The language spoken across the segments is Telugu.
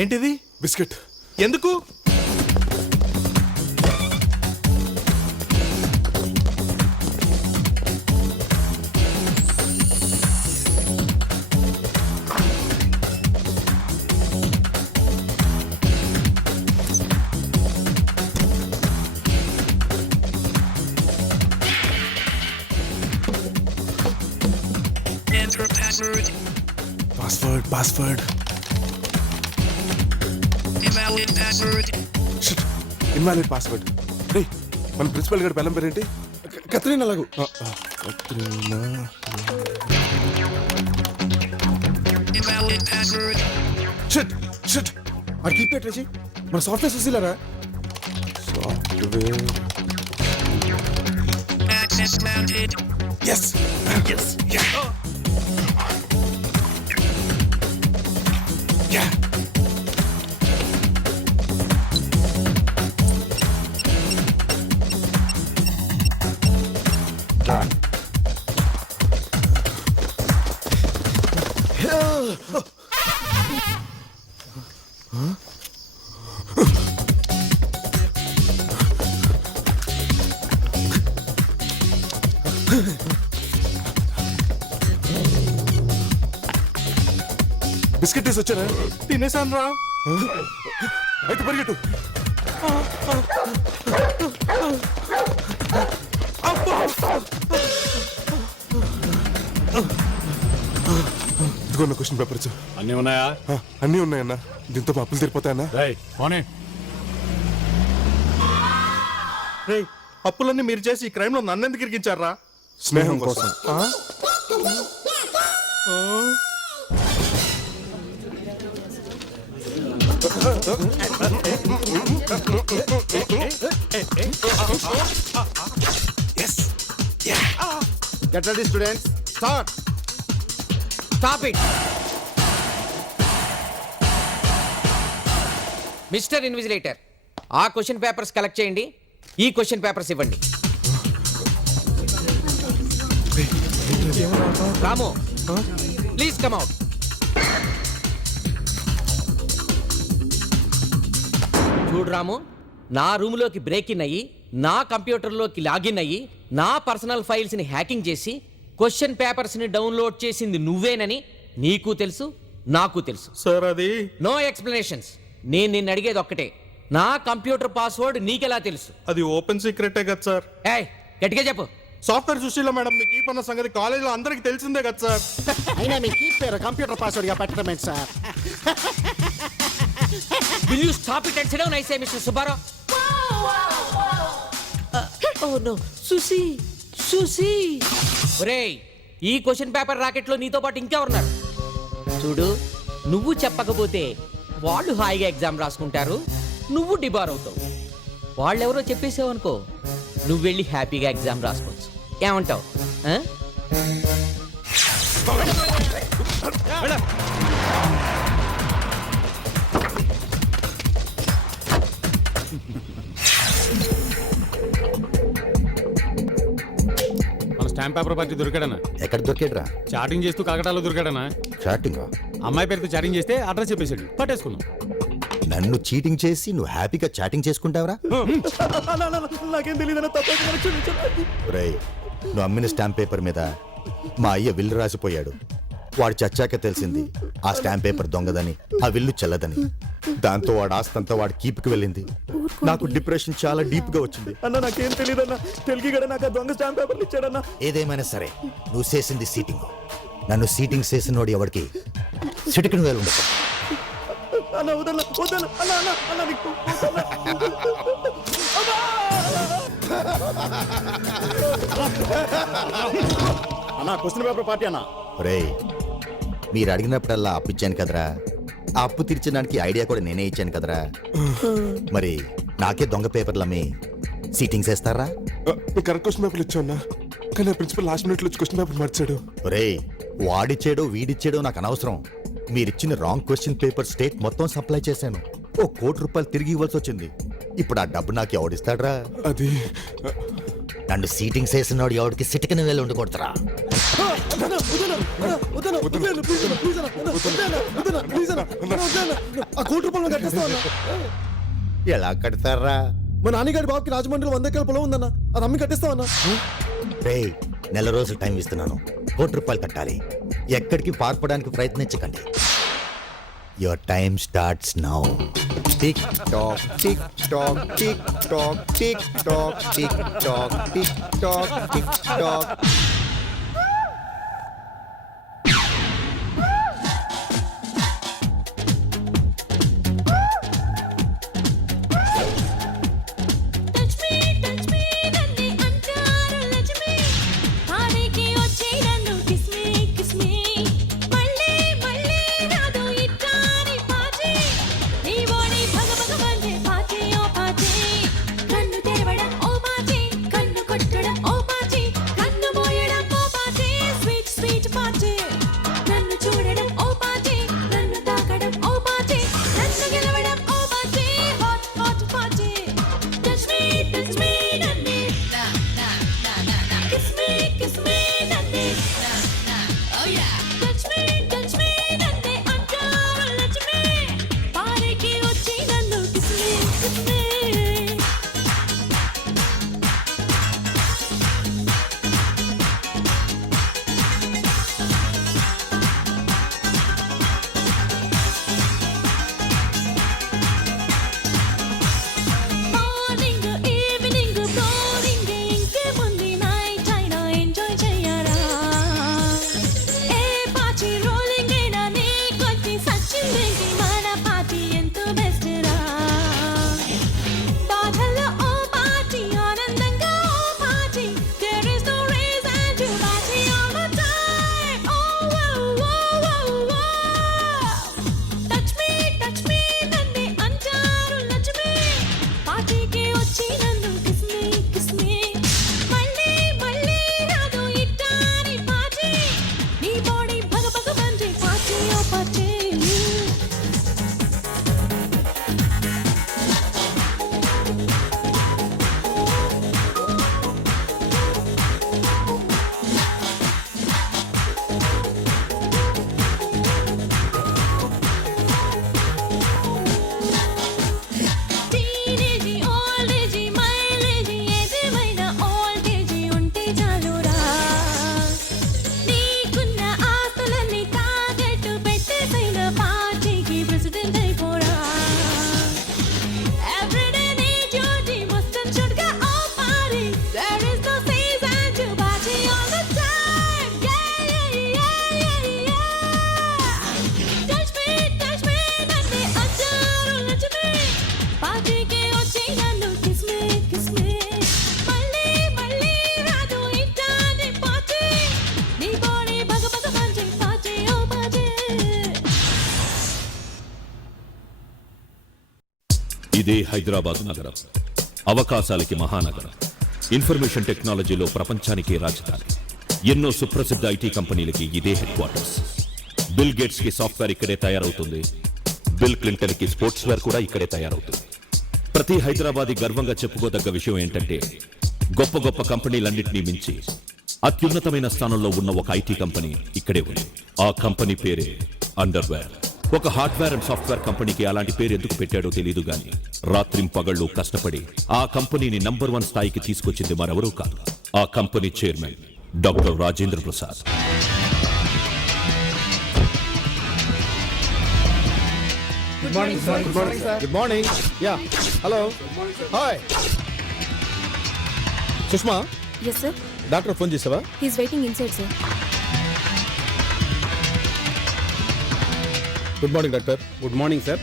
ఏంటిది? బిస్కెట్. ఎందుకు? పాస్వర్డ్. Invalid password. రే, మన ప్రిన్సిపల్ గారి బెల్లం పేరేంటి? కత్రీనా లాగు. షిట్. అది కీప్ చేసి మన సాఫ్ట్వేర్ చూసిలారా? Software. Yes. Yeah. Yeah. Done. Biscuit తీసి వచ్చారా? తినేసాను రా. అయితే పరిగెట్టు. ఇదిగో క్వశ్చన్ పేపర్స్. అన్నీ ఉన్నాయా? అన్నీ ఉన్నాయన్నా. దీంతో మా అప్పులు తీరిపోతాయన్నా? రే, అప్పులన్నీ మీరు చేసి ఈ క్రైమ్ లో నన్ను ఎందుకు ఇరికించారా? స్నేహం కోసం. Get ready, students. Start. Stop it. Mister invigilator, ఆ క్వశ్చన్ పేపర్స్ కలెక్ట్ చేయండి. ఈ క్వశ్చన్ పేపర్స్ ఇవ్వండి. రాము, ప్లీజ్ కమ్ అవుట్. చూడు రాము, నా రూమ్లోకి బ్రేక్ ఇన్ అయ్యి, నా కంప్యూటర్లోకి లాగిన్ అయ్యి, నా పర్సనల్ ఫైల్స్ని హ్యాకింగ్ చేసి క్వశ్చన్ పేపర్స్ని డౌన్లోడ్ చేసింది నువ్వేనని నీకు తెలుసు, నాకు తెలుసు. సార్ అది నో ఎక్స్ప్లెనేషన్స్. నేను నిన్ను అడిగేది ఒక్కటే, నా కంప్యూటర్ పాస్వర్డ్ నీకెలా తెలుసు? అది ఓపెన్ సీక్రెటే కదా సార్. ఏయ్, గట్టిగా చెప్పు. సాఫ్ట్వేర్ సుశీల మేడం మీకు ఈ పన్న సంగతి కాలేజీలో అందరికి తెలిసిందే కదా సార్. అయినా మీ కీప్ పేరు కంప్యూటర్ పాస్వర్డ్ గా పెట్టడమే sir. Will you stop it and sit down, I say, Mr. Subbarao? Oh no, Susi. ఒరేయ్, ఈ క్వశ్చన్ పేపర్ రాకెట్లో నీతో పాటు ఇంకెవరున్నారు? చూడు, నువ్వు చెప్పకపోతే వాళ్ళు హాయిగా ఎగ్జామ్ రాసుకుంటారు, నువ్వు డిబార్ అవుతావు. వాళ్ళెవరో చెప్పేసావనుకో, నువ్వు వెళ్ళి హ్యాపీగా ఎగ్జామ్ రాసుకోవచ్చు. ఏమంటావు? మన స్టాంప్ పేపర్ పార్టీ దొరికాడనా? ఎక్కడ దొరికాడురా? చాటింగ్ చేస్తూ కలకటాలో దొరికాడనా? చాటింగ్? అమ్మాయి పేరుతో చాటింగ్ చేస్తే అడ్రస్ చెప్పేశాడు, పట్టేసుకున్నాం. నన్ను చీటింగ్ చేసి నువ్వు హ్యాపీగా చాటింగ్ చేసుకుంటావరా? నాకేం తెలియదు. రేయ్, నువ్వు అమ్మిన స్టాంప్ పేపర్ మీద మా అయ్య విల్లు రాసిపోయాడు. వాడు చచ్చాక తెలిసింది ఆ స్టాంప్ పేపర్ దొంగదని, ఆ విల్లు చెల్లదని. దాంతో వాడు ఆస్తంతా వాడి కీపుకి వెళ్ళింది. నాకు డిప్రెషన్ చాలా డీప్ గా వచ్చింది. అన్న నాకేం తెలియదు అన్న. తెలుగు నాకు దొంగ స్టాంప్ పేపర్లు ఇచ్చాడన్న. ఏదేమైనా సరే, నువ్వు చేసింది సీటింగ్. నన్ను సీటింగ్ చేసినోడు ఎవరికి సిటికిన వేలు ఉండదు. అన్న వదల వదల అన్న అన్న అన్న నీకు అన్న క్వశ్చన్ పేపర్ పార్టీ అన్న. రేయ్, మీరు అడిగినప్పుడల్లా అప్పు ఇచ్చాను కదరా. ఆ అప్పు తీర్చడానికి ఐడియా కూడా నేనే ఇచ్చాను కదరా. మరి నాకే దొంగ పేపర్లు అమ్మి సీటింగ్స్ వేస్తారా? మీకు కరెక్ట్ క్వశ్చన్ పేపర్లు ఇచ్చా, కానీ ప్రిన్సిపల్ లాస్ట్ మినిట్ లో క్వశ్చన్ పేపర్ మార్చాడు. రేయ్, వాడిచ్చాడో వీడిచ్చాడో నాకు అనవసరం. మీరిచ్చిన రాంగ్ క్వశ్చన్ పేపర్ స్టేట్ మొత్తం సప్లై చేశాను. ₹1 కోటి తిరిగి ఇవ్వాల్సి వచ్చింది. ఇప్పుడు ఆ డబ్బు నాకు ఎవడిస్తాడ్రా? అది నన్ను సీటింగ్ చేసినోడు ఎవడికి సిటికిన వేలు ఉండి కొడతారా ఆ కోటి రూపాయలు కట్టేస్తా అన్న. ఎలా కడతారా? మా నాన్నగారి బాబుకి రాజమండ్రిలో 100 ఎకరాల పొలం ఉందన్న, అది అమ్మి కట్టేస్తామన్నా. రేయ్, నెల రోజులు టైం ఇస్తున్నాను. ₹1,00,00,000 కట్టాలి. ఎక్కడికి పారిపోవడానికి ప్రయత్నించకండి. Your time starts now. Tick tock tick tock tick tock tick tock tick tock tick tock tick tock. Touch me నన్ను అంటారు లక్ష్మి పానికి వచ్చి నన్ను కిస్ మీ మళ్ళీ మళ్ళీ రాదు ఇట్టాని పాచి నీ బోడి భగ మండే పాచి ఓ పాచి కన్ను తెరవడం ఓ పాచి కన్ను కొట్టడం ఓ పాచి కన్ను మోయడం ఓ పాచి స్వీట్ స్వీట్ పాచి నన్ను చూడడం ఓ పాచి నన్ను తాకడం ఓ పాచి నన్ను గెలవడం ఓ పాచి హాట్ హాట్ పాచి టచ్ మీ నన్ను కిస్ మీ నన్ను oh yeah touch me నన్ను అంటారు లక్ష్మి పారికి వచ్చి నన్ను kiss me morning evening morning ఇంకేముంది నైట్ అయినా ఎంజాయ్ చేయరా ఏ పాచి రోలింగ్ అయినా నీకొచ్చి సచ్చిందేంటి మన పార్టీ ఎంతో బెస్ట్ రా బాధల్లో ఓ పార్టీ ఆనందంగా ఓ party there is no reason to party all the time oh touch me నన్ను అంటారు లక్ష్మి పార్టీకి వచ్చి నన్ను కిస్ మీ మళ్ళీ మళ్ళీ రాదు ఇట్టాని పార్టీ నీ బాడీ భగ మండే పార్టీ ఓ పార్టీ టీనేజీ ఓల్డేజీ మైలేజీ ఏదేమైనా ఓల్డేజీ ఉంటే చాలురా నీకున్న ఆస్తులన్నీ తాకట్టు పెట్టేసైన పార్టీకి ప్రెసిడెంట్ అయిపోరా ఎవ్రీడే నీ డ్యూటీ మస్ట్ అండ్ షుడ్ గా ఓ party there is no season to party all the time touch me నన్ను అంటారు లక్ష్మి పార్టీకి వచ్చి నన్ను కిస్ మీ మళ్ళీ మళ్ళీ రాదు ఇట్టాని పార్టీ నీ బాడీ భగ మండే పార్టీ ఓ పార్టీ ఇదే హైదరాబాద్ నగరం, అవకాశాలకి మహానగరం, ఇన్ఫర్మేషన్ టెక్నాలజీలో ప్రపంచానికే రాజధాని. ఎన్నో సుప్రసిద్ధ ఐటీ కంపెనీలకి ఇదే హెడ్ క్వార్టర్స్. బిల్ గేట్స్ కి సాఫ్ట్వేర్ ఇక్కడే తయారవుతుంది. బిల్ క్లింటన్ కి స్పోర్ట్స్ వేర్ కూడా ఇక్కడే తయారవుతుంది. ప్రతి హైదరాబాదీ గర్వంగా చెప్పుకోదగ్గ విషయం ఏంటంటే గొప్ప గొప్ప కంపెనీలన్నింటినీ మించి అత్యున్నతమైన స్థానంలో ఉన్న ఒక ఐటీ కంపెనీ ఇక్కడే ఉంది. ఆ కంపెనీ పేరే అండర్వేర్. ఒక హార్డ్వేర్ అండ్ సాఫ్ట్వేర్ కంపెనీకి అలాంటి పేరు ఎందుకు పెట్టాడో తెలియదు గాని రాత్రింపగళ్ళు కష్టపడి ఆ కంపెనీని నంబర్ 1 స్థాయికి తీసుకొచ్చింది మరెవరూ కాదు, ఆ company chairman doctor Rajendra Prasad. Good morning yeah hello hi Sushma Yes, sir. Doctor phone చేసావా? He's waiting inside, sir. Good morning doctor. Good morning sir.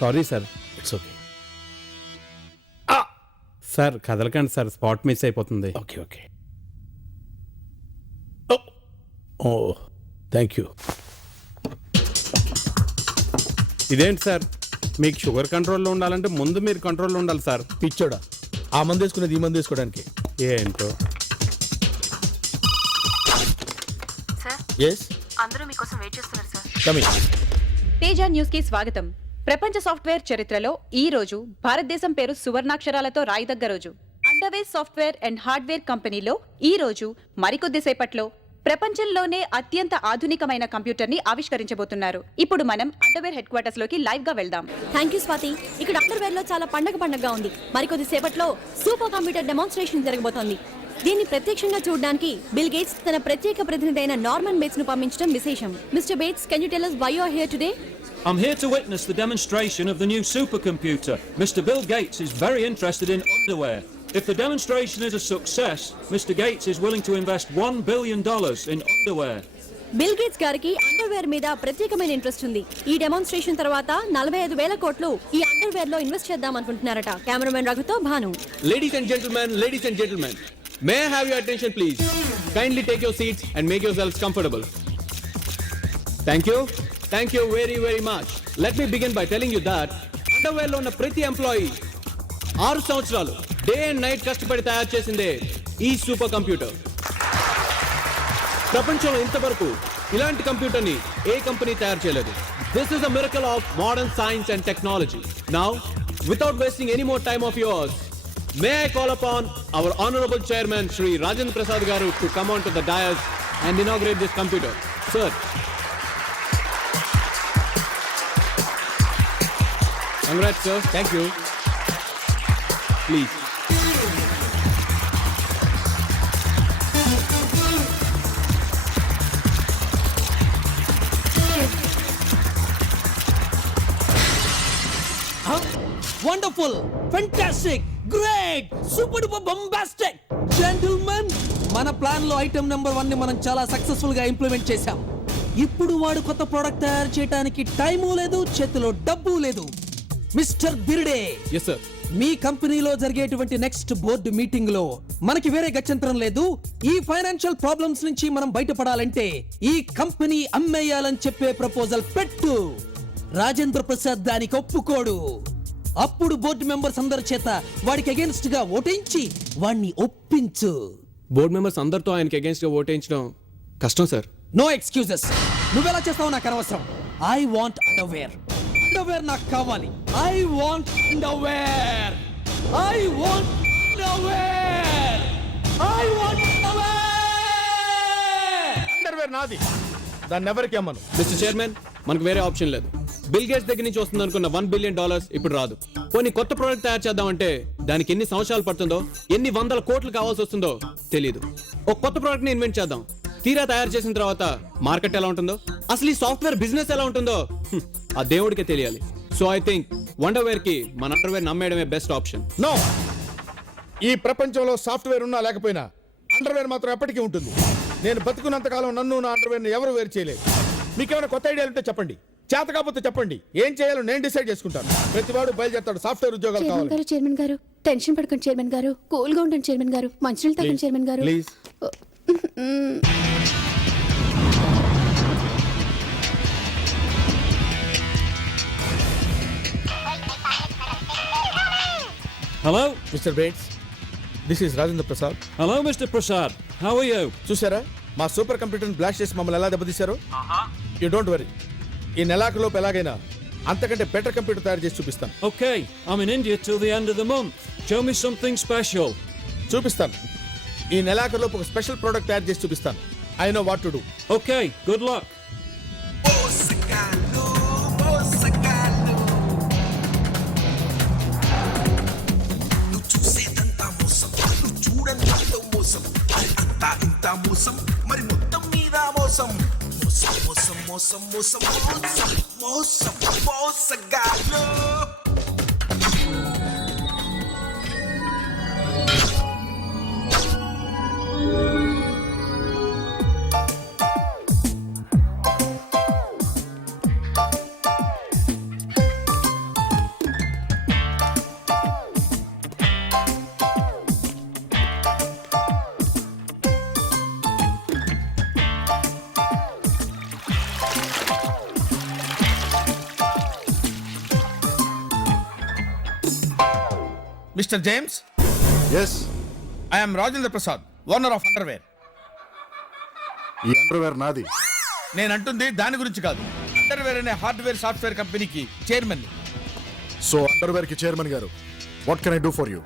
Sorry sir. It's okay. Sir కదలకండి సార్, స్పాట్ మిస్ అయిపోతుంది. Okay okay. Oh thank you. ఇదేంటి సార్, మీకు షుగర్ కంట్రోల్లో ఉండాలంటే ముందు మీరు కంట్రోల్లో ఉండాలి సార్. పిచ్చోడా, ఆ మందు వేసుకునేది ఈ మందు వేసుకోవడానికి. ఏంటో. Sir, ఎస్ అందరూ మీకోసం వెయిట్ చేస్తున్నారు సార్. కమింగ్. తేజ న్యూస్ కి స్వాగతం. ప్రపంచ సాఫ్ట్వేర్ చరిత్రలో ఈ రోజు భారతదేశం పేరు సువర్ణాక్షరాలతో రాయదగ్గ రోజు. అండర్వేర్ సాఫ్ట్వేర్ అండ్ హార్డ్వేర్ కంపెనీలో ఈ రోజు మరికొద్దిసేపట్లో ప్రపంచంలోనే అత్యంత ఆధునికమైన కంప్యూటర్ ని ఆవిష్కరించబోతున్నారు. ఇప్పుడు మనం అండర్వేర్ హెడ్ క్వార్టర్స్ లోకి లైవ్ గా వెళ్దాం. Thank you Swathi. ఇక్కడ అండర్వేర్ లో చాలా పండగగా ఉంది. మరికొద్ది సేపట్లో సూపర్ కంప్యూటర్ డెమాన్స్ట్రేషన్ జరగబోతోంది. దీన్ని ప్రత్యక్షంగా చూడడానికి బిల్ గేట్స్ తన ప్రత్యేక ప్రతినిధి అయిన నార్మన్ బేట్స్ ను పంపించడం విశేషం. Mister beats, can you tell us why you are here today? I'm here to witness the demonstration of the new supercomputer. Mr. Bill Gates is very interested in underwear. If the demonstration is a success, Mr. Gates is willing to invest $1 billion in underwear. Bill gates గారికి అండర్వేర్ మీద ప్రత్యేకమైన ఇంట్రెస్ట్ ఉంది. ఈ డెమాన్స్ట్రేషన్ తర్వాత 45,000 కోట్లు ఈ అండర్వేర్ లో ఇన్వెస్ట్ చేద్దాం అనుకుంటున్నారట. కెమెరామెన్ రఘుతో Bhanu. Ladies and gentlemen, may I have your attention please? Kindly take your seats and make yourselves comfortable. Thank you very much. Let me begin by telling you that underwear లో ఉన్న ప్రతి ఎంప్లాయీ 6 సంవత్సరాలు డే అండ్ నైట్ కష్టపడి తయారు చేసిందే ఈ సూపర్ కంప్యూటర్. ప్రపంచంలో ఇంతవరకు ఇలాంటి కంప్యూటర్ ని ఏ కంపెనీ తయారు చేయలేదు. This is a miracle of modern science and technology. Now without wasting any more time of yours, may I call upon our honorable chairman Shri Rajendra Prasad garu to come on to the dais and inaugurate this computer. Sir. Congrats sir. Thank you. Please. Wonderful, fantastic, great, super duper bombastic. Gentlemen, మన ప్లాన్ లో ఐటమ్ నెంబర్ 1 ని మనం చాలా సక్సెస్ఫుల్ గా ఇంప్లిమెంట్ చేశాం. ఇప్పుడు వాడు కొత్త ప్రోడక్ట్ తయారు చేయడానికి టైము లేదు, చేతిలో డబ్బు లేదు. Mister Birde, Yes sir. మీ కంపెనీలో జరిగేటువంటి నెక్స్ట్ బోర్డు మీటింగ్ లో మనకి వేరే గత్యంతరం లేదు. ఈ ఫైనాన్షియల్ ప్రాబ్లమ్స్ నుంచి మనం బయటపడాలంటే ఈ కంపెనీ అమ్మేయాలని చెప్పే ప్రపోజల్ పెట్టు. రాజేంద్ర ప్రసాద్ దానికి ఒప్పుకోడు. అప్పుడు బోర్డు మెంబర్స్ అందరి చేత వాడికి అగేన్స్ట్ గా ఓటించి వాడిని ఒప్పించు. బోర్డ్ మెంబర్స్ అందరితో ఆయనకి అగేన్స్ట్ గా ఓటేయించడం కష్టం సార్. No excuses. నువ్వెలా చేస్తావు నాకు అనవసరం. I want underwear. అండర్వేర్ నాకు కావాలి. I want underwear. I want underwear. I want underwear. Underwear నాది, దాన్ని ఎవరికి అమ్మను. మిస్టర్ చైర్మన్, మనకు వేరే ఆప్షన్ లేదు. బిల్ గేట్స్ దగ్గర నుంచి వస్తుంది అనుకున్న $1 బిలియన్ ఇప్పుడు రాదు. కొన్ని కొత్త ప్రోడక్ట్ తయారు చేద్దామంటే దానికి ఎన్ని సంవత్సరాలు పడుతుందో, ఎన్ని వందల కోట్లు కావాల్సి వస్తుందో తెలియదు. ఒక కొత్త ప్రోడక్ట్ ని ఇన్వెంట్ చేద్దాం. తీరా తయారు చేసిన తర్వాత మార్కెట్ ఎలా ఉంటుందో, అసలు ఈ సాఫ్ట్వేర్ బిజినెస్ ఎలా ఉంటుందో ఆ దేవుడికే తెలియాలి. సో ఐ థింక్ వండర్వేర్ కి మన అండర్వేర్ నమ్మేయడమే బెస్ట్ ఆప్షన్. నో, ఈ ప్రపంచంలో సాఫ్ట్వేర్ ఉన్నా లేకపోయినా అండర్వేర్ మాత్రం ఎప్పటికీ ఉంటుంది. నేను బతుకున్నంతకాలం నన్ను నా అండర్వేర్ని ఎవరు వేరు చేయలేదు. మీకేమైనా కొత్త ఐడియాలు ఉంటే చెప్పండి, చేత కాకపోతే చెప్పండి. ఏం చేయాలో నేను డిసైడ్ చేసుకుంటాను. ప్రతివాడు బయలుదేరతాడు సాఫ్ట్వేర్ ఉద్యోగాలు కావాలి. చైర్మన్ గారు, టెన్షన్ పడకండి చైర్మన్ గారు. కూల్ గా ఉండండి చైర్మన్ గారు. మంచినీళ్ళు తాగండి చైర్మన్ గారు. Please. Hello? Mister beats, this is Rajendra Prasad. Hello, Mr. Prasad. How are you? చూసారా మా సూపర్ కంప్యూటర్ని బ్లాస్ట్ చేసి మమ్మల్ని ఎలా దెబ్బతీశారో? యూ డోంట్ వరీ, ఈ నెలాఖరులోపు ఎలాగైనా అంతకంటే బెటర్ కంప్యూటర్ తయారు చేసి చూపిస్తాను. Okay, I'm in India till the end of the month. Show me something special. చూపిస్తాను. ఈ నెలాఖరులోపు ఒక స్పెషల్ ప్రోడక్ట్ తయారు చేసి చూపిస్తాను. I know what to do. Okay, good luck. మరి మొత్తం మీద మోసం మోసం మోసం మోసం మోసం మోసం మోసగాళ్ళు. Mister James. Yes, I'm Rajendra Prasad, owner of underwear. ఈ అండర్వేర్ నాది. నేను అంటుంది దాని గురించి కాదు. అండర్వేర్ అనే హార్డ్వేర్ సాఫ్ట్వేర్ కంపెనీకి చైర్మన్. సో అండర్వేర్ కి చైర్మన్ గారు, what can I do for you?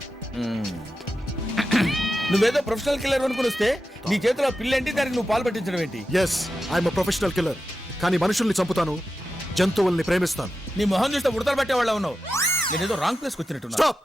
నువ్వేదో ప్రొఫెషనల్ కిల్లర్ అనుకుని వస్తే నీ చేతిలో పిల్లేంటి, దానికి నువ్వు పాలు పట్టించడం ఏంటి? Yes, I'm professional killer. కానీ మనుషుల్ని చంపుతాను, జంతువుల్ని ప్రేమిస్తాను. నీ మొహం చూస్తే ఉడతలు పట్టే వాళ్ళ ఉన్నావు. నేనేదో రాంగ్ ప్లేస్కి వచ్చినట్టున్నా. Stop.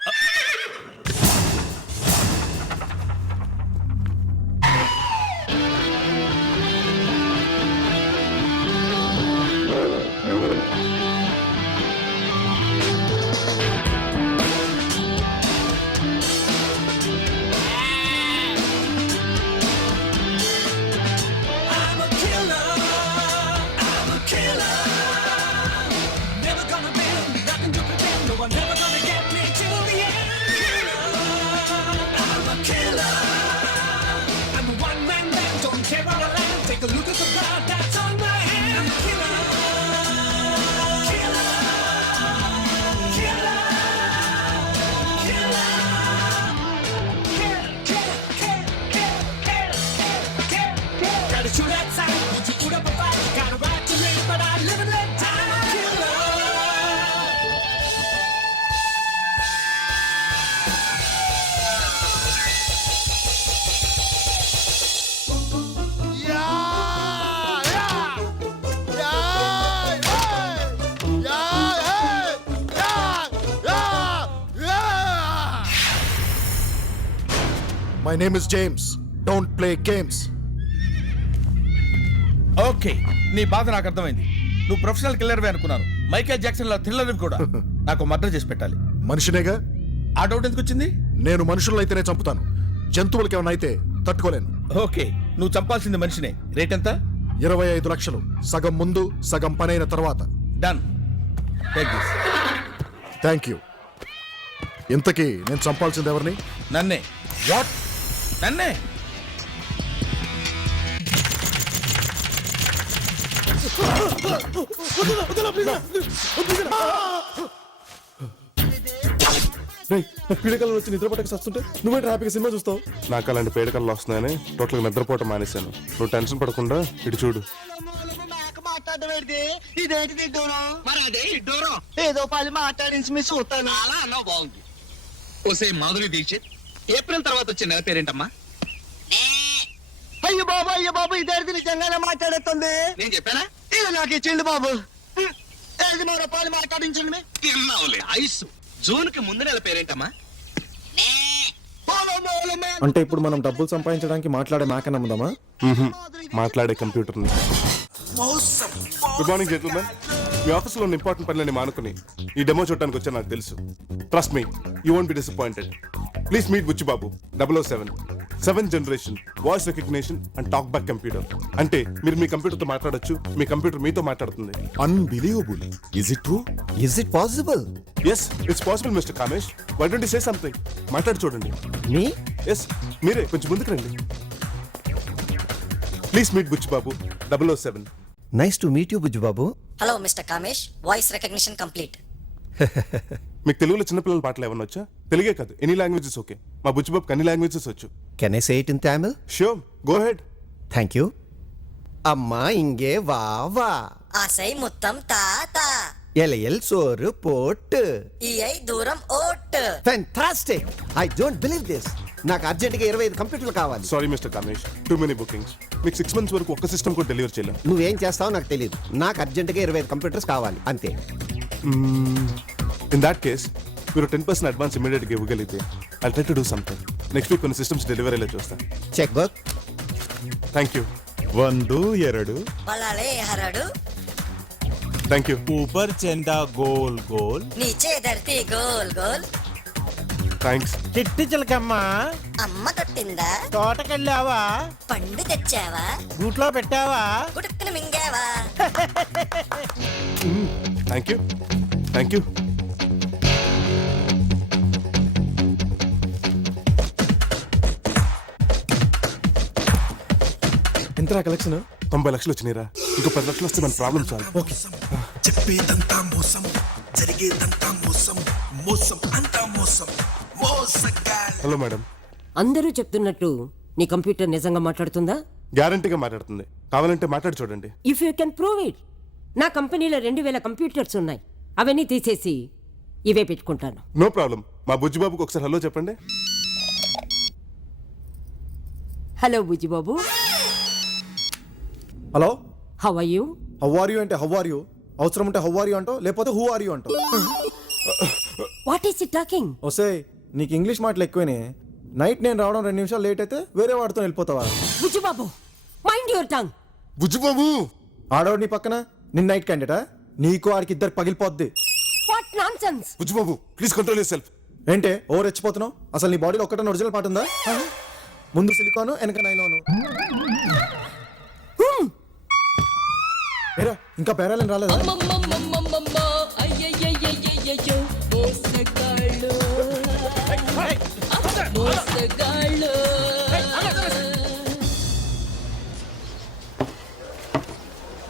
My name is James. Don't play games. Okay, నీ బాధ నాకు అర్థమైంది. నువ్వు ప్రొఫెషనల్ కిల్లర్వే అనుకున్నాను. మైకేల్ జాక్సన్ లా థ్రిల్లర్ కూడా నాకు మర్డర్ చేసి పెట్టాలి. మనిషినేగా. ఆ డౌట్ ఎందుకు వచ్చింది? నేను మనుషులైతేనే చంపుతాను, జంతువులకి ఏమైనా అయితే తట్టుకోలేను. ఓకే, నువ్వు చంపాల్సింది మనిషినే. రేట్ ఎంత? 25 లక్షలు. సగం ముందు, సగం పనైన తర్వాత. Done. Take this. Thank you. ఇంతకీ నేను చంపాల్సింది ఎవరిని? నన్నే. వాట్? నన్నే? పీడకల్లో వచ్చి నిద్ర పట్టక వస్తుంటే నువ్వే హ్యాపీగా సినిమా చూస్తావు. నాకు అలాంటి పీడకల్లో వస్తున్నాయని టోటల్గా నిద్రపోవటం మానేశాను. నువ్వు టెన్షన్ పడకుండా ఇటు చూడు. ఏదో పది మాట్లాడించి మీ చూస్తాను. అలా అన్నావు, బాగుంది. ఓసే మాధురి దీక్షిత్, ఏప్రిల్ తర్వాత వచ్చే నెల పేరేంటమ్మా? అయ్యో బాబు ఇదేది నిజంగానే మాట్లాడుతుంది. నేను చెప్పానా? ఇది నాకు ఇచ్చిండు బాబు. ఏది మా రూపాయలు మాట్లాడించండి. ఐస్ జూన్ కి ముందు నెల పేరేంటమ్మా? అంటే ఇప్పుడు మనం డబ్బులు సంపాదించడానికి మాట్లాడే మేక నమ్ముదామా? మాట్లాడే కంప్యూటర్. Good morning gentlemen. మీ ఆఫీస్లో ఉన్న ఇంపార్టెంట్ పనులని మానుకుని ఈ డెమో చూడడానికి వచ్చా నాకు తెలుసు. Trust me, you won't be disappointed. Please meet Buchibabu 007. 7th generation voice recognition and talk back computer. అంటే మీరు మీ కంప్యూటర్తో మాట్లాడొచ్చు, మీ కంప్యూటర్ మీతో మాట్లాడుతుంది. Unbelievable. Is it true? Is it possible? Yes, it's possible mister Kamesh. Why don't you say something? మాట్లాడి చూడండి. మీ? ఎస్, మీరే. కొంచెం ముందుకు రండి. Please meet Buchibabu 007. Nice to meet you Bujjibabu. Hello mister Kamesh, voice recognition complete. మీకు తెలుగులో చిన్నపిల్లల పాటలు ఏమన్నా వచ్చా? తెలుగే కాదు, ఎనీ లాంగ్వేజెస్ ఓకే. మా బుచ్చిబాబుకి అన్ని లాంగ్వేజెస్ వచ్చు. Can I say it in Tamil? Sure, go head. Thank you. అమ్మా ఇంగే వా వా. ఆసై ముత్తం తాత. ఎలయల్ సోరు పోట్. ఈఐ దూరం vote. Fantastic. I don't believe this. నాకు అర్జెంట్గా 25 కంప్యూటర్లు కావాలి. Sorry mister Kamesh, too many bookings. మీకు 6 months వరకు ఒక్క సిస్టమ్ కూడా డెలివర్ చేయలేం. నువ్వేం చేస్తావో నాకు తెలియదు. నాకు అర్జెంట్గా 25 కంప్యూటర్స్ కావాలి అంతే. ఇన్ దాట్ కేస్ మీరు 10% అడ్వాన్స్ ఇమీడియట్గా ఇవ్వగలిగితే I try to do something. Next week కొన్ని సిస్టమ్స్ డెలివరీ అయ్యేలా చూస్తాను. Check book. Thank you. 1 2 బలాలే హరడు. Thank you. ఊపర్ చందా గోల్ గోల్, నీచే ధర్తీ గోల్ గోల్. థ్యాంక్స్. చిట్టి చిలకమ్మ అమ్మ తట్టిందా? తోటకెళ్ళావా? పండు తెచ్చావా? గూట్లో పెట్టావా? గుడుక్కుని మింగావా? Thank you. Thank you. ఎంతరా కలెక్షన్? 90 లక్షలు వచ్చినాయిరా. ఇంకో 10 లక్షలు వస్తే మన ప్రాబ్లం సాల్వ్. ఓకే. చెప్పేదంతా మోసం, జరిగేదంతా మోసం, మోసం అంతా మోసం, మోసగాళ్ళు. Hello madam. అందరూ చెప్తున్నట్టు నీ కంప్యూటర్ నిజంగా మాట్లాడుతుందా? గ్యారంటీగా మాట్లాడుతుంది. కావాలంటే మాట్లాడి చూడండి. If you can prove it. నా కంపెనీలో 2000 కంప్యూటర్స్ ఉన్నాయి. అవన్నీ తీసేసి ఇవే పెట్టుకుంటాను. No problem. మా బుజ్జిబాబుకి ఒకసారి హలో చెప్పండి. Hello Bujjibabu. Hello, how are you? How are you అంటే హౌ ఆర్ యూ, అవసరం ఉంటే హౌ ఆర్ యూ అంటావు, లేకపోతే హూ ఆర్ యూ అంటావు. What is it talking? వస్తే నీకు ఇంగ్లీష్ మాటలు ఎక్కువనే. నైట్ నేను రావడం 2 నిమిషాలు లేట్ అయితే వేరే వాడితో వెళ్ళిపోతావా? Bujjibabu, mind your tongue. Bujjibabu ఆడవాడు నీ పక్కన, నిన్న నైట్ క్యాండిడేటా? నీకు ఆడికి ఇద్దరు పగిలిపోద్ది. What nonsense. Bujjibabu please control yourself. ఏంటే ఓవర్ రెచ్చిపోతున్నావు? అసలు నీ బాడీలో ఒక్కటే ఒరిజినల్ పాట ఉందా? ముందు సిలికాను, వెనక నైలాను. ఏరా, ఇంకా పేరాలని రాలేదా?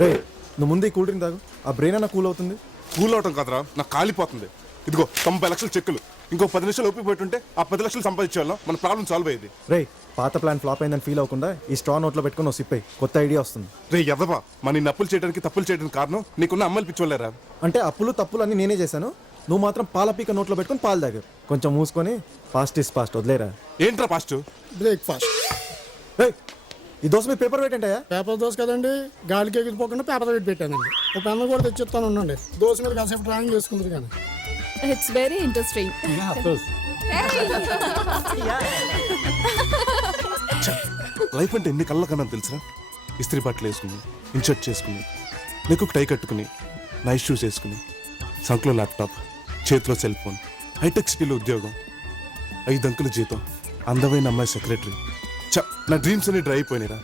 రే, నువ్వు ముందు ఈ కూల్ డ్రింక్ తాగు. ఆ బ్రెయిన్ అన్న కూల్ అవుతుంది. కూల్ అవటం కాదురా, నాకు కాలిపోతుంది. ఇదిగో 90 లక్షల చెక్కులు. ఇంకో 10 నిమిషాలు ఒప్పిపోతుంటే ఆ 10 లక్షలు సంపాదించేవాళ్ళం, మన ప్రాబ్లం సాల్వ్ అయ్యేది. రే, పాత ప్లాన్ ఫ్లాప్ అయిందని ఫీల్ అవ్వకుండా ఈ స్ట్రా నోట్లో పెట్టుకుని ఓ సిప్ అయ్యి కొత్త ఐడియా వస్తుంది. రే ఎదవా, మన అప్పులు చేయడానికి తప్పులు చేయడానికి కారణం నీకున్న అమ్మలు పిచ్చోళ్ళరా. అంటే అప్పులు తప్పులు అన్ని నేనే చేశాను, నువ్వు మాత్రం పాల పీక నోట్లో పెట్టుకుని పాలు తాగావు. కొంచెం మూసుకొని ఫాస్ట్ ఇస్ ఫాస్ట్ వదిలేరా. ఏంట్రా ఫాస్ట్? బ్రేక్ఫాస్ట్. రే, ఈ దోశ మీద పేపర్ వెయిట్ ఏంటయ్యా? పేపర్ దోశ కదండి, గాలికి ఎగిరిపోకుండా పేపర్ వెయిట్ పెట్టానండి. ఒక పెన్ను కూడా తెచ్చిస్తాను ఉండండి. దోశ మీద కాసేపు డ్రాయింగ్ చేసుకుంటుంది కానీ. It's very interesting. లైఫ్ అంటే ఎన్ని కళ్ళ కన్నా తెలుసురా. ఇస్త్రీ బట్టలు వేసుకుని, ఇన్షర్ట్ చేసుకుని, నెక్కు టై కట్టుకుని, నైట్ షూస్ వేసుకుని, సంఖ్లో ల్యాప్టాప్, చేతిలో సెల్ ఫోన్, హైటెక్ స్కిల్ ఉద్యోగం, 5 అంకుల జీతం, అందమైన అమ్మాయి సెక్రటరీ. నా డ్రీమ్స్ అన్ని డ్రై అయిపోయినారా.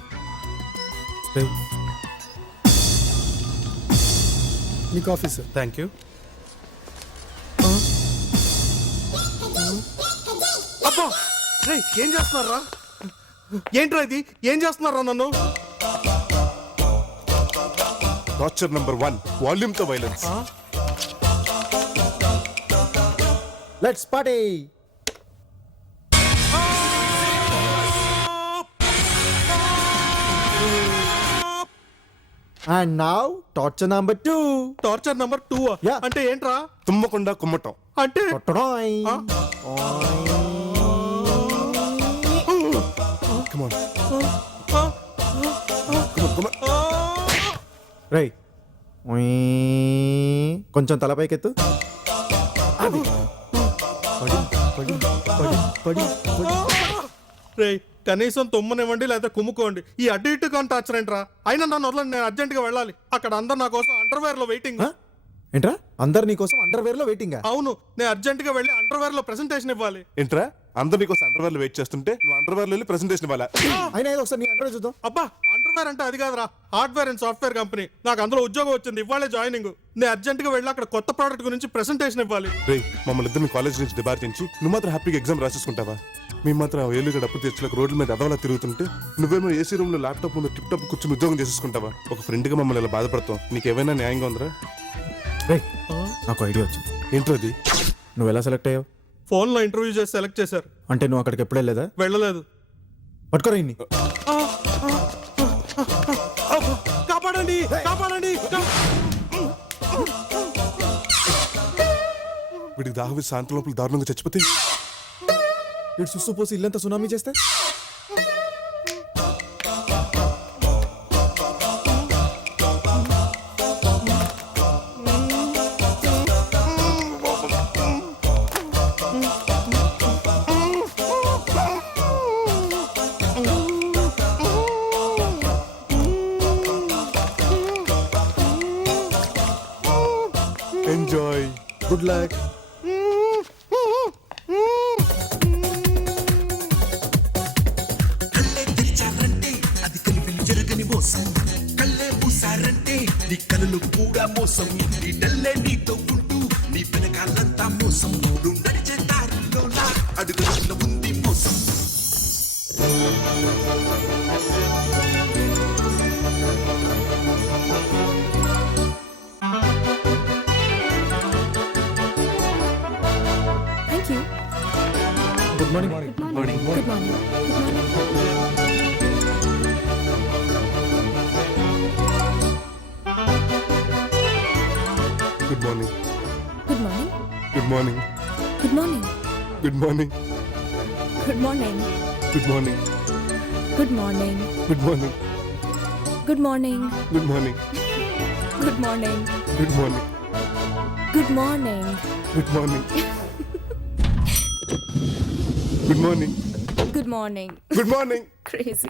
మీకు ఆఫీస్. Thank you. అబ్బా రే, ఏం చేస్తున్నారా? ఏంట్రా ఇది? ఏం చేస్తున్నారా నన్ను? టార్చర్ నంబర్ 1, వాల్యూమ్ తో violence. Let's party. And now torture number 2. Torture number 2 Yeah. అంటే ఏంట్రా? తుమ్మకుండా కుమ్మటం అంటే. కొట్టడాయ్. Come on. రేయ్, కొంచెం తలపైకెత్తు. అది. పడి, పడి, పడి, పడి, పడి. రే, కనీసం తుమ్మనివ్వండి లేదా కుమ్ముకోండి. ఈ అడ్డు ఇటు కానీ టార్చర్ ఏంట్రా? అయినా నన్ను వదలండి, నేను అర్జెంట్గా వెళ్ళాలి. అక్కడ అందరు నా కోసం అండర్వేర్ లో వెయిటింగ్. ఏంట్రా, అందరు నీకోసం అండర్వేర్ లో వెయిటింగా? అవును, నేను అర్జెంట్గా వెళ్ళి అండర్వేర్ లో ప్రెసెంటేషన్ ఇవ్వాలి. ఏంట్రా, అందరు నీకోసం అండర్వేర్ లో వెయిట్ చేస్తుంటే నువ్వు అండర్వేర్ లో వెళ్ళి ప్రెసెంటేషన్ ఇవ్వాలి. అయినా ఏదో ఒకసారి నీ అండర్వేర్ చూద్దాం. అబ్బా, అండర్వేర్ అంటే అది కాదురా, హార్డ్వేర్ అండ్ సాఫ్ట్వేర్ కంపెనీ. నాకు అందులో ఉద్యోగం వచ్చింది, ఇవ్వాలే జాయినింగ్. నేను అర్జెంట్గా వెళ్ళి అక్కడ కొత్త ప్రోడక్ట్ గురించి ప్రెసెంటేషన్ ఇవ్వాలి. రే, మమ్మల్ని ఇద్దరు కాలేజ్ నుంచి డిబార్టించి నువ్వు మాత్రం హ్యాపీగా ఎగ్జామ్ రాసేసుకుంటావా? మేము మాత్రం ఏళ్ళుగా డబ్బు తెచ్చులకు రోడ్ల మీద అదవలా తిరుగుతుంటే నువ్వేమో ఏసీ రూమ్ లో ల్యాప్టాప్ ముందు టిప్ టాప్ కూర్చొని ఉద్యోగం చేసేసుకుంటావా? ఒక ఫ్రెండ్ గా మమ్మల్ని ఇలా బాధపడతాం నీకేమైనా న్యాయంగా ఉందిరా? రేయ్, నాకు ఐడియా వచ్చింది. ఏంటది? నువ్వు ఎలా సెలెక్ట్ అయ్యావు? ఫోన్ లో ఇంటర్వ్యూ చేసి సెలెక్ట్ చేశారు. అంటే నువ్వు అక్కడికి ఎప్పుడు వెళ్ళలేదా? వెళ్ళలేదు. పట్టుకోరా ఇన్ని. కాపాడండి, కాపాడండి. వీడికి దాహవి శాంతి లోపల దారుణంగా చచ్చిపోతే ఇటు సుస్సు పోసి ఇల్లంతా సునామీ చేస్తే ఎంజాయ్. Good luck. కళ్ళే పూసారంటే నీ కనులు కూడా మోసం. నీ డల్లే నీతో ఉంటూ నీ వెనకాలంతా మోసం. నువ్వు నడిచే దారిలో నా అడుగులో ఉంది మోసం. Thank you. Good morning. Good morning. Good morning. Morning good morning good morning good morning good morning good morning good morning good morning good morning good morning good morning good morning good morning good morning good morning good morning good morning good morning crazy.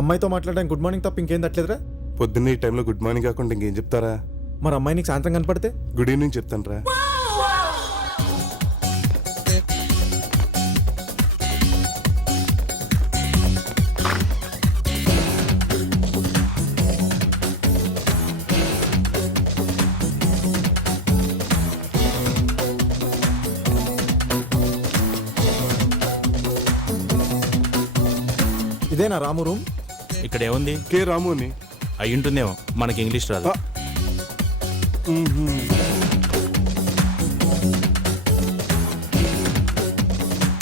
అమ్మాయితో మాట్లాడడానికి గుడ్ మార్నింగ్ తప్ప ఇంకేం తట్టలేదురా? పొద్దున్నే ఈ టైంలో గుడ్ మార్నింగ్ కాకుండా ఇంకేం చెప్తారా? మరి అమ్మాయి నీకు సాయంత్రం కనపడితే గుడ్ ఈవినింగ్ చెప్తాను రా. ఇదేనా రాము రూమ్? ఇక్కడ ఏముంది? కే రాము అని. అయి ఉంటుందేమో, మనకి ఇంగ్లీష్ రాదు.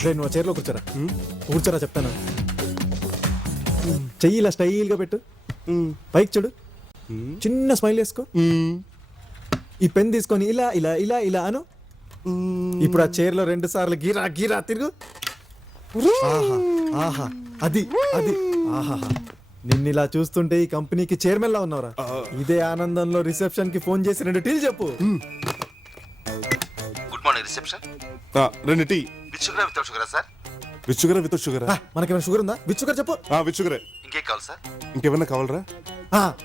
రే నువ్వు చైర్లో కూర్చోరా. కూర్చోరా చెప్తాను. చెయ్యి ఇలా స్టైల్గా పెట్టు, పైకి చూడు, చిన్న స్మైల్ వేసుకో. ఈ పెన్ తీసుకొని ఇలా ఇలా ఇలా ఇలా అను. ఇప్పుడు ఆ చైర్లో 2 సార్లు గీరా గీరా తిరుగు. ఆహా ఆహా, అది అది ఆహా. నిన్ను ఇలా చూస్తుంటే ఈ కంపెనీకి చైర్మన్ లా ఉన్నావురా. ఇదే ఆనందంలో రిసెప్షన్ కి ఫోన్ చేసి 2 టీలు చెప్పు. Good morning reception. 2 tea. With sugar without షుగరా సార్? విత్ షుగరా వితౌట్ షుగరా? మనకేమైనా షుగర్ ఉందా? విత్ షుగర్ చెప్పు. విత్ షుగరే. ఇంకేం కావాలి సార్? ఇంకేమన్నా కావాలరా?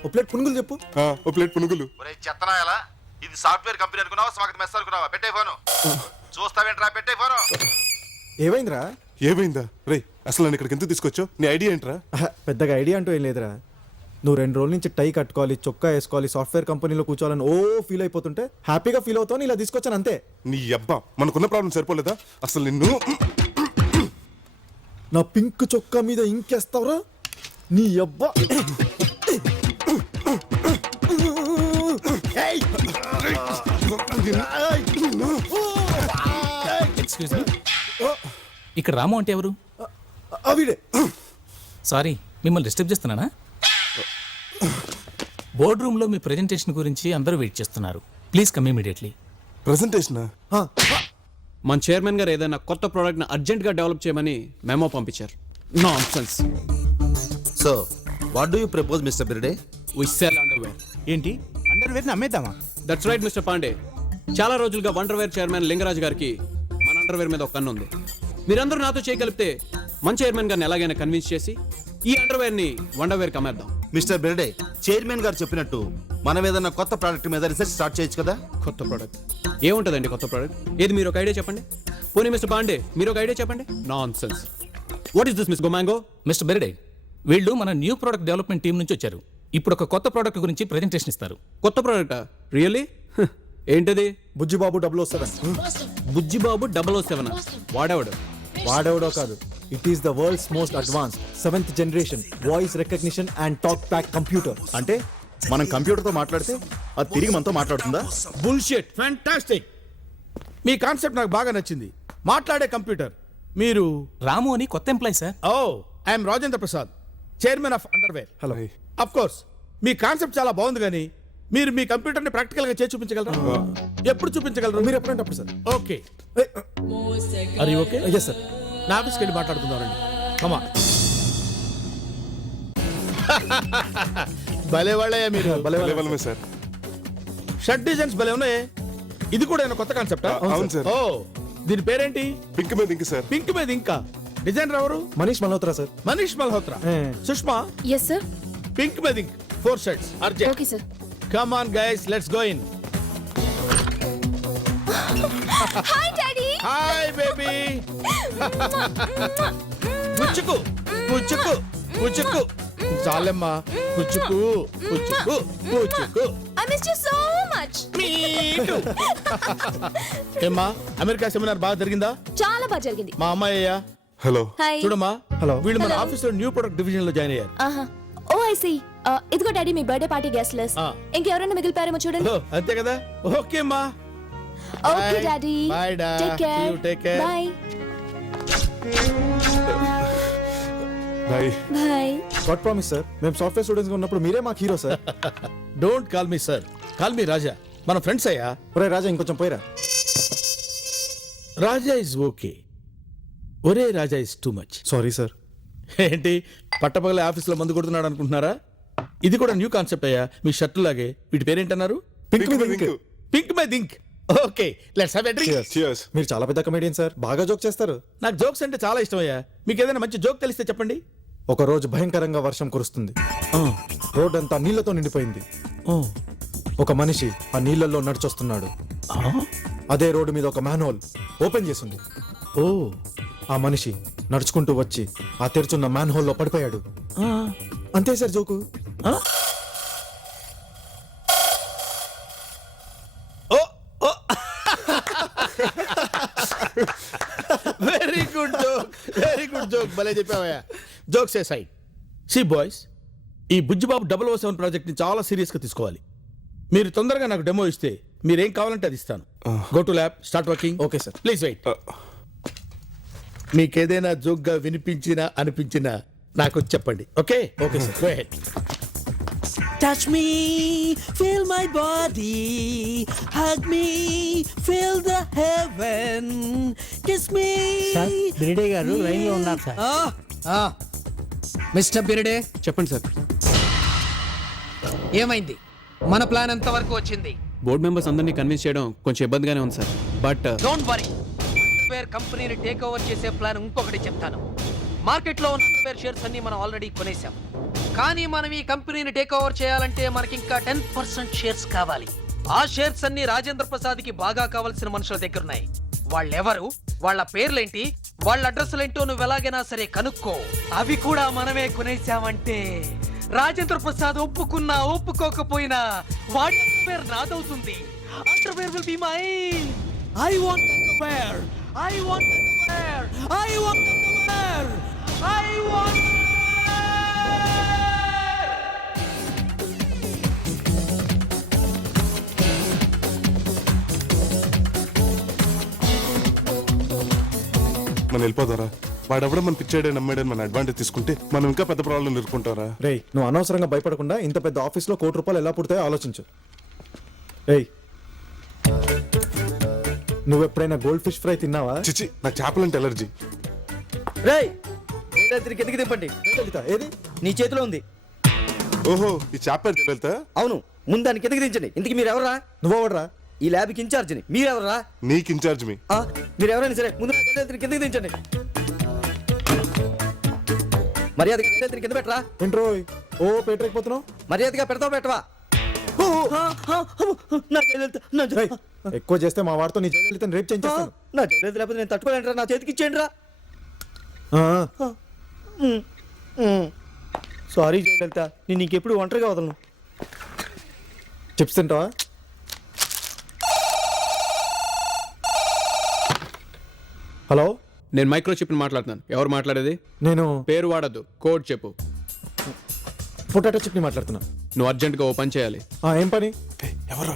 ఓ ప్లేట్ పునుగులు చెప్పు. ఓ ప్లేట్ పునుగులు. చెత్తనా ఎలా? ఇది సాఫ్ట్వేర్ కంపెనీ అనుకున్నావా? స్వాగతం మెస్ అనుకున్నావా? పెట్టే ఫోను. చూస్తావేంట్రా? పెట్టే ఫోను. ఏమైందిరా? ఏమైందా? రే అసలు నన్ను ఇక్కడికి ఎందుకు తీసుకొచ్చావు? నీ ఐడియా ఏంట్రా? పెద్దగా ఐడియా అంటూ ఏం లేదురా. నువ్వు 2 రోజుల నుంచి టై కట్టుకోవాలి, చొక్కా వేసుకోవాలి, సాఫ్ట్వేర్ కంపెనీలో కూర్చోవాలని ఫీల్ అయిపోతుంటే హ్యాపీగా ఫీల్ అవుతావు ఇలా తీసుకొచ్చాను అంతే. నీ అబ్బా, మనకున్న ప్రాబ్లం సరిపోలేదా? అసలు నిన్ను నా పింక్ చొక్కా మీద ఇంకేస్తావురా నీ అబ్బా. ఎక్స్క్యూజ్ మీ, ఇక్కడ రాము అంటే ఎవరు? అవిడే. సారీ, మిమ్మల్ని డిస్టర్బ్ చేస్తున్నానా? బోర్డ్ రూమ్ లో మీ ప్రెజెంటేషన్ గురించి అందరూ వెయిట్ చేస్తున్నారు. Please come immediately. ప్రెజెంటేషన్? మన చైర్మన్ గారు ఏదైనా కొత్త ప్రోడక్ట్ ని అర్జెంట్ గా డెవలప్ చేయమని మెమో పంపించారు. Nonsense. So what do you propose mister Birde? We sell underwear. ఏంటి, అండర్వేర్ ని అమ్మేద్దామా? That's right mister Pandey. చాలా రోజులుగా వండర్వేర్ చైర్మన్ లింగరాజ్ గారికి మన అండర్వేర్ మీద ఒక కన్ను ఉంది. మీరందరూ నాతో చేయగలిపితే మన చైర్మన్ గారిని ఎలాగైనా కన్విన్స్ చేసి ఈ అండర్వేర్ ని వండర్వేర్ కి అమ్మేద్దాం. మిస్టర్ బిర్డే, చైర్మన్ గారు చెప్పినట్టు మనం ఏదైనా కొత్త ప్రోడక్ట్ మీద రీసెర్చ్ స్టార్ట్ చేయొచ్చు కదా? కొత్త ప్రోడక్ట్ ఏముంటదండి? కొత్త ప్రోడక్ట్ ఏది? మీరు ఒక ఐడియా చెప్పండి. పోనీ మిస్టర్ పాండే మీరు ఒక ఐడియా చెప్పండి. Nonsense. What is this miss గోమాంగో? మిస్టర్ బిర్డే, వీళ్ళు మన న్యూ ప్రోడక్ట్ డెవలప్మెంట్ టీం నుంచి వచ్చారు. ఇప్పుడు ఒక కొత్త ప్రోడక్ట్ గురించి ప్రెజెంటేషన్ ఇస్తారు. కొత్త ప్రోడక్టా? రియల్లీ? ఏంటది? బుజ్జిబాబు 007. బుజ్జిబాబు 007. వాడేవాడు? వాడెవడో కాదు, it is the world's most advanced 7th generation voice recognition and talk pack computer. అంటే మనం కంప్యూటర్తో మాట్లాడితే అది తిరిగి మనతో మాట్లాడుతుందా? బుల్షిట్. ఫ్యాంటాస్టిక్. మీ కాన్సెప్ట్ నాకు బాగా నచ్చింది. మాట్లాడే కంప్యూటర్. మీరు? రాము అని కొత్త employee sir. I'm Rajendra Prasad, chairman of underwear. Hello. Of course మీ కాన్సెప్ట్ చాలా బాగుంది, కానీ మీరు మీ కంప్యూటర్ ని ప్రాక్టికల్ గా చేసి చూపించగలరా? ఎప్పుడు చూపించగలరు? మీరు ఎప్పుడంటే అప్పుడు sir. Okay. Are you okay? Yes sir. నా ఆఫీస్కి వెళ్ళి మాట్లాడుకుందామండి. కమా. భలే వాళ్ళయ్యా మీరు. భలే సార్. షర్ట్ డిజైన్స్ భలే ఉన్నాయి. ఇది కూడా ఏమైనా కొత్త కాన్సెప్టా? అవును సార్. దీని పేరేంటి? పింక్ మీద ఇంక సార్. పింక్ మీద ఇంకా. డిజైనర్ ఎవరు? Manish Malhotra sir. Manish Malhotra. Sushma. Yes sir. Pink మీద ink 4 shirts urgent. Okay sir. Come on guys, let's go in. Hi daddy. Hi baby. పుచ్చుకు పుచ్చుకు పుచ్చుకు. చాలమ్మా. పుచ్చుకు పుచ్చుకు పుచ్చుకు. I miss you so much. Me too. ఏమ్మా, అమెరికా సెమినార్ బాగా జరిగిందా? చాలా బాగా జరిగింది. మా అమ్మాయ్యా. హలో. హాయ్. చూడమ్మా, హలో. వీళ్ళు మన ఆఫీస్ లో న్యూ ప్రొడక్ట్ డివిజన్ లో జాయిన్ అయ్యారు. ఆహా. ఓ ఐ సీ. ఇదిగో డాడీ మీ బర్త్డే పార్టీ గెస్ట్ లిస్ట్. ఇంకెవరైనా మిగిలిపారేమో చూడండి. అంతే కదా? ఓకే అమ్మా. Okay daddy. బై డా. Take care. Take care. Bye. Bye. Bye. God promise sir, మేము సాఫ్ట్వేర్ స్టూడెంట్స్ ఉన్నప్పుడు మీరే మాకు hero sir. Don't call me sir, call me Raja. మన ఫ్రెండ్స్ అయ్యా. ఒరే రాజా, ఇంకొంచెం పోయిరా. రాజా ఇస్ ఓకే, ఒరే Raja is too much. Sorry sir. ఏంటి పట్టపగల ఆఫీస్లో మందు కొడుతున్నాడు అనుకుంటున్నారా? ఇది కూడా న్యూ కాన్సెప్ట్ అయ్యా. మీ షర్టు లాగే. వీటి పేరేంటన్నారు? పింక్ మీద pink. Pink my think. Okay, let's have a drink. Cheers. మీరు చాలా పెద్ద కమెడియన్ సార్, బాగా జోక్ చేస్తారు. నాకు జోక్స్ అంటే చాలా ఇష్టం అయ్యా. మీకు ఏదైనా మంచి జోక్ తెలిస్తే చెప్పండి. ఒక రోజు భయంకరంగా వర్షం కురుస్తుంది. రోడ్ అంతా నీళ్లతో నిండిపోయింది. ఒక మనిషి ఆ నీళ్లలో నడిచొస్తున్నాడు. అదే రోడ్డు మీద ఒక మ్యాన్హోల్ ఓపెన్ చేసింది. ఓ, ఆ మనిషి నడుచుకుంటూ వచ్చి ఆ తెరుచున్న మ్యాన్హోల్లో పడిపోయాడు. అంతే sir joke. Very good joke, very good joke. భలే చెప్పావయ్యా. జోక్స్ ఏ సైడ్. సి బాయ్స్, ఈ బుజ్జిబాబు 007 ప్రాజెక్ట్ ని చాలా సీరియస్ గా తీసుకోవాలి. మీరు తొందరగా నాకు డెమో ఇస్తే మీరేం కావాలంటే అది ఇస్తాను. Go to lab, start working. Okay sir. Please wait. మీకేదైనా జోక్ గా వినిపించినా అనిపించినా నాకు చెప్పండి. Okay okay sir. Go head. Touch me, feel my body, hug me, feel the heaven, kiss me. బిరిడే గారు లైన్లో ఉన్నారు సార్. మిస్టర్ బిర్డే, చెప్పండి సార్. ఏమైంది? మన ప్లాన్ ఎంత వరకు వచ్చింది? బోర్డు మెంబర్స్ అందరినీ కన్విన్స్ చేయడం కొంచెం ఇబ్బందిగానే ఉంది sir. But don't worry, underwear కంపెనీని టేక్ ఓవర్ చేసే ప్లాన్ ఇంకొకటి చెప్తాను. మార్కెట్లో ఉన్న అండర్వేర్ షేర్స్ అన్ని మనం ఆల్రెడీ కొనేసాం. కానీ మనం ఈ కంపెనీని టేక్ ఓవర్ చేయాలంటే మనకి ఇంకా 10% షేర్స్ కావాలి. ఆ షేర్స్ అన్ని రాజేంద్ర ప్రసాద్ కి బాగా కావాల్సిన మనుషుల దగ్గర ఉన్నాయి. వాళ్ళెవరు, వాళ్ళ పేర్లేంటి, వాళ్ళ అడ్రస్లేంటో నువ్వు ఎలాగైనా సరే కనుక్కో. అవి కూడా మనమే కొనేసామంటే రాజేంద్ర ప్రసాద్ ఒప్పుకున్నా ఒప్పుకోకపోయినా వాడి అండర్వేర్ నాదవుతుంది. Underwear will be mine. I want underwear, I want underwear, I want underwear, I want. మనం వెళ్ళిపోతారా? వాడెవడో మన పిచ్చాడే నమ్మాడని మన అడ్వాంటేజ్ తీసుకుంటే మనం ఇంకా పెద్ద ప్రాబ్లం ఎదుర్కొంటారా? రేయ్, నువ్వు అనవసరంగా భయపడకుండా ఇంత పెద్ద ఆఫీస్లో ₹1,00,00,000 ఎలా పుడతాయో ఆలోచించు. రేయ్, నువ్వు ఎప్పుడైనా గోల్డ్ ఫిష్ ఫ్రై తిన్నావా? చిచి, నాకు చేపలంటే ఎలర్జీ. రేయ్, కిందకి దింపండి. లలిత, ఏది? నీ చేతిలో ఉంది. ఓహో, ఈ చేప పేరు వెళ్తా? అవును, ముందు దాన్ని కిందకి దించండి. ఇంతకి మీరు ఎవరా? నువ్వెవడరా? ఈ ల్యాబ్కి ఇన్ఛార్జిని. మీరెవరా? నీకు ఇన్ఛార్జ్ మీ. మీరు ఎవరైనా సరే ముందు కిందకి దించండి. మర్యాదగా కింద పెట్టరా. ఏంట్రో ఓ పెట్టలేకపోతున్నావు? మర్యాదగా పెడతావు పెట్టవా? రేయ్, ఎక్కువ చేస్తే మా వాడితో నీ జయలలితని రేప్ చేయించేస్తాను. నా జయలలిత లేకపోతే నేను తట్టుకోలేంట్రా. నా చేతికి ఇచ్చేయండి రా. సారీ జయలలిత, నేను నీకెప్పుడు ఒంటరిగా వదలను. చిప్స్ తింటావా? హలో, నేను మైక్రోచిప్ని మాట్లాడుతున్నాను. ఎవరు మాట్లాడేది? నేను పేరు వాడద్దు, కోడ్ చెప్పు. పొటాటో చిప్ని మాట్లాడుతున్నా. నువ్వు అర్జెంట్గా ఓ పని చేయాలి. ఏం పని? ఎవరు?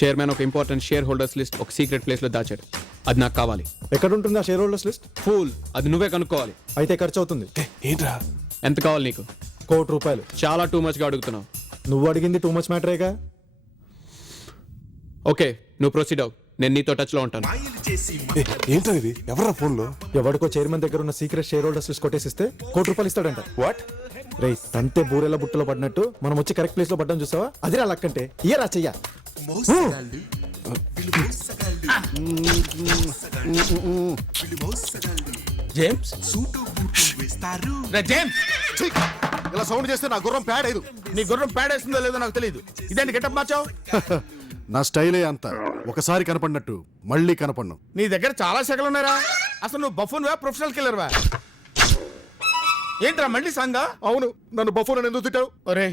చైర్మన్ ఒక ఇంపార్టెంట్ షేర్ హోల్డర్స్ లిస్ట్ ఒక సీక్రెట్ ప్లేస్ లో దాచాడు. అది నాకు కావాలి. ఎక్కడ ఉంటుంది ఆ షేర్ హోల్డర్స్ లిస్ట్? ఫూల్, అది నువ్వే కనుక్కోవాలి. అయితే ఖర్చు అవుతుంది. ఏంట్రా? ఎంత కావాలి నీకు? ₹1,00,00,000. చాలా టూ మచ్ గా అడుగుతున్నావు. నువ్వు అడిగింది టూ మచ్ మ్యాటరేగా. ఓకే, నువ్వు ప్రొసీడ్ అవ్వు. నేను నీతో టచ్ లో ఉంటాను. ఏంట్రా ఇది? ఎవరా ఫోన్ లో? ఎవడికో చైర్మన్ దగ్గర ఉన్న సీక్రెట్ షేర్ హోల్డర్స్ లిస్ట్ కొట్టేసిస్తే ₹1,00,00,000 ఇస్తాడంట. వాట్? రేయ్, తంతే బూరెల బుట్టలో పడినట్టు మనం వచ్చి కరెక్ట్ ప్లేస్ లో పడ్డం చూసావా? అది రా లక్కంటే. ఇయరా చెయ్య. జేమ్స్, జేమ్స్, ఇలా సౌండ్ చేస్తే నా గుర్రం ప్యాడ్ అయ్యదు. నీ గుర్రం పేడేస్తుందో లేదో నాకు తెలియదు. ఇదేంటి గెటప్ మార్చావు? నా స్టైలే అంత. ఒకసారి కనపడినట్టు మళ్ళీ కనపడను. నీ దగ్గర చాలా శాఖలు ఉన్నారా? అసలు నువ్వు బఫూన్ వా, ప్రొఫెషనల్ కిల్లర్ వా? ఏంట్రా మళ్ళీ సాంగా? అవును, నన్ను బఫూన్ అని ఎందుకు తిట్టావు? ఒరే,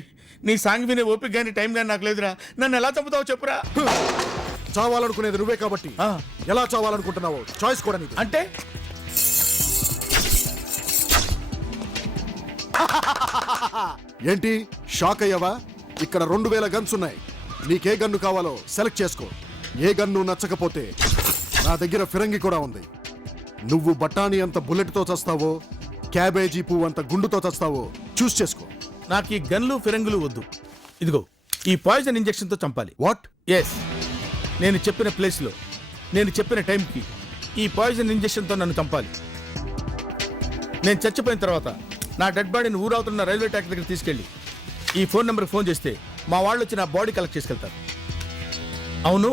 నీ సాంగ్ వినే ఓపిక గానీ టైం గానీ నాకు లేదురా. నన్ను ఎలా చంపుతావు చెప్పురా. చావాలనుకునేది నువ్వే కాబట్టి ఎలా చావాలనుకుంటున్నావో చాయిస్ కూడా నీది. అంటే ఏంటి షాక్ అయ్యావా? ఇక్కడ 2000 గన్స్ ఉన్నాయి. నీకే గన్ను కావాలో సెలెక్ట్ చేసుకో. ఏ గన్ను నచ్చకపోతే నా దగ్గర ఫిరంగి కూడా ఉంది. నువ్వు బఠానీ అంత బుల్లెట్తో చస్తావో క్యాబేజీ పువ్వు అంత గుండుతో చస్తావో చూస్ చేసుకో. నాకు ఈ గన్లు ఫిరంగులు వద్దు. ఇదిగో ఈ పాయిజన్ ఇంజెక్షన్తో చంపాలి. వాట్? ఎస్, నేను చెప్పిన ప్లేస్లో నేను చెప్పిన టైంకి ఈ పాయిజన్ ఇంజెక్షన్తో నన్ను చంపాలి. నేను చచ్చిపోయిన తర్వాత నా డెడ్ బాడీని ఊరవుతున్న రైల్వే ట్రాక్ దగ్గర తీసుకెళ్ళి ఈ ఫోన్ నెంబర్కి ఫోన్ చేస్తే మా వాళ్ళు వచ్చి నా బాడీ కలెక్ట్ చేసుకెళ్తారు. అవును,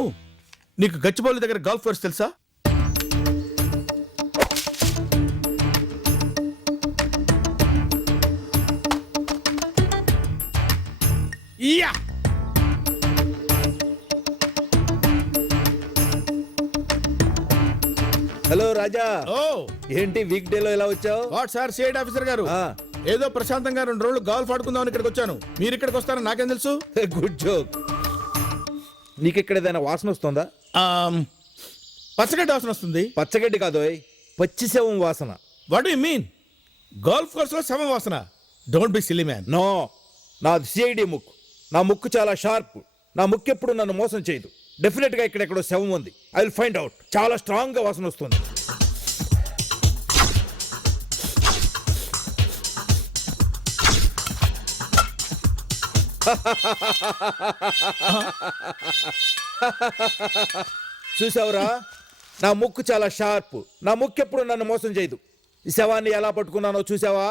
నీకు గచ్చిబౌలి దగ్గర గల్ఫ్ కోర్స్ తెలుసా? యా! హలో రాజా, ఓ ఏంటి వీక్ డేలో ఎలా వచ్చావు? వాట్ సార్ సిఐడి ఆఫీసర్ గారు, ఏదో ప్రశాంతంగా 2 రోజులు గోల్ఫ్ ఆడుకుందామని ఇక్కడికి వచ్చాను. మీరు ఇక్కడికి వస్తారని నాకేం తెలుసు? Good joke. నీకు ఇక్కడ ఏదైనా వాసన వస్తుందా? పచ్చగడ్డి వాసన వస్తుంది. పచ్చగడ్డి కాదు, పచ్చి శవం వాసన. What do you mean? Golf course లో శవం వాసన? Don't be silly man. No, నాది సిఐడి ముక్కు. నా ముక్కు చాలా షార్ప్. నా ముక్కు ఎప్పుడు నన్ను మోసం చేయదు. డెఫినెట్ గా ఇక్కడెక్కడో శవం ఉంది. I will find out. చాలా స్ట్రాంగ్ గా వాసన వస్తుంది. చూసావురా, నా ముక్కు చాలా షార్ప్. నా ముక్కు ఎప్పుడు నన్ను మోసం చేయదు. ఈ శవాన్ని ఎలా పట్టుకున్నానో చూసావా?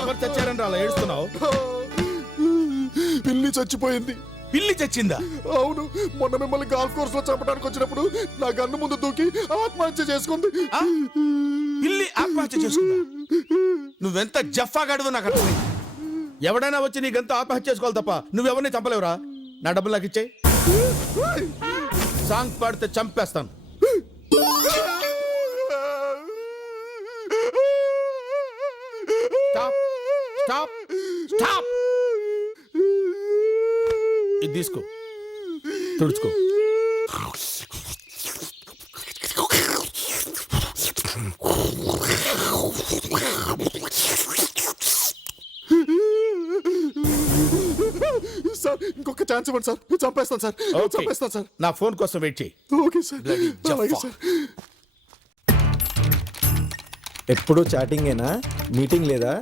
ఎవరు చచ్చారని అలా ఏడుస్తున్నావు? పిల్లి చచ్చిపోయింది. పిల్లి చచ్చిందా? అవును, మొన్న మిమ్మల్ని గాల్ఫ్ కోర్స్ లో చంపడానికి వచ్చినప్పుడు నా గన్ను ముందు దూకి ఆత్మహత్య చేసుకుంది. పిల్లి ఆత్మహత్య చేసుకుందా? నువ్వెంత జఫాగాడివో నాకు అర్థమైంది. ఎవడైనా వచ్చి నీ గంత ఆత్మహత్య చేసుకోవాలి తప్ప నువ్వెవరిని చంపలేవురా. నా డబ్బులు నాకు ఇచ్చేయి. సాంగ్ పాడితే చంపేస్తాను. Stop stop stop. ఇది తీసుకో, తుడుచుకో. సార్, ఇంకొక ఛాన్స్ ఇవ్వండి సార్. చంపేస్తాను సార్. Okay. చంపేస్తాను సార్. నా ఫోన్ కోసం వెయిట్ చేయి. Okay sir. అలాగే సార్. ఎప్పుడు చాటింగేనా? మీటింగ్ లేదా?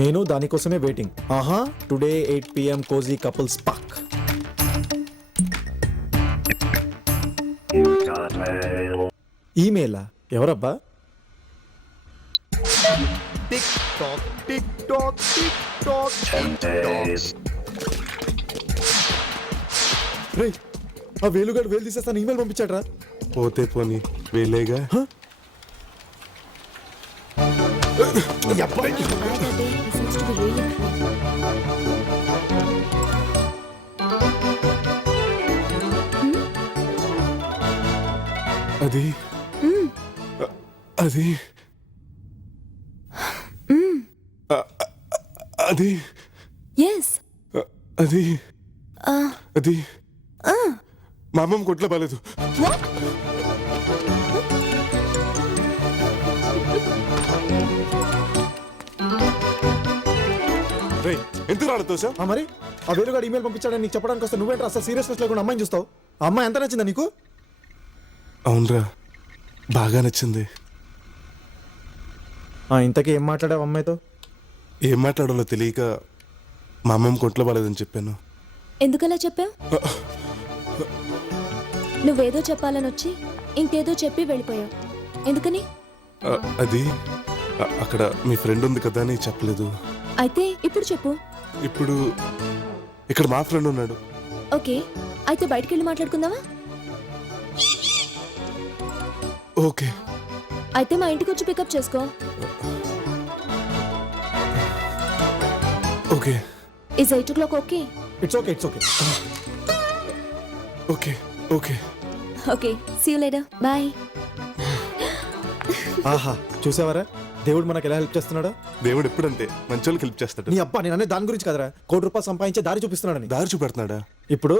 నేను దానికోసమే వెయిటింగ్. ఆహా, today 8 PM cosy couples pack. ఈమెయిలా? ఎవరబ్బా? Tick tock tick tock tick tock tick tock. రే, ఆ వేలుగాడు వేలు తీసేస్తాను ఈమెయిల్ పంపించాడ్రా. పోతే పోనీ, వేలేగా. అది అది అది ఎస్, అది అది మా అమ్మమ్మ కొట్లో బాలేదు. ఎందుకు రాడతో సార్? మరి ఆ వేలుగాడు ఈమెయిల్ పంపించాడని నీకు చెప్పడానికి వస్తే నువ్వేంట్రా అసలు సీరియస్నెస్ లేకుండా అమ్మాయిని చూస్తావు? ఆ అమ్మాయి ఎంత నచ్చిందా నీకు? అవునరా, బాగా నచ్చింది. ఇంతకీ ఏం మాట్లాడావు అమ్మాయితో? ఏం మాట్లాడాలో తెలియక మా అమ్మమ్మ కొట్లో బాలేదని చెప్పాను. ఎందుకలా చెప్పావు? నువ్వేదో చెప్పాలని వచ్చి ఇంకేదో చెప్పి వెళ్ళిపోయావు. ఎందుకని? అది అక్కడ మీ ఫ్రెండ్ ఉంది కదా అని చెప్పలేదు. అయితే ఇప్పుడు చెప్పు. ఇప్పుడు ఇక్కడ మా ఫ్రెండ్ ఉన్నాడు. ఓకే, అయితే బయటికి వెళ్ళి మాట్లాడుకుందామా? ఓకే, అయితే మా ఇంటికి వచ్చి పికప్ చేసుకో. Okay. Is 8 o'clock okay? It's okay, it's okay. Okay okay Okay, see you later. Bye. ఆహా, చూసావరా, దేవుడు మనకు ఎలా హెల్ప్ చేస్తున్నాడా? దేవుడు ఎప్పుడంతే మంచోళ్ళకి హెల్ప్ చేస్తాడు. నీ అబ్బా, నేను అనే దాని గురించి కదరా, ₹1 సంపాదించే దారి చూపిస్తున్నాడని. దారి చూపెడుతున్నాడా? ఇప్పుడు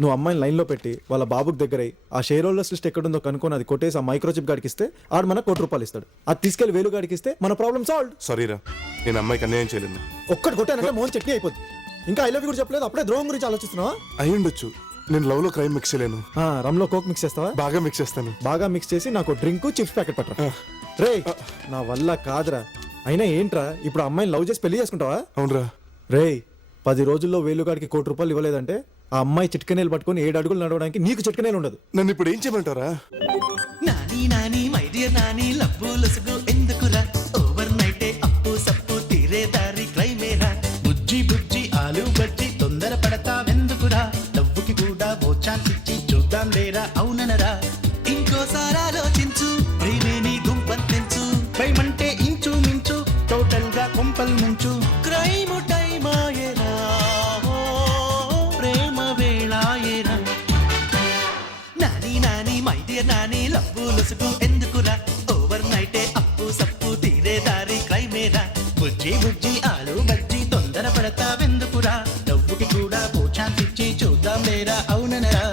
నువ్వు అమ్మాయిని లైన్లో పెట్టి వాళ్ళ బాబుకి దగ్గరై ఆ షేర్ హోల్డర్స్ లిస్ట్ ఎక్కడుందో కనుక్కొని అది కొట్టేసి ఆ మైక్రోచిప్ గాడికి ఇస్తే ఆడు మనకు ₹1 ఇస్తాడు. అది తీసుకెళ్లి వేలు గాడికి ఇస్తే మన ప్రాబ్లం సాల్వ్. సారీరా, నేను అమ్మాయికి అన్యాయం చేయలేను. ఒక్కటి కొట్టానంటే మోహన్ చట్నీ అయిపోద్ది. ఇంకా ఐ లవ్ యూ కూడా చెప్పలేదు, అప్పుడే ద్రోహం గురించి ఆలోచిస్తున్నావా? అయి ఉండొచ్చు. నేను లవ్ లో క్రైమ్ మిక్స్ చేయలేను. రమ్లో కోక్ మిక్స్ చేస్తావా? బాగా మిక్స్ చేస్తాను. బాగా మిక్స్ చేసి నాకు డ్రింక్ చిప్స్ ప్యాకెట్ పట్టరా. రే, నా వల్ల కాదురా. అయినా ఏంట్రా, ఇప్పుడు అమ్మాయిని లవ్ చేసి పెళ్లి చేసుకుంటావా? అవునరా. రే, 10 రోజుల్లో వేలుగాడికి ₹1 ఇవ్వలేదంటే ఆ అమ్మాయి చిట్కనేలు పట్టుకొని 7 అడుగులు నడవడానికి నీకు చిట్కనేలు ఉండదు. నన్ను ఇప్పుడు ఏం చేయమంటారా? Nani Nani my dear Nani love లసుగు ఎందుకురా ఓవర్ నైటే అప్పు సప్పు తీరే దారి క్రైమేరా బుజ్జి బుజ్జి ఆలు బజ్జి తొందర పడతావెందుకురా లవ్వుకి కూడా ఓ ఛాన్స్ ఇచ్చి చూద్దాం లేరా అవుననరా ఇంకోసారి ఆలోచించు ప్రేమే నీ గుంపంతెంచు ప్రేమంటే ఇంచు మించు టోటల్ గా కొంపల్ ముంచు క్రైమ్ టైమ్ ఆయరా ప్రేమ వేళాయేరా Nani Nani my dear Nani love లసుగు ఎందుకురా ఓవర్ నైటే అప్పు సప్పు తీరే దారి క్రైమేరా బుజ్జి బుజ్జి ఆలు బజ్జి తొందర పడతావెందుకురా లవ్వుకి కూడా ఓ ఛాన్స్ ఇచ్చి చూద్దాం లేరా అవుననరా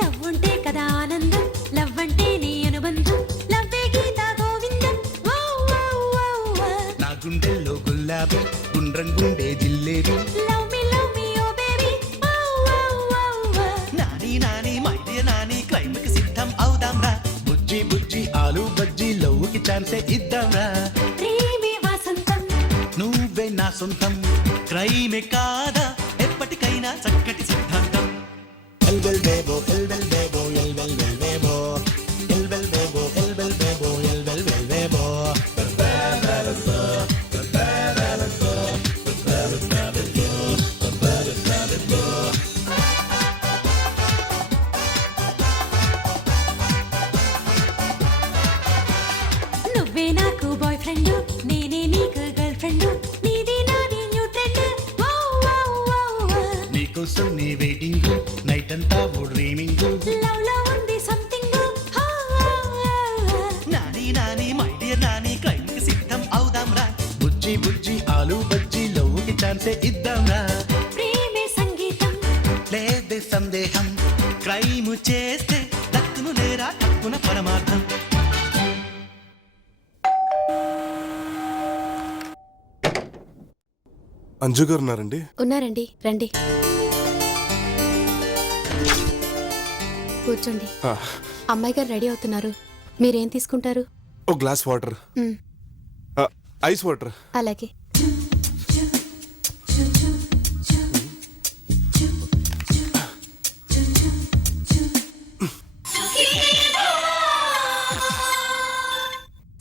లవ్ ఉంటే కదా ఆనందం, లవ్ అంటే నీ అనుబంధం, లవ్వే Geeta Govindam. Wow wow wow wow. నా గుండెల్లో గులాబీ గుండ్రం గుండె జిల్లేబీ love me oh baby. Wow wow wow wow. Nani Nani my dear Nani crime కి సిద్ధం అవుదాం రా బుజ్జి బుజ్జి ఆలు బజ్జి లవ్వుకి ఛాన్సే ఇద్దాంరా ప్రేమే వసంతం, నువ్వే నా సొంతం క్రైమే కాదా ఎప్పటికైనా చక్కటి సిద్ధాంతం ఎల్బెల్ బేబో ఎల్బెల్ బేబో ఎల్బెల్ బెల్ బేబో ఎల్బెల్ బేబో ఎల్బెల్ బేబో ఎల్బెల్ బెల్ బేబో నువ్వే నాకు బాయ్ ఫ్రెండ్, నేనే నీకు గర్ల్ ఫ్రెండ్, నీది నాది new trend. Wow wow wow wow. నీకోసం నీ వెయిటింగ్ నైట్ అంతా ఓ డ్రీమింగ్ లవ్ లో ఉంది something. Nani Nani my dear Nani crime కి సిద్ధం అవుదాం రా బుజ్జి బుజ్జి ఆలు బజ్జి లవ్వుకి ఛాన్సే ఇద్దాం రా ప్రేమే సంగీతం, లేదే సందేహం క్రైమ్ చేస్తే దక్కును లేరా తక్కున పరమార్థం అంజు గారు ఉన్నారండి? ఉన్నారండి, రండి కూర్చోండి. అమ్మాయి గారు రెడీ అవుతున్నారు, మీరేం తీసుకుంటారు? ఓ గ్లాస్ వాటర్. మ్, ఐస్ వాటర్. అలాగే.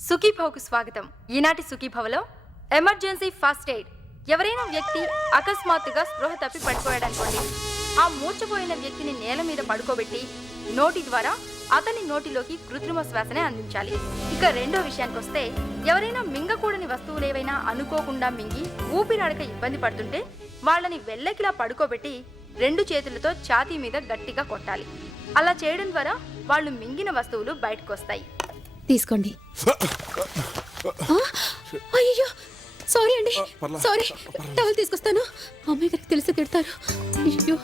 సుఖీభవకు స్వాగతం. ఈనాటి సుఖీభవలో ఎమర్జెన్సీ ఫస్ట్ ఎయిడ్. ఎవరైనా వ్యక్తి అకస్మాత్తుగా స్పృహ తప్పి పడిపోయాడనుకోండి, ఆ మూర్చపోయిన వ్యక్తిని నేల మీద పడుకోబెట్టి నోటి ద్వారా అతని నోటిలోకి కృత్రిమ శ్వాసనే అందించాలి. ఇక రెండో విషయానికి వస్తే, ఎవరైనా మింగకూడని వస్తువులు ఏవైనా అనుకోకుండా మింగి ఊపిరాడక ఇబ్బంది పడుతుంటే వాళ్ళని వెల్లకిలా పడుకోబెట్టి 2 చేతులతో ఛాతీ మీద గట్టిగా కొట్టాలి. అలా చేయడం ద్వారా వాళ్ళు మింగిన వస్తువులు బయటకు వస్తాయి. తీసుకోండి. అయ్యో, సారీ అండి, సారీ. టవల్ తీసుకొస్తాను, అమ్మాయి గారికి తెలిసి తిడతారు. అయ్యో.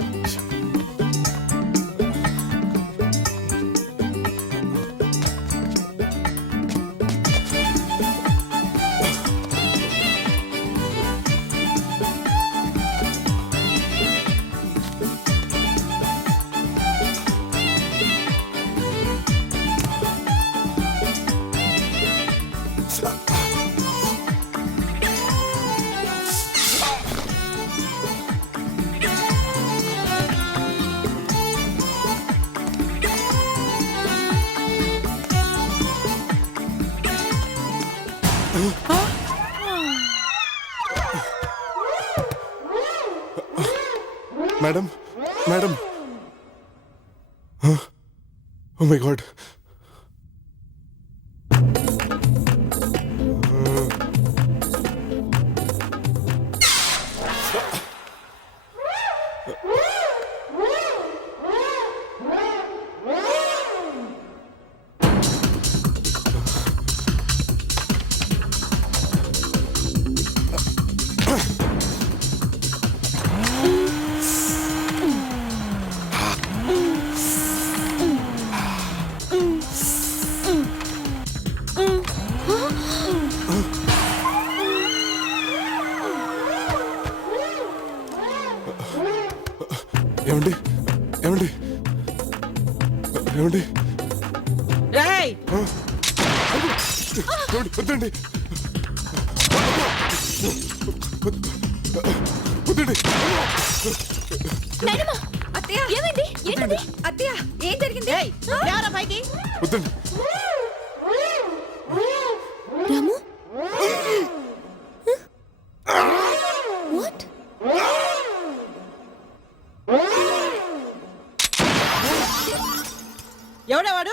Madam madam oh my God ఏమండి ఏమండి ఏమండి రేయ్ వద్దండి వద్దండి అత్తయ్య ఏమైంది ఏంటది అత్తయ్య ఏం జరిగింది ఎవరా పైకి వద్దండి రాము వాట్ ఎవడేవాడు?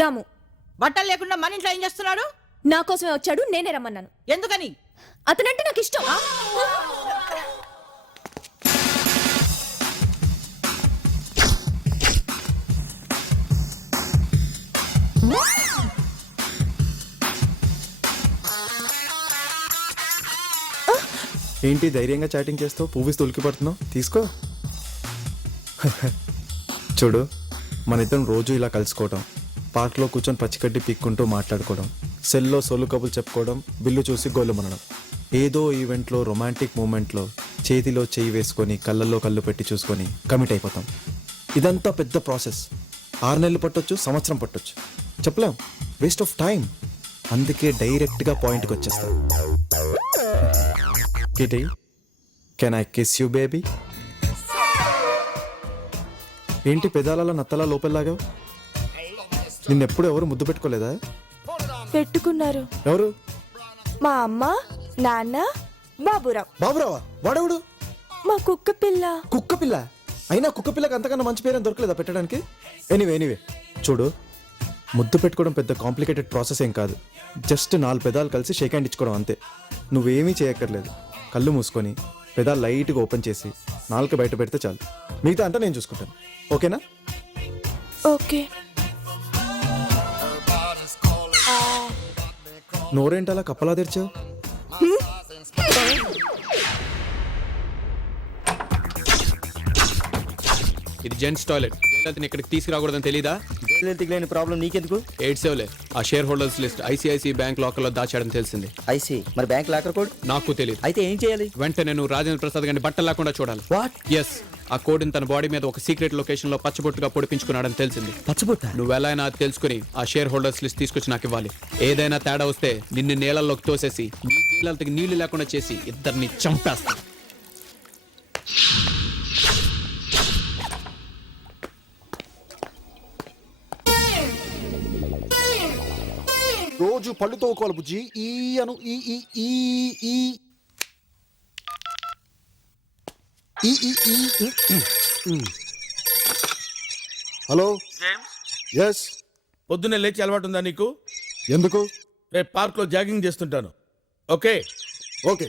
రాము బట్టలు లేకుండా మన ఇంట్లో ఏం చేస్తున్నాడు? నా కోసమే వచ్చాడు, నేనే రమ్మన్నాను. ఎందుకని? అతనంటే నాకు ఇష్టం. ఏంటి ధైర్యంగా చాటింగ్ చేస్తావు, పువ్వు తొలికి పడుతున్నావు? తీసుకో. చూడు, మన ఇద్దరం రోజు ఇలా కలుసుకోవడం, పార్క్లో కూర్చొని పచ్చికడ్డి పీక్కుంటూ మాట్లాడుకోవడం, సెల్లో సోలు కబులు చెప్పుకోవడం, బిల్లు చూసి గోలు మనడం, ఏదో ఈవెంట్లో రొమాంటిక్ మూమెంట్లో చేతిలో చేయి వేసుకొని కళ్ళల్లో కళ్ళు పెట్టి చూసుకొని కమిట్ అయిపోతాం. ఇదంతా పెద్ద ప్రాసెస్. 6 నెలలు పట్టొచ్చు, సంవత్సరం పట్టొచ్చు, చెప్పలేం. Waste of time. అందుకే డైరెక్ట్గా పాయింట్కి వచ్చేస్తాం. Kitty, can I kiss you baby? ఏంటి పెదాల నత్తలా లోపల్లాగా? నిన్నెప్పుడు ఎవరు ముద్దు పెట్టుకోలేదా? పెట్టుకున్నారు. ఎవరు? మా అమ్మ, నాన్న, బాబురావు. బాబురావా? వాడెవడు? మా కుక్క పిల్ల. కుక్క పిల్ల? అయినా కుక్క పిల్లకి అంతకన్నా మంచి పేరు దొరకలేదా పెట్టడానికి? ఎనీవే చూడు, ముద్దు పెట్టుకోవడం పెద్ద కాంప్లికేటెడ్ ప్రాసెస్ ఏం కాదు. జస్ట్ 4 పెదాలు కలిసి షేక్ హ్యాండ్ ఇచ్చుకోవడం అంతే. నువ్వేమీ చేయక్కర్లేదు. కళ్ళు మూసుకొని పెదాలు లైట్గా ఓపెన్ చేసి 4 బయట పెడితే చాలు. మిగతా అంతా నేను చూసుకుంటాను. ఓకేనా? ఓకే. నోరేంటలా కప్పలా తెరిచావు? ఇది జెంట్స్ టాయిలెట్. జయలలితని ఇక్కడికి తీసుకురాకూడదని తెలీదా? లేని ప్రాబ్లం నీకెందుకు? 87 ఆ share holders list ICICI bank locker లో దాచాడని తెలిసింది. ఐసి మరి బ్యాంక్ లాకర్ కోడ్ నాకు తెలియదు. అయితే ఏం చేయాలి? వెంటనే నువ్వు రాజేంద్ర ప్రసాద్ గారిని బట్టలు లేకుండా చూడాలి. వాట్? ఎస్, ఆ కోడ్ని తన బాడీ మీద ఒక సీక్రెట్ లొకేషన్ లో పచ్చబొట్టుగా పొడిపించుకున్నాడని తెలిసింది. పచ్చబొట్ట? నువ్వు ఎలా అయినా అది తెలుసుకుని ఆ షేర్ హోల్డర్స్ లిస్ట్ తీసుకొచ్చి నాకు ఇవ్వాలి. ఏదైనా తేడా వస్తే నిన్ను నీళ్ళల్లోకి తోసేసి జయలలితకి నీళ్లు లేకుండా చేసి ఇద్దరిని చంపేస్తా. రోజు పళ్ళు తోకోవాలి బుజ్జి. ఈ అను ఈ ఈ ఈ ఈ ఈ ఈ ఈ. హలో. ఎస్. పొద్దున్నే లేచి అలవాటు ఉందా నీకు? ఎందుకు? రేపు పార్క్ లో జాగింగ్ చేస్తుంటాను. Okay okay.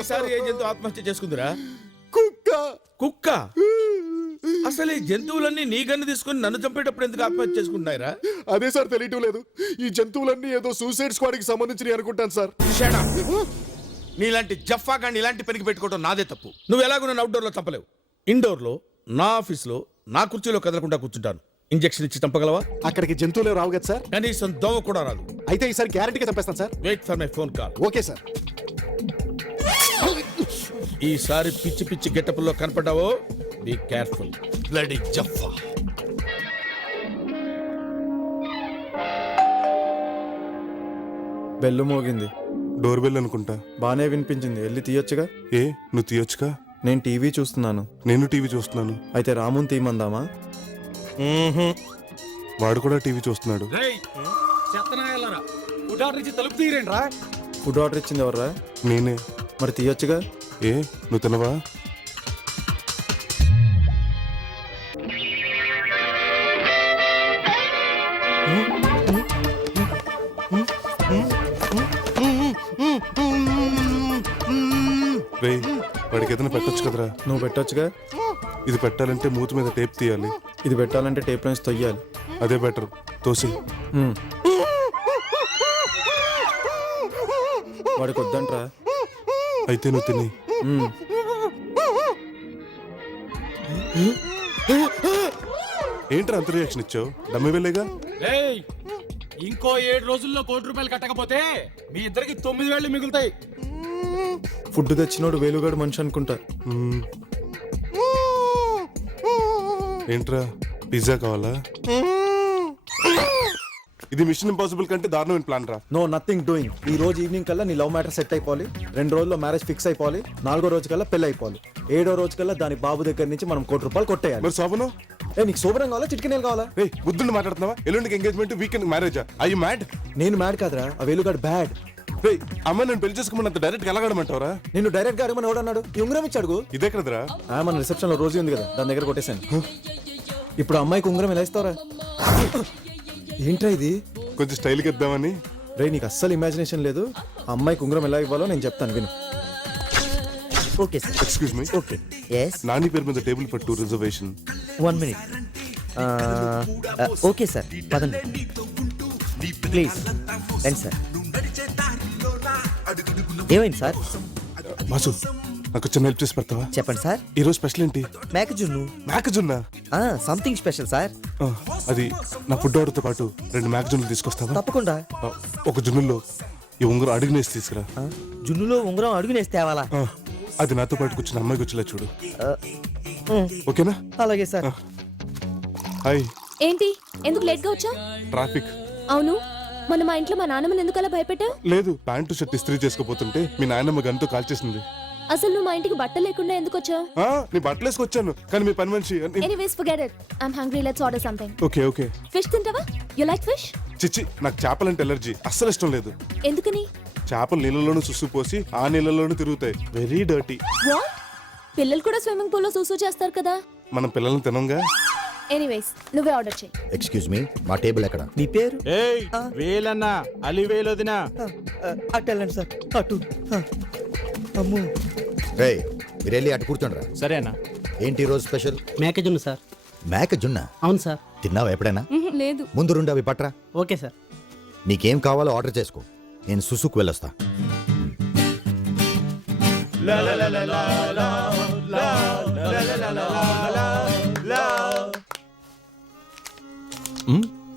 ఈసారి ఏ జంతువు ఆత్మహత్య చేసుకుందిరా? కుక్క. కుక్క? అసలు ఈ జంతువులన్నీ నీ గన్ను తీసుకుని నన్ను చంపేటప్పుడు ఎందుకు ఆత్మహత్య చేసుకుంటున్నాయిరా? అదే సార్ తెలియటం లేదు. ఈ జంతువులన్నీ ఏదో సూసైడ్ స్క్వాడ్ కి సంబంధించినవి అనుకుంటాను సార్. Shut up. నీలాంటి జఫా గాని ఇలాంటి పనికి పెట్టుకోవడం నాదే తప్పు. నువ్వు ఎలాగో నన్ను అవుట్డోర్ లో చంపలేవు. ఇండోర్లో నా ఆఫీస్లో నా కుర్చీలో కదలకుండా కూర్చుంటాను. ఇంజెక్షన్ ఇచ్చి చంపగలవా? అక్కడికి జంతువులే రావు కదా సార్. కనీసం దోమ కూడా రాదు. అయితే ఈసారి గ్యారెంటీగా చంపేస్తాను sir. Wait for my phone call. Okay sir. ఈసారి పిచ్చి పిచ్చి గెటప్లో కనపడ్డావో బీ కేర్ఫుల్. బ్లడీ జఫా. బెల్లు మోగింది. డోర్ బెల్ అనుకుంటా. బానే వినిపించింది. వెళ్ళి తీయొచ్చుగా. ఏ నువ్వు తీయొచ్చుగా? నేను టీవీ చూస్తున్నాను. నేను టీవీ చూస్తున్నాను. అయితే రాముని తీయమందామా? వాడు కూడా టీవీ చూస్తున్నాడు. ఫుడ్ ఆర్డర్ ఇచ్చింది ఎవర్రా? నేనే. మరి తీయొచ్చుగా. ఏ నువ్వు తినవా? రే వాడికి ఏదైనా పెట్టొచ్చు కదరా. నువ్వు పెట్టొచ్చుగా. ఇది పెట్టాలంటే మూతి మీద టేప్ తీయాలి. ఇది పెట్టాలంటే టేప్ నుంచి తొయ్యాలి. అదే బెటర్. తోసి. వాడికి వద్దంట్రా. అయితే నువ్వు తిని. ఏంట్రా అంత రియాక్షన్ ఇచ్చావు? డమ్మి వెళ్ళేగా. ఇంకో 7 రోజుల్లో ₹1 కట్టకపోతే మీ ఇద్దరికి 9,000 మిగులుతాయి. ఫుడ్ తెచ్చినోడు వేలుగాడు మనిషి అనుకుంటా. ఏంట్రా పిజ్జా కావాలా? ఇది మిషన్ ఇంపాసిబుల్ కంటే దారుణమైన ప్లాన్ రా. No nothing doing. ఈ రోజు ఈవినింగ్ కల్లా నీ లవ్ మ్యాటర్ సెట్ అయిపోవాలి. 2 రోజుల్లో మ్యారేజ్ ఫిక్స్ అయిపోవాలి. 4వ రోజు కల్లా పెళ్లి అయిపోవాలి. 7వ రోజు కల్లా దాని బాబు దగ్గర నుంచి మనం ₹1 కొట్టేయాలి. మరి శోభను? నీకు శోభనం కావాలా చిటికనేలు కావాలా? రే బుద్ధుని మాట్లాడుతున్నావా? ఎల్లుండికి ఎంగేజ్మెంట్, వీకెండ్ మ్యారేజా? I you mad? నేను మ్యాడ్ కాదురా, ఆ వేలుగాడు బ్యాడ్. రే అమ్మ నేను పెళ్లి చేసుకోమని అంత డైరెక్ట్ ఎలాగడమంటావరా? నేను డైరెక్ట్ గా అడగమని ఎవడన్నాడు? ఈ ఉంగరం ఇచ్చి అడుగు. ఇదే కదరా. మన రిసెప్షన్ లో రోజు ఉంది కదా, దాని దగ్గర కొట్టేశాను. ఇప్పుడు అమ్మాయికి ఉంగరం ఎలా ఇస్తావరా? ఏంట్రా ఇది? కొంచెం స్టైల్గా ఇద్దామని. రే నీకు అస్సలు ఇమాజినేషన్ లేదు. ఆ అమ్మాయికి ఉంగరం ఎలా ఇవ్వాలో నేను చెప్తాను విను. Okay sir. Excuse me. Okay. Yes. Nani పేరు మీద టేబుల్ పట్టు రిజర్వేషన్. 1 మినిట్. ఓకే సార్, పదండి ప్లీజ్. రండి సార్. ఏమైంది సార్? మాసు నాకు చిన్న హెల్ప్ చేసి పెడతావా? చెప్పండి సార్. ఈ రోజు స్పెషల్ ఏంటి? మేకజున్ను. మేకజున్నా? Something special sir. అది నా ఫుడ్ ఆర్డర్తో పాటు 2 మేకజున్నులు తీసుకొస్తావా? తప్పకుండా. ఒక జున్నుల్లో ఈ ఉంగరం అడుగునేసి తీసుకురా. జున్నులో ఉంగరం అడుగునేసి తేవాలా? అది నాతో పాటు కూర్చున్న అమ్మాయికి వచ్చేలా చూడు. ఓకేనా? అలాగే సార్. హాయ్. ఏంటి ఎందుకు లేట్ గా వచ్చా? ట్రాఫిక్. అవును, మన మా ఇంట్లో మా నాన్నమ్మని ఎందుకు అలా భయపెట్టావు? లేదు, ప్యాంటు షర్ట్ ఇస్త్రీ చేసుకోపోతుంటే మీ నాయనమ్మ గంతో కాల్చేసింది. అసలు నువ్వు మా ఇంటికి బట్టలు లేకుండా ఎందుకు వచ్చావు? నీ బట్టలు వేసుకొచ్చాను కానీ మీ పని మనిషి. Anyways forget it. I am hungry. Let's order something. Okay okay. Fish తింటావా? You like fish? చిచ్చి, నాకు చేపలంటే ఎలర్జీ, అస్సలు ఇష్టం లేదు. ఎందుకని? చేపలు నీళ్ళలోనూ సుసు పోసి ఆ నీళ్ళలోనూ తిరుగుతాయి. Very dirty. వాట్? పిల్లలు కూడా స్విమ్మింగ్ పూల్ లో సూసూ చేస్తారు కదా. మనం పిల్లల్ని తినంగా. ఎనీవేస్ నువ్వే ఆర్డర్ చేయి. ఎక్స్క్యూజ్ మీ, మా టేబుల్ ఎక్కడ? మీ పేరు? వేలన్నా అలి వేలొదినా. అటు వెళ్ళండి సార్. అటు. అమ్మో. రే మీరు వెళ్ళి అటు కూర్చోండిరా. సరేనా? ఏంటి రోజు స్పెషల్? మేకజున్ను సార్. మేక జున్న? అవును సార్. తిన్నావా ఎప్పుడైనా? లేదు. ముందు రెండు అవి పట్రా. Okay sir. నీకేం కావాలో ఆర్డర్ చేసుకో, నేను సుసుకు వెళ్ళొస్తా.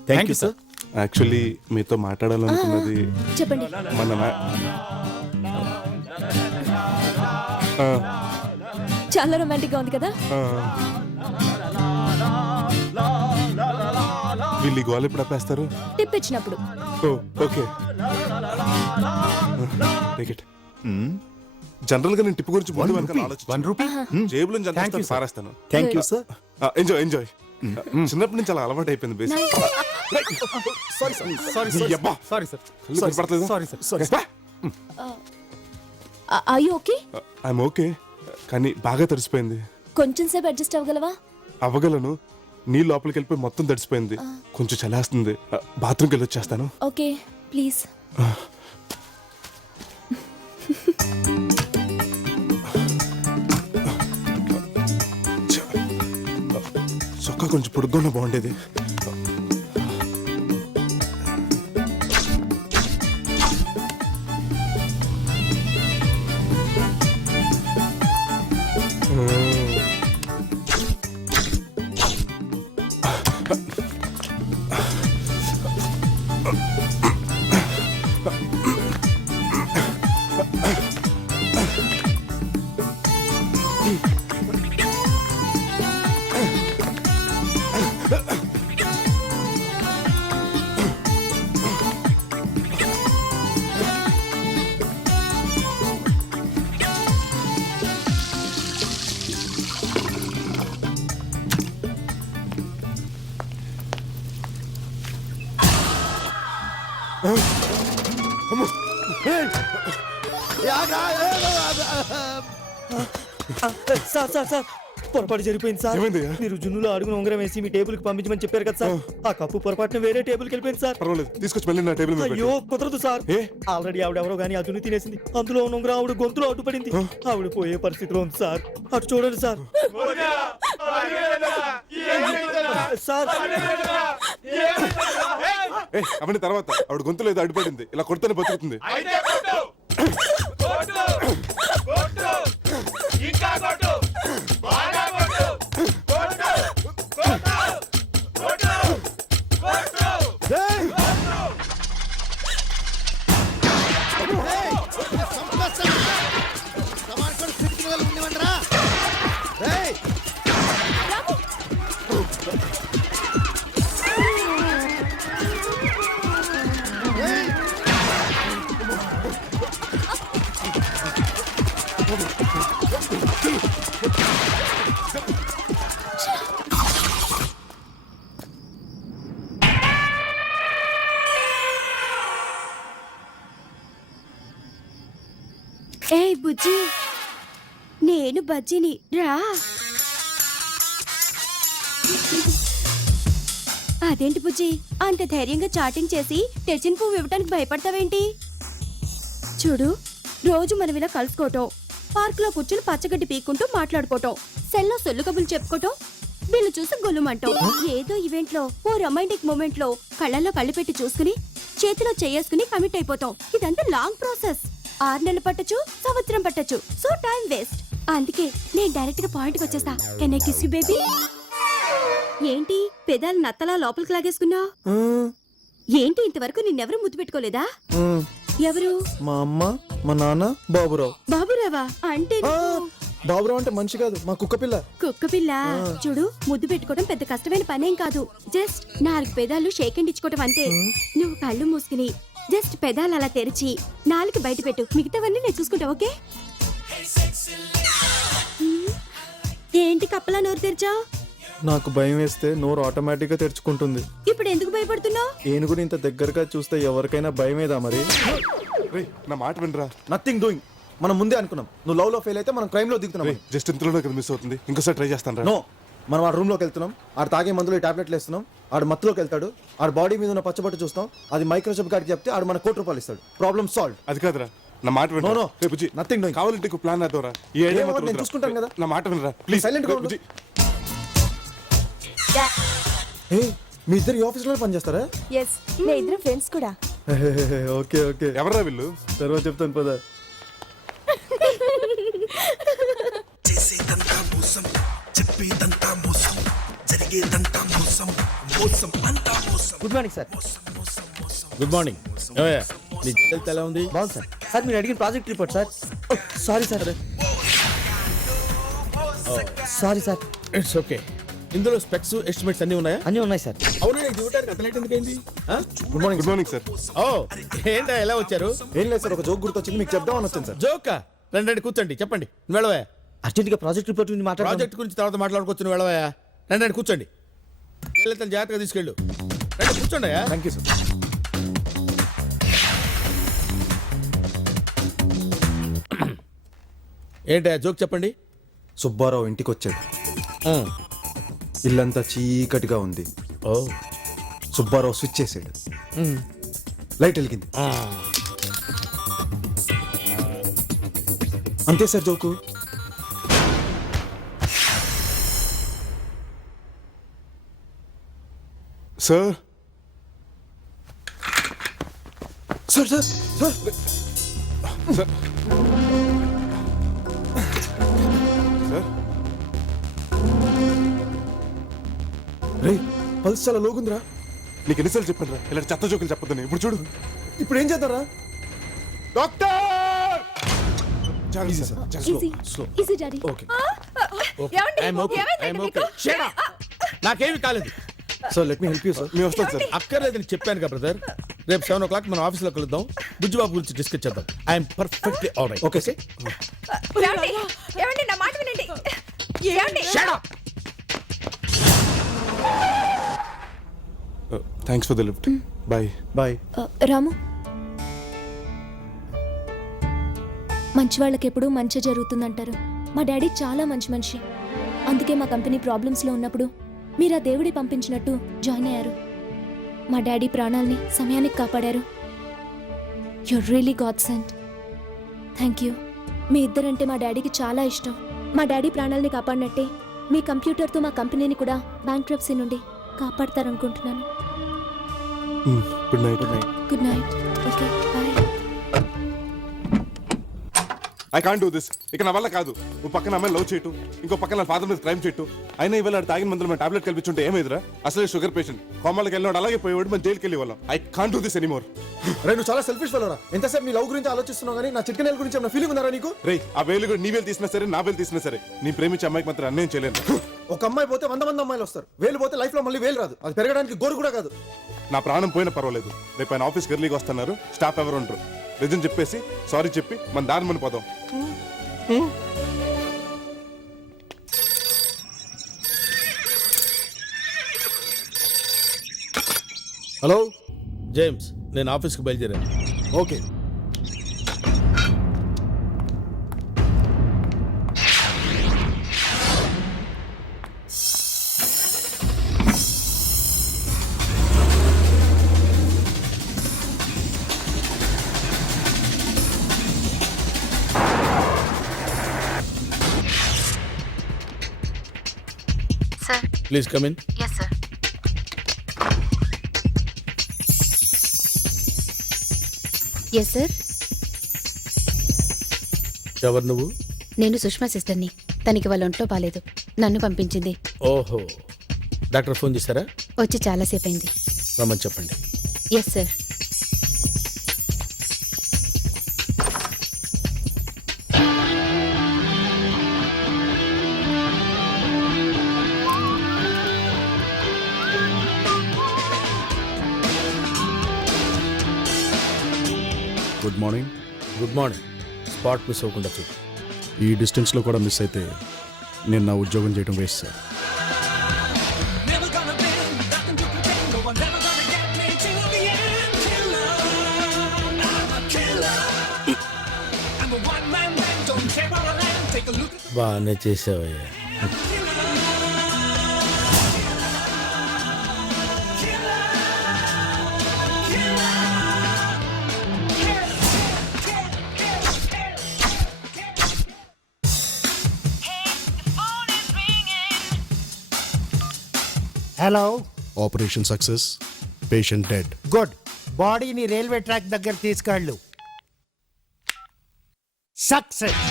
Thank you sir. యాక్చువల్లీ మీతో మాట్లాడాలనుకున్నది చెప్పండి. మన చాలా రొమాంటిక్ గా ఉంది కదా. వీళ్ళు ఈ గోల్ ఎప్పుడు ఆపేస్తారు? టిప్ ఇచ్చినప్పుడు. ఓకే. జనరల్ గా నేను టిప్ గురించి ముందు వెనకాల ఆలోచించను. ₹1 జేబులో నుంచి పారేస్తాను. Thank you sir. Enjoy enjoy. చిన్నప్పటి నుంచి అలా అలవాటు అయిపోయింది. Basic. Are you okay? I'm okay, కానీ బాగా తడిసిపోయింది. కొంచెం సేపు అడ్జస్ట్ అవ్వగలవా? అవ్వగలను. నీళ్ళు లోపలికి వెళ్ళిపోయి మొత్తం తడిసిపోయింది. కొంచెం చలేస్తుంది. బాత్రూమ్కి వెళ్ళి వచ్చేస్తాను. Okay please. చొక్కా కొంచెం పొడుగ్గా బాగుండేది. సార్ సార్ సార్ పొరపాటు జరిగిపోయింది సార్. ఏమైందయ్యా? మీరు జున్నులో అడుగున ఉంగరం వేసి మీ టేబుల్ కి పంపించమని చెప్పారు కదా సార్. ఆ కప్పు పొరపాటున వేరే టేబుల్ కి వెళ్ళిపోయింది సార్. పర్వాలేదు, తీసుకొచ్చి మళ్ళీ నా టేబుల్ మీద అయ్యో పెట్టు. కుదరదు సార్. ఏ? ఆల్రెడీ ఆవిడెవరో గానీ ఆ జున్ను తినేసింది. అందులో ఉన్న ఉంగరం ఆవిడ గొంతులో అడ్డుపడింది. ఆవిడ పోయే పరిస్థితిలో ఉంది సార్. అటు చూడండి సార్. సార్ ఏ, అవన్నీ తర్వాత. ఆవిడ గొంతులో ఏదో అడ్డుపడింది, ఇలా కొడితేనే బతుకుతుంది. ఏ బుజ్జి, నేను బజ్జిని రా. అదేంటి బుజ్జి, అంత ధైర్యంగా చాటింగ్ చేసి తెచ్చిన పువ్వు ఇవ్వటానికి భయపడతావేంటి? చూడు, రోజు మనం ఇలా కలుసుకోవటం, పార్క్ లో కూర్చుని పచ్చగడ్డి పీక్కుంటూ మాట్లాడుకోవటం, సెల్లో సొల్లు కబులు చెప్పుకోవటం, వీళ్ళు చూసి గొల్లుమంటాం. ఏదో ఈవెంట్ లో ఓ రొమాంటిక్ మూమెంట్ లో కళ్ళల్లో కళ్ళు పెట్టి చూసుకుని చేతిలో చేసుకుని కమిట్ అయిపోతాం. ఇదంతా లాంగ్ ప్రాసెస్. 6 నెలలు పట్టచ్చు, సంవత్సరం పట్టచ్చు. So time waste. అందుకే నేను డైరెక్ట్ గా పాయింట్ కి వచ్చేస్తా. Can I kiss you baby? ఏంటి పెదాలు నత్తలా లోపలికి లాగేసుకున్నావు? ఏంటి ఇంతవరకు నిన్నెవరూ ముద్దు పెట్టుకోలేదా? ఎవరు? మా అమ్మ, మా నాన్న, బాబురావు. బాబురావా? అంటే బాబురావు అంటే మనిషి కాదు, మా కుక్క పిల్ల. కుక్క పిల్ల. చూడు, ముద్దు పెట్టుకోవడం పెద్ద కష్టమైన పనేం కాదు. జస్ట్ 4 పెదాలు షేక్ హ్యాండ్ ఇచ్చుకోవడం అంతే. నువ్వు కళ్ళు మూసుకుని జస్ట్ పెదాలు అలా తెరిచి 4 బయట పెట్టు. మిగతావన్నీ నేను చూసుకుంటా, ఓకే? ఏంటి కప్పలా నోరు తెరిచావు? నాకు భయం వేస్తే నోరు ఆటోమేటిక్ గా తెరుచుకుంటుంది. ఇప్పుడు ఎందుకు భయపడుతున్నావు? ఏనుగుని ఇంత దగ్గరగా చూస్తే ఎవరికైనా భయమేదా మరి? నా మాట వినరా. Nothing doing. మనం ముందే అనుకున్నాం, నువ్వు లవ్ లో ఫెయిల్ అయితే మనం క్రైమ్ లో దిగుతున్నాం. జస్ట్ ఇంతలోనే కదా మిస్ అవుతుంది. ఇంకోసారి ట్రై చేస్తాను. నో, మనం ఆ రూమ్ లోకి వెళ్తున్నాం, ఆడు తాగే మందులో టాబ్లెట్లు వేస్తున్నాం, ఆడు మత్తులోకి వెళ్తాడు, ఆడు బాడీ మీద ఉన్న పచ్చబట్టు చూస్తాం, అది మైక్రోచిప్ గారికి చెప్తే ఆడు మన ₹1 ఇస్తాడు. Problem solve. అది కాదురా, నా మాట No, no. వినరా. Nothing doing. కావాలంటే ఇంకో ప్లాన్ అదోరా. ఈ ఐడియా మాత్రం నేను వద్దురా. చూసుకుంటాను కదా. నా మాట వినరా ప్లీజ్. Silent గా ఉండు. ఏ, మీ ఇద్దరు ఈ ఆఫీస్ లో పనిచేస్తారా? ఎస్, నేను ఇద్దరు ఫ్రెండ్స్ కూడా. Okay okay. ఎవరా వీళ్ళు? తర్వాత చెప్తాను పద. చేసేదంతా మోసం, చెప్పేదంతా మోసం, జరిగేదంతా మోసం, మోసం అంతా మోసం. Good morning sir. Good morning. నీ రిజల్ట్ ఎలా ఉంది? బాగుంది సార్. సార్ మీరు అడిగిన project report sir. Sorry sir. Sorry sir. It's okay. ఇందులో స్పెక్స్ ఎస్టిమేట్స్ అన్ని ఉన్నాయా? అన్నీ ఉన్నాయి సార్. అవును, నీకు చూడడానికి అతను ఎందుకైంది? Good morning. Good morning sir. ఓ, ఏంటా ఎలా వచ్చారు? ఏం లేదు సార్, ఒక జోక్ గుర్తొచ్చింది, మీకు చెప్దామని వచ్చాను సార్. జోకా? రండి కూర్చోండి, చెప్పండి. నువ్వు వెళ్ళవా? అర్జెంట్ గా ప్రాజెక్ట్ రిపోర్ట్ గురించి మాట్లాడాలి. ప్రాజెక్ట్ గురించి తర్వాత మాట్లాడుకోవచ్చు. నువ్వు వెళ్ళవా? రండి కూర్చోండి. తను జాగ్రత్తగా తీసుకెళ్ళు. రండి కూర్చోండి. Thank you sir. ఏంటా జోక్ చెప్పండి. సుబ్బారావు ఇంటికి వచ్చాడు. ఇల్లంతా చీకటిగా ఉంది. సుబ్బారావు స్విచ్ చేసాడు, లైట్ వెలిగింది. అంతే sir joke. Sir sir sir sir sir sir రే, పల్స్ చాలా లోగుందిరా. నీకు ఎన్నిసార్లు చెప్పాను రా ఇలాంటి చెత్త జోకులు చెప్పొద్దని. ఇప్పుడు చూడు. ఇప్పుడు ఏం చేద్దాంరా? Doctor easy daddy. నాకేమి కాలేదు. Sir let me help you sir. మేము వస్తాం సార్. అక్కర్లేదని చెప్పాను కదా బ్రదర్. రేపు 7 o'clock మనం ఆఫీస్లో కలుద్దాం. బుజ్జిబాబు గురించి డిస్కస్ చేద్దాం. I'm perfectly all right. Okay sir. నా మాట వినండి. Thanks for the lift. Bye. Bye. Ramu, మంచి వాళ్ళకి ఎప్పుడూ మంచి జరుగుతుందంటారు. మా డాడీ చాలా మంచి మనిషి. అందుకే మా కంపెనీ ప్రాబ్లమ్స్లో ఉన్నప్పుడు మీరు ఆ దేవుడి పంపించినట్టు జాయిన్ అయ్యారు. మా డాడీ ప్రాణాల్ని సమయానికి కాపాడారు. You're really god sent. Thank you. మీ ఇద్దరంటే మా డాడీకి చాలా ఇష్టం. మా డాడీ ప్రాణాల్ని కాపాడినట్టే మీ కంప్యూటర్తో మా కంపెనీని కూడా బ్యాంక్రప్సీ నుండి కాపాడతారనుకుంటున్నాను. Good night. Good night. Okay bye. I can't do this. ఇక నా వల్ల కాదు. ఓ పక్కన అమ్మాయి లవ్ చేయటం, ఇంకో పక్కన నా ఫాదర్ మీద క్రైమ్ చేయటం. అయినా ఇవాళ తాగిన మందులు మన టాబ్లెట్ కల్పించుంటే ఏమైందిరా? అసలే షుగర్ పేషెంట్. కోమాలకు వెళ్ళినాడు అలాగే పోయేవాడు. మన జైలుకి వెళ్ళి వాళ్ళం. I can't do this anymore. రే నువ్వు చాలా సెల్ఫిష్ ఫెలోరా. ఎంతసేపు నీ లవ్ గురించి ఆలోచిస్తున్నావు కానీ నా చిట్కనేల గురించి ఏమైనా ఫీలింగ్ ఉందారా నీకు? రే ఆ వేలు కూడా నీ వేలు తీసినా సరే, నా వేలు తీసినా సరే, నీ ప్రేమించే అమ్మాయికి మాత్రం అన్యాయం చేయలేను. ఒక అమ్మాయి పోతే 100 మంది అమ్మాయిలు వస్తారు. వేలు పోతే లైఫ్ లో మళ్ళీ వేలు రాదు. అది పెరగడానికి గోరు కూడా కాదు. నా ప్రాణం పోయినా పర్వాలేదు. రేపు ఆయన ఆఫీస్కి ఎర్లీగా వస్తున్నారు. స్టాఫ్ ఎవరు ఉండరు. రిజన్ చెప్పేసి సారీ చెప్పి మన దారి మన పోదాం. హలో జేమ్స్, నేను ఆఫీస్కి బయలుదేరాను. Okay. Please come in. Yes sir. ఎవరు నువ్వు? నేను సుష్మా సిస్టర్ని. తనకి వాళ్ళ ఒంట్లో బాలేదు. నన్ను పంపించింది. ఓహో, డాక్టర్ ఫోన్ చేశారా? వచ్చి చాలాసేపు అయింది. రమ్మని చెప్పండి. Yes sir. Good morning. Good morning. Spot miss అవ్వకుండా చూడు. ఈ డిస్టెన్స్లో కూడా మిస్ అయితే నేను నా ఉద్యోగం చేయడం వేస్ట్ సార్. బాగానే చేసావయ్యా. Hello. Operation success. Patient dead. Good. బాడీని రైల్వే ట్రాక్ దగ్గర తీసుకెళ్ళు. సక్సెస్.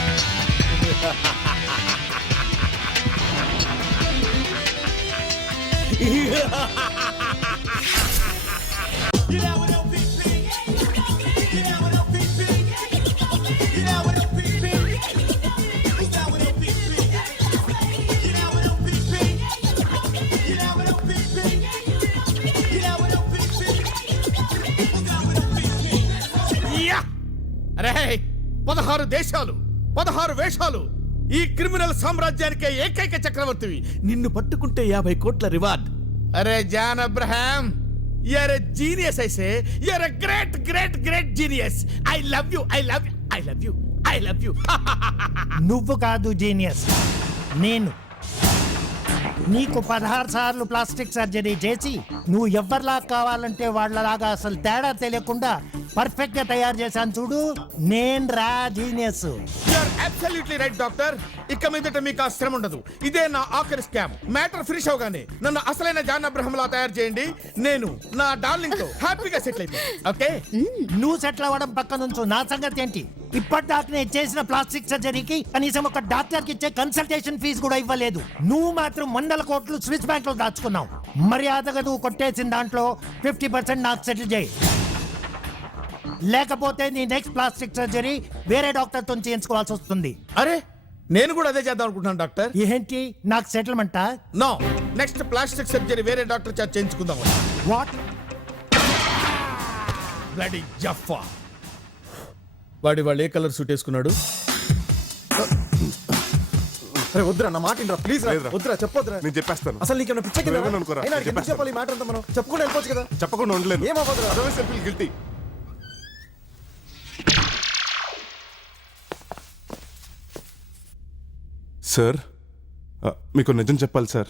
అరే 16 దేశాలు, 16 వేషాలు. ఈ క్రిమినల్ సామ్రాజ్యానికే ఏకైక చక్రవర్తివి. నిన్ను పట్టుకుంటే 50 కోట్ల రివార్డ్. అరే John Abraham, you're a genius. ఐసే you're a great great great genius. I love you, I love you, I love you, I love you. నువ్వు కాదు జీనియస్, నేను. నీకు 16 సార్లు ప్లాస్టిక్ సర్జరీ చేసి నువ్వు ఎవరిలా కావాలంటే వాళ్ళలాగా అసలు తేడా తెలియకుండా పర్ఫెక్ట్ గా తయారు చేశాను చూడు. నేను రా genius. You're absolutely right doctor. ఇక మీదట మీకు ఆ శ్రమ ఉండదు. ఇదే నా ఆఖరి స్కామ్. మ్యాటర్ ఫినిష్ అవగానే నన్ను అసలైన జాన్ అబ్రహం లా తయారు చేయండి. నేను నా డార్లింగ్ తో హ్యాపీగా సెటిల్ అయిపోయి. ఓకే? నువ్వు సెటిల్ అవ్వడం పక్క నుంచు, నా సంగతి ఏంటి? ఇప్పటిదాకా నేను చేసిన ప్లాస్టిక్ సర్జరీకి కనీసం ఒక డాక్టర్ కి ఇచ్చే కన్సల్టేషన్ ఫీజు కూడా ఇవ్వలేదు. నువ్వు మాత్రం 100 కోట్లు స్విస్ బ్యాంక్ లో దాచుకున్నావు. మర్యాదగా నువ్వు కొట్టేసిన దాంట్లో 50% నాకు సెటిల్ చేయి, లేకపోతే నీ నెక్స్ట్ ప్లాస్టిక్ సర్జరీ వేరే డాక్టర్ తో చేయించుకోవాల్సి వస్తుంది. అరే నేను కూడా అదే చేద్దాం అనుకుంటున్నాను డాక్టర్. ఏంటి నాకు సెటిల్మెంటా? నో, నెక్స్ట్ ప్లాస్టిక్ సర్జరీ వేరే డాక్టర్ చేత చేయించుకుందాం. వాట్? బ్లడీ జఫా. వాళ్ళు ఏ కలర్ సూట్ వేసుకున్నాడు? అరే వద్దురా, నా మాట ఇంట్రా ప్లీజ్. లేదురా. వద్దురా, చెప్పొద్దురా. నేను చెప్పేస్తాను. అసలు నీకేమైనా పిచ్చ కింద? నువ్వేమని అనుకోరా? అయినా ఆడికి ఎందుకు చెప్పేస్తాను. చెప్పాలి ఈ మాట అంతా? మనం చెప్పుకుంటూ వెళ్ళిపోవచ్చు కదా. చెప్పకుండా ఉండలేను. ఏమవ్వదురా. Otherwise I feel guilty. Sir, మీకు నిజం చెప్పాలి సార్.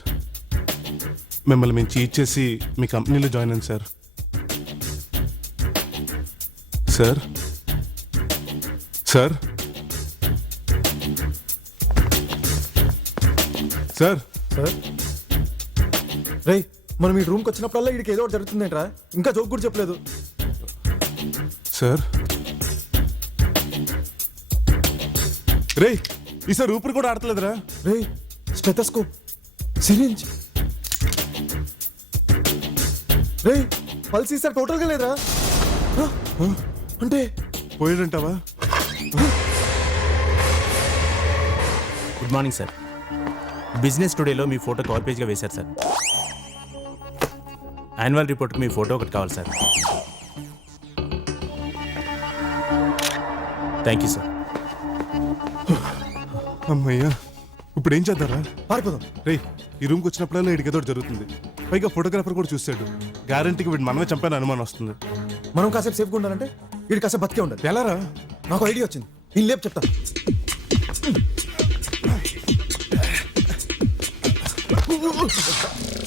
మిమ్మల్ని మేము చీట్ చేసి మీ కంపెనీలో జాయిన్ అయ్యాను sir. Sir sir sir sir రే, మనం ఈ రూమ్కి వచ్చినప్పుడల్లా వీడికి ఏదో ఒకటి జరుగుతుందేంట్రా? ఇంకా జోక్ కూడా చెప్పలేదు. సార్ రే, ఈసారి ఊపిరి కూడా ఆడతలేదురా. రే, స్టెథోస్కోప్, సిరింజ్. రే, పల్స్ ఈసారి టోటల్గా లేదురా. అంటే పోయాడంటావా? Good morning sir. బిజినెస్ టుడేలో మీ ఫోటో కవర్ పేజ్గా వేశారు సార్. యాన్యువల్ రిపోర్ట్కి మీ ఫోటో ఒకటి కావాలి సార్. Thank you sir. అమ్మయ్యా, ఇప్పుడు ఏం చేద్దారా? పారిపోదాం. రే, ఈ రూమ్కి వచ్చినప్పుడల్లా వీడికి ఏదో ఒకటి జరుగుతుంది. పైగా ఫోటోగ్రాఫర్ కూడా చూస్తాడు. గ్యారంటీకి వీడు మనమే చంపాను అనుమానం వస్తుంది. మనం కాసేపు సేఫ్గా ఉండాలంటే వీడి కాసేపు బతికే ఉండాలి. ఎలారా? నాకు ఐడియా వచ్చింది, నేను లేపు చెప్తా.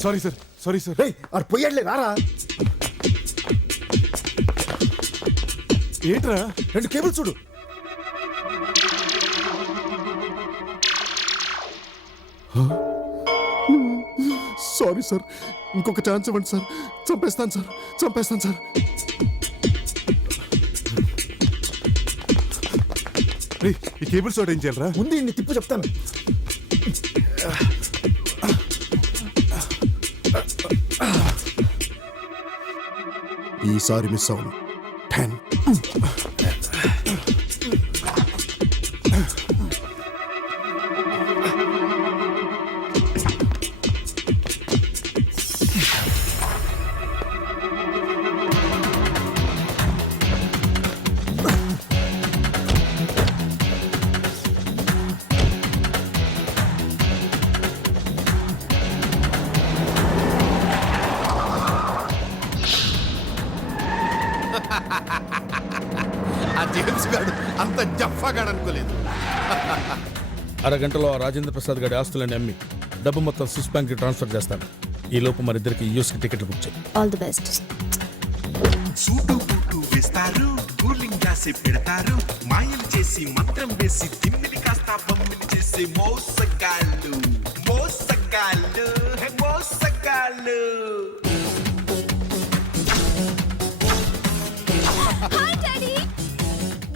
Sorry sir, sorry sir. రే, ఆడు పోయాడులే, రారా. ఏంట్రా? 2 కేబుల్ చూడు. సారీ సార్, ఇంకొక ఛాన్స్ ఇవ్వండి సార్. చంపేస్తాను సార్, చంపేస్తాను సార్. రే, ఈ కేబుల్స్ వాడు ఏం చేయాలరా? ముందు ఇన్ని తిప్పు చెప్తాను. ఈసారి మిస్ అవును. 10. ఆ జేమ్స్ గాడు అంత జఫాగాడు అనుకోలేదు. అరగంటలో ఆ రాజేంద్ర ప్రసాద్ గారి ఆస్తులని అమ్మి డబ్బు మొత్తం స్విస్ బ్యాంక్ కి ట్రాన్స్ఫర్ చేస్తాను. ఈ లోపు మరిద్దరికి యూఎస్ కి టికెట్లు బుక్ చేయి. All the best. Suit boot వేస్తారు, కూలింగ్ గ్లాస్ పెడతారు, మాయలు చేసి మంత్రం వేసి తిమ్మిని కాస్త బొమ్మిని చేసి మోసగాళ్ళు మోసగాళ్ళు మోసగాళ్ళు. Hi daddy.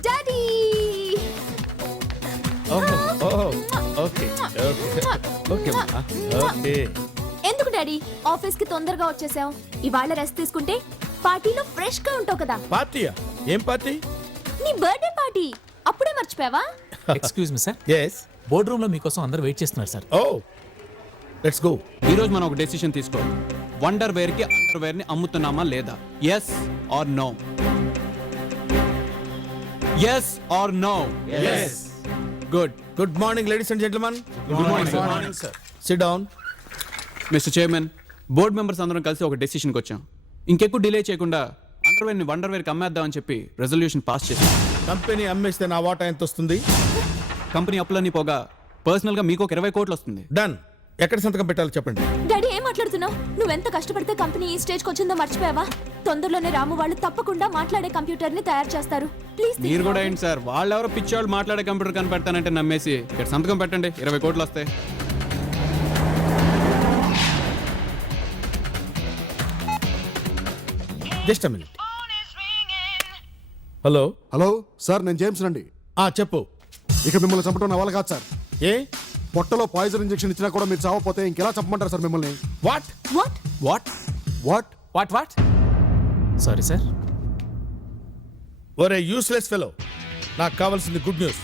Daddy. Okay okay okay. ఎందుకు డాడీ ఆఫీస్ కి తొందరగా వచ్చేసావు? ఇవాళ రెస్ట్ తీసుకుంటే పార్టీలో ఫ్రెష్ గా ఉంటావు కదా. పార్టీయా? ఏం పార్టీ? నీ బర్త్డే పార్టీ అప్పుడే మర్చిపోయావా? Excuse me sir, yes. Boardroom లో మీకోసం అందరూ వెయిట్ చేస్తున్నారు సార్. Oh, let's go. ఈ రోజు మనం ఒక డెసిషన్ తీసుకోవాలి. వండర్ వేర్ కి అండర్ వేర్ ని అమ్ముతున్నామా లేదా? Yes or no? Yes or no? Yes. Good morning ladies and gentlemen. Good morning sir. Sit down. Mister chairman, board members అందరం కలిసి ఒక డెసిషన్కి వచ్చాం. ఇంకెక్కువ డిలే చేయకుండా అండర్వేర్ ని వండర్ వేర్ కి అమ్మేద్దామని చెప్పి రెజల్యూషన్ పాస్ చేశాం. కంపెనీ అమ్మేస్తే నా వాటా ఎంత వస్తుంది? కంపెనీ అప్పులన్నీ పోగా పర్సనల్ గా మీకు ఒక 20 కోట్లు వస్తుంది. డన్. ఎక్కడ సంతకం పెట్టాలో చెప్పండి. డాడీ ఏం మాట్లాడుతున్నావు? నువ్వెంత కష్టపడితే కంపెనీ ఈ స్టేజ్కి వచ్చిందో మర్చిపోయావా? తొందరలోనే రాము వాళ్ళు తప్పకుండా మాట్లాడే కంప్యూటర్ ని తయారు చేస్తారు. ప్లీజ్ మీరు కూడా ఏంటి సార్, వాళ్ళెవరో పిచ్చోళ్ళు మాట్లాడే కంప్యూటర్ కనిపెడతానంటే నమ్మేసి ఇక్కడ సంతకం పెట్టండి, 20 కోట్లు వస్తాయి. Just a minute. Hello hello sir, నేను జేమ్స్ రండి. చెప్పు. ఇక మిమ్మల్ని చంపడం నా వల్ల కాదు సార్. ఏ పొట్టలో పాయిజన్ ఇంజెక్షన్ ఇచ్చినా కూడా మీరు చావపోతే ఇంకెలా చంపమంటారు సార్ మిమ్మల్ని? What what what what what what sorry sir. ఒరే యూస్లెస్ ఫెలో, నాకు కావాల్సింది గుడ్ న్యూస్,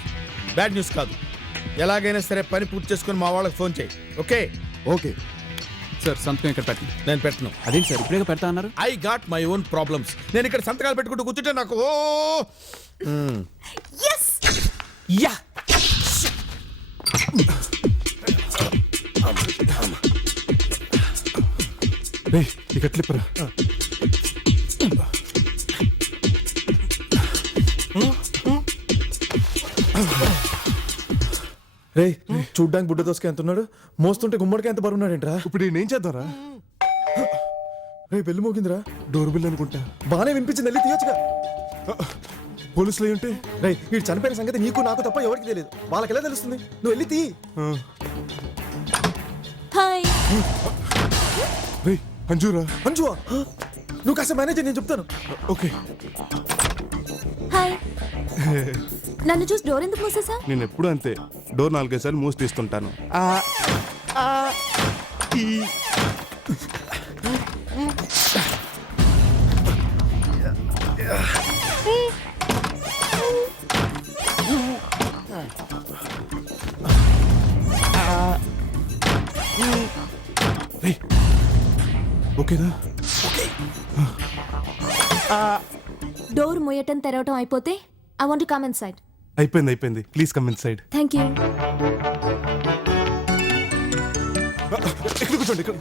బ్యాడ్ న్యూస్ కాదు. ఎలాగైనా సరే పని పూర్తి చేసుకుని మా వాళ్ళకి ఫోన్ చేయి. ఓకే ఓకే సార్ సంతకం ఇక్కడ పెట్టండి. నేను పెట్టను. అదేంటి సార్ ఇప్పుడే పెడతా అన్నారు? I got my own problems. నేను ఇక్కడ సంతకాలు పెట్టుకుంటూ కూర్చుంటే నాకు యా ఇక క్లిప్పరా. రే చూడ్డానికి బుడ్డ దోసకి ఎంత ఉన్నాడు, మోస్తుంటే గుమ్మడికి ఎంత బరువున్నాడు ఏంట్రా? ఇప్పుడు నేను చేద్దారా? రే బెల్లు మోగిందిరా. డోర్ బిల్ అనుకుంటా. బానే వినిపించింది, వెళ్ళి తీయొచ్చుగా. పోలీసులు ఏంటి? రే వీడు చనిపోయిన సంగతి నీకు నాకు తప్ప ఎవరికి తెలియదు, వాళ్ళకి ఎలా తెలుస్తుంది? నువ్వు వెళ్ళి తీ. హాయ్. రే అంజురా. అంజువా, నువ్వు కాస్త మేనేజర్, నేను చెప్తాను. ఓకే. హాయ్. నన్ను చూసి డోర్ ఎందుకు మూసేసా? నేను ఎప్పుడు అంతే, డోర్ 4-5 సార్లు మూసి తీస్తుంటాను. ఓకేనా? డోర్ మూయటం తెరవటం అయిపోతే I want to come inside. అయిపోయింది. Please come inside. Thank you. ఇక్కడ కూర్చోండి. ఇక్కడ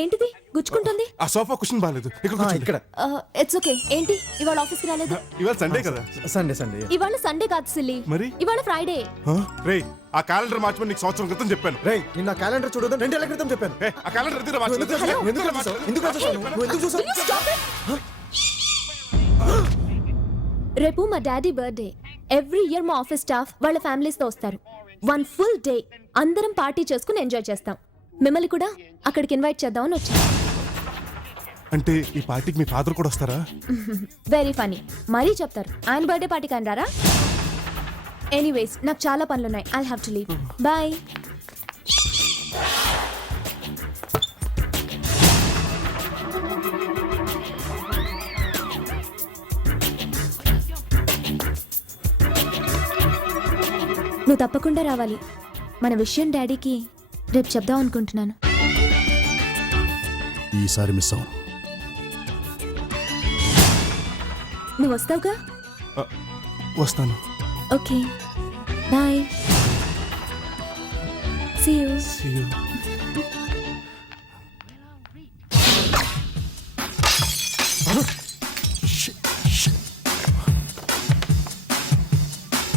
ఏంటిది గుచ్చుకుంటుంది? ఆ సోఫా కుషన్ బాగాలేదు. ఇక్కడ కూర్చోండి. ఇక్కడ ఇట్స్ ఓకే. ఏంటి ఇవాళ ఆఫీస్కి రాలేదు? ఇవాళ సండే కదా. సండే ఇవాళ సండే కాదు సిల్లీ, మరి ఇవాళ ఫ్రైడే. రే ఆ క్యాలెండర్ మార్చమని నీకు సంవత్సరం క్రితం చెప్పాను. రే నిన్న క్యాలెండర్ చూడదు, 2 ఏళ్ల క్రితం చెప్పాను. ఆ క్యాలెండర్ ఎందుకు చూసావు? రేపు మా డాడీ బర్త్డే. ఎవ్రీ ఇయర్ మా ఆఫీస్ స్టాఫ్ వాళ్ళ ఫ్యామిలీస్ తో వస్తారు. 1 ఫుల్ డే అందరం పార్టీ చేసుకుని ఎంజాయ్ చేస్తాం. మిమ్మల్ని కూడా అక్కడికి ఇన్వైట్ చేద్దామని వచ్చాను. అంటే ఈ పార్టీకి మీ ఫాదర్ కూడా వస్తారా? Very funny. మరీ చెప్తారు ఆయన బర్త్డే పార్టీకి అని రారా? ఎనీవేస్ నాకు చాలా పనులున్నాయి. I'll have to leave. Bye. నువ్వు తప్పకుండా రావాలి. మన విషయం డాడీకి రేపు చెప్దాం అనుకుంటున్నాను. ఈసారి మిస్ అవును. నువ్వు వస్తావుగా? వస్తాను. Okay bye. See you.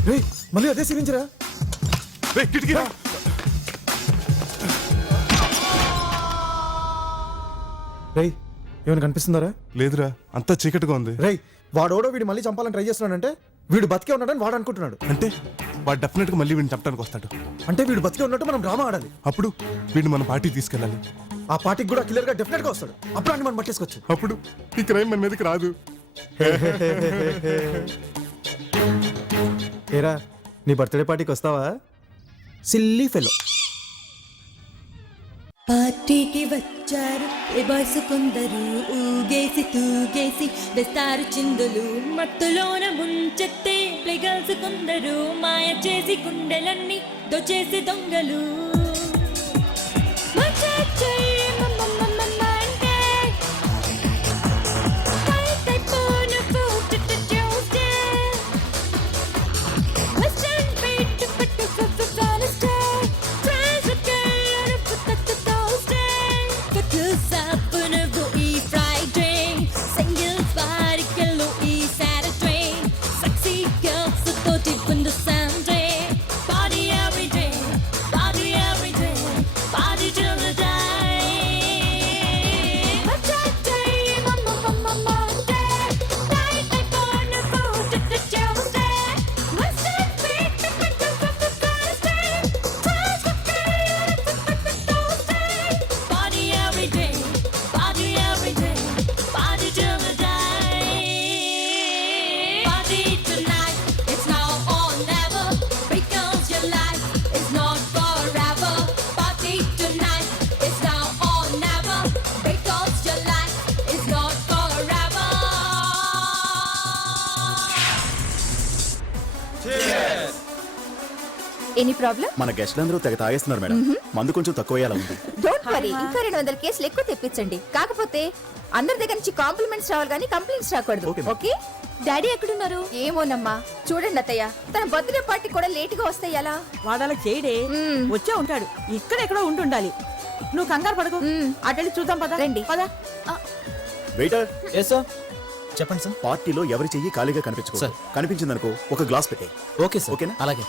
రే మళ్ళీ అదే సిరింజరా? రే కిటికీ. రేయ్ ఏమైనా కనిపిస్తుందారా? లేదురా, అంతా చీకటిగా ఉంది. రేయ్ వాడోడో వీడు మళ్ళీ చంపాలని ట్రై చేస్తున్నాడంటే వీడు బతికే ఉన్నాడని వాడు అనుకుంటున్నాడు. అంటే వాడు డెఫినెట్ గా మళ్ళీ వీడిని చంపడానికి వస్తాడు. అంటే వీడు బతికే ఉన్నట్టు మనం డ్రామా ఆడాలి. అప్పుడు వీడిని మన పార్టీ తీసుకెళ్ళాలి. ఆ పార్టీకి కూడా కిల్లర్ గా డెఫినెట్ గా వస్తాడు. అప్పుడు అన్ని మనం పట్టేసుకోవచ్చు. అప్పుడు ఈ క్రైమ్ మన మీదకి రాదు. ఏరా నీ బర్త్డే పార్టీకి వస్తావా? Silly fellow. పార్టీకి వచ్చారు ఏ బాయ్స్ కొందరు, ఊగేసి తూగేసి వేస్తారు చిందులు, మత్తులోన ముంచెత్తే ప్లే గర్ల్స్ కొందరు, మాయ చేసి గుండెలన్నీ దోచేసి దొంగలు. Party every day, party till the day. Any problem? మన గెస్ట్లందరూ తెగ తాగేస్తున్నారు మేడం. మందు కొంచెం తక్కువ అయ్యేలా ఉంది. డోంట్ వరీ, ఇంకా 200 కేసులు ఎక్కువ తెప్పించండి. కాకపోతే అందరి దగ్గర నుంచి కాంప్లిమెంట్స్ రావాలి కానీ కంప్లైంట్స్ రాకూడదు. ఓకే? డాడీ ఎక్కడున్నారు? ఏమోనమ్మా. చూడండి అత్తయ్య, తన బర్త్డే పార్టీ కూడా లేట్ గా వస్తాయి ఎలా? వాడాల చేయడే వచ్చే ఉంటాడు. ఇక్కడ ఎక్కడో ఉంటుండాలి. నువ్వు కంగారు పడకు. అటెళ్ళి చూద్దాం పద. రండి. పద. Waiter, yes sir. చెప్పండి సార్. పార్టీలో ఎవరి చెయ్యి ఖాళీగా కనిపించుకో. సార్. కనిపించిందనుకో ఒక గ్లాస్ పెట్టే. Okay sir. ఓకేనా? అలాగే.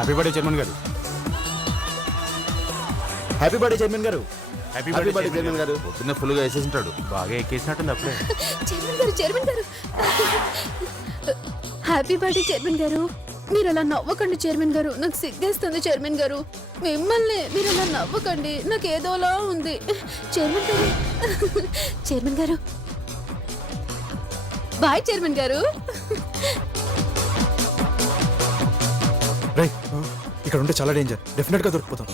హ్యాపీ బర్త్డే చైర్మన్ గారు. హ్యాపీ బర్త్డే చైర్మన్ గారు. హ్యాపీ బర్త్డే చైర్మన్ గారు. పొద్దున్న ఫుల్గా వేసేసి ఉంటాడు. బాగా ఎక్కేసినట్టుంది అప్పుడే. చైర్మన్ గారు హ్యాపీ బర్త్డే చైర్మన్ గారు. మీరు అలా నవ్వకండి చైర్మన్ గారు, నాకు సిగ్గేస్తుంది చైర్మన్ గారు. మిమ్మల్ని మీరు అలా నవ్వకండి, నాకు ఏదోలా ఉంది చైర్మన్ గారు. చైర్మన్ గారు బాయ్ చైర్మన్ గారు. రేయ్, ఇక్కడ ఉంటే చాలా డేంజర్. డెఫినెట్ గా దొరికిపోతాం.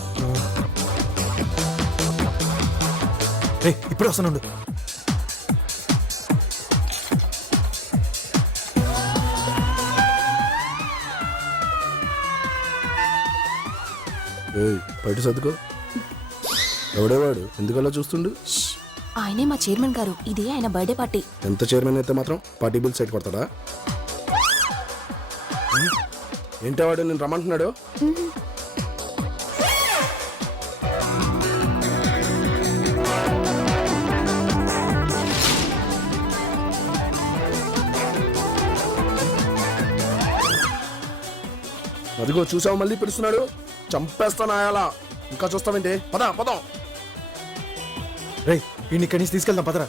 రే ఇప్పుడే వస్తానుండు. బయట సర్దుకో. ఎవడేవాడు ఎందుకలా చూస్తుండు? ఆయనే మా చైర్మన్ గారు, ఇది ఆయన బర్త్డే పార్టీ. ఎంత చైర్మన్ అయితే మాత్రం పార్టీ బిల్ సైట్ కొడతాడా? ఏంటవాడు నేను రమ్మంటున్నాడు? అదిగో చూసావు, మళ్ళీ పిలుస్తున్నాడు. చంపేస్తాను ఆయాలా. ఇంకా చూస్తావేంటి? పదా పదం. రేయ్ వీడిని ఇక్కడి నుంచి తీసుకెళ్దాం పదరా.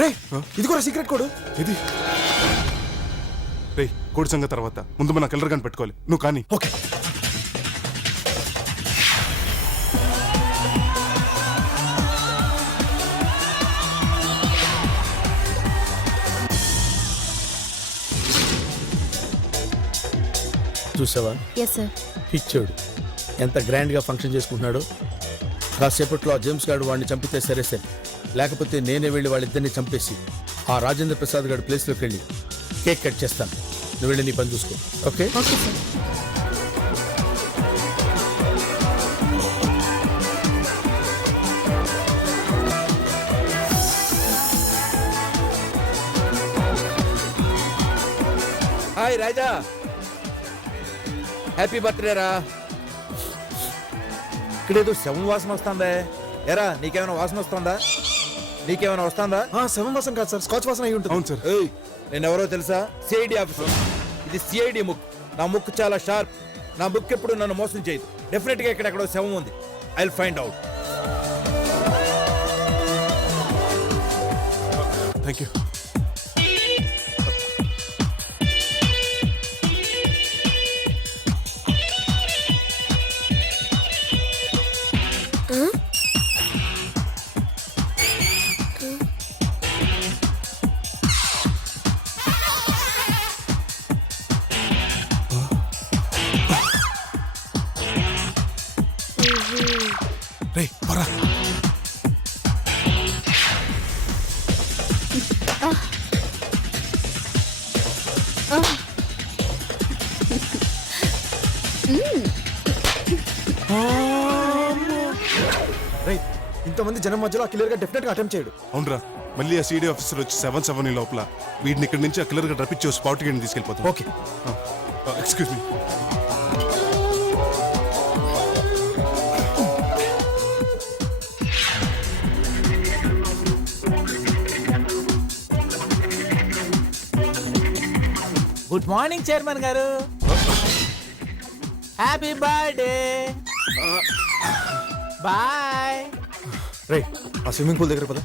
రే ఇది కూడా సీక్రెట్ కోడ్. ఇది రే కోడి సంగతి తర్వాత, ముందు మన కలర్ గన్ పెట్టుకోవాలి. నువ్వు కానీ. ఓకే. చూసావా ఎస్ సార్. పిచ్చోడు ఎంత గ్రాండ్ గా ఫంక్షన్ చేసుకుంటున్నాడు. కాసేపట్లో ఆ జేమ్స్ గారు వాడిని చంపితే సరే సరే, లేకపోతే నేనే వెళ్ళి వాళ్ళిద్దరిని చంపేసి ఆ రాజేంద్ర ప్రసాద్ గారి ప్లేస్లోకి వెళ్ళి కేక్ కట్ చేస్తాను. నువ్వు వెళ్ళి నీ పని చూసుకో. ఓకే? Okay sir. హాయ్ రాజా, హ్యాపీ బర్త్డే రా. ఇక్కడేదో శవం వాసన వస్తుందే. ఎరా నీకేమైనా వాసన వస్తుందా? నీకేమైనా వస్తుందా? శవం వాసన కాదు సార్, స్కాచ్ వాసన అయి ఉంటుంది. అవును సార్. ఏయ్, నేను ఎవరో తెలుసా? CID officer. ఇది సిఐడి ముక్. నా ముక్కు చాలా షార్ప్. నా ముక్కు ఎప్పుడు నన్ను మోసం చేయదు. డెఫినెట్ గా ఇక్కడెక్కడో శవం ఉంది. I will find out. Thank you. రే పరా. రైట్, ఇంతమంది జనం మధ్యలో క్లియర్ గా డెఫినెట్ గా అటెంప్ట్ చేయడు. అవునరా, మళ్ళీ ఆ సీడీ ఆఫీసర్ వచ్చి 7 లోపల వీడిని ఇక్కడి నుంచి ఆ కిల్లర్గా రప్పించి స్పాట్ కి తీసుకెళ్ళిపోతాం. Okay. Excuse me. Good morning chairman గారు. Happy birthday. బాయ్. రే ఆ స్విమ్మింగ్ పూల్ దగ్గర పద.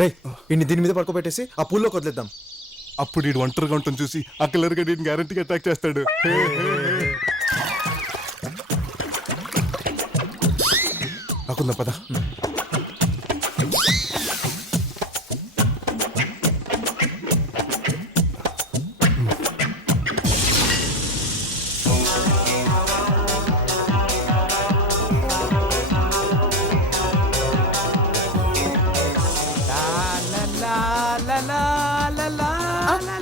రే ఇన్ని దీని మీద పడుకోబెట్టేసి ఆ పూల్లోకి వదిలేద్దాం. అప్పుడు వీడు ఒంటరిగా ఉంటుంది చూసి ఆ కిల్లర్గా వీడిని గ్యారంటీగా అటాక్ చేస్తాడు. నాకుందా పద.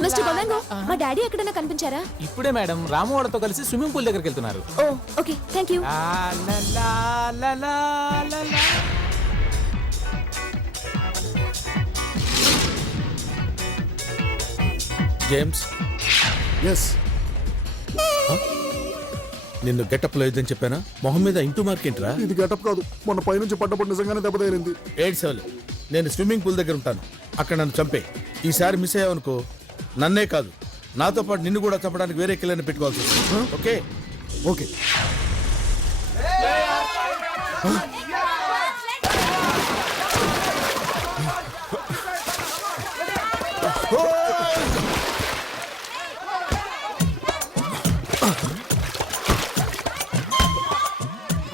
మిస్టర్ కొలంగో, మా డాడీ ఎక్కడైనా కనిపించారా? ఇప్పుడే మేడం రాము వాడితో కలిసి స్విమ్మింగ్ పూల్ దగ్గరికి వెళ్తున్నారు. ఓ okay, thank you. James. Yes. నిన్ను గెటప్ లేదని చెప్పానా? మొహం మీద ఇంటూ మార్క్ ఏంట్రా? ఇది గెటప్ కాదు, మొన్న పైనుంచి పడ్డప్పుడు నిజంగానే దెబ్బ తగిలింది. 8-7 నేను స్విమ్మింగ్ పూల్ దగ్గర ఉంటాను. అక్కడ నన్ను చంపే. ఈసారి మిస్ అయ్యావనుకో నన్నే కాదు నాతో పాటు నిన్ను కూడా చంపడానికి వేరే కిల్లర్ని పెట్టుకోవాల్సి వస్తుంది. Okay okay.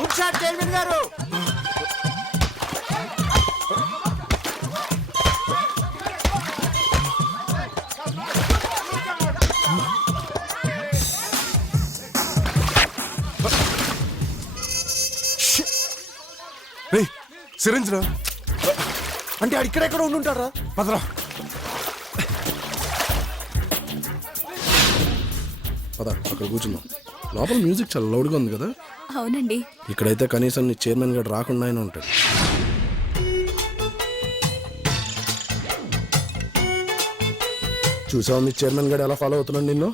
Good shot chairman గారు. రే సిరంజ్ రా. అంటే ఆడు ఇక్కడెక్కడ ఉండుంటారా? పదరా. పద అక్కడ కూర్చున్నాం. లోపల మ్యూజిక్ చాలా లౌడ్గా ఉంది కదా. అవునండి. ఇక్కడైతే కనీసం నీ చైర్మన్ గడు రాకుండా అయినా ఉంటాడు. చూసావా మీ చైర్మన్ గడు ఎలా ఫాలో అవుతున్నాడు నిన్ను?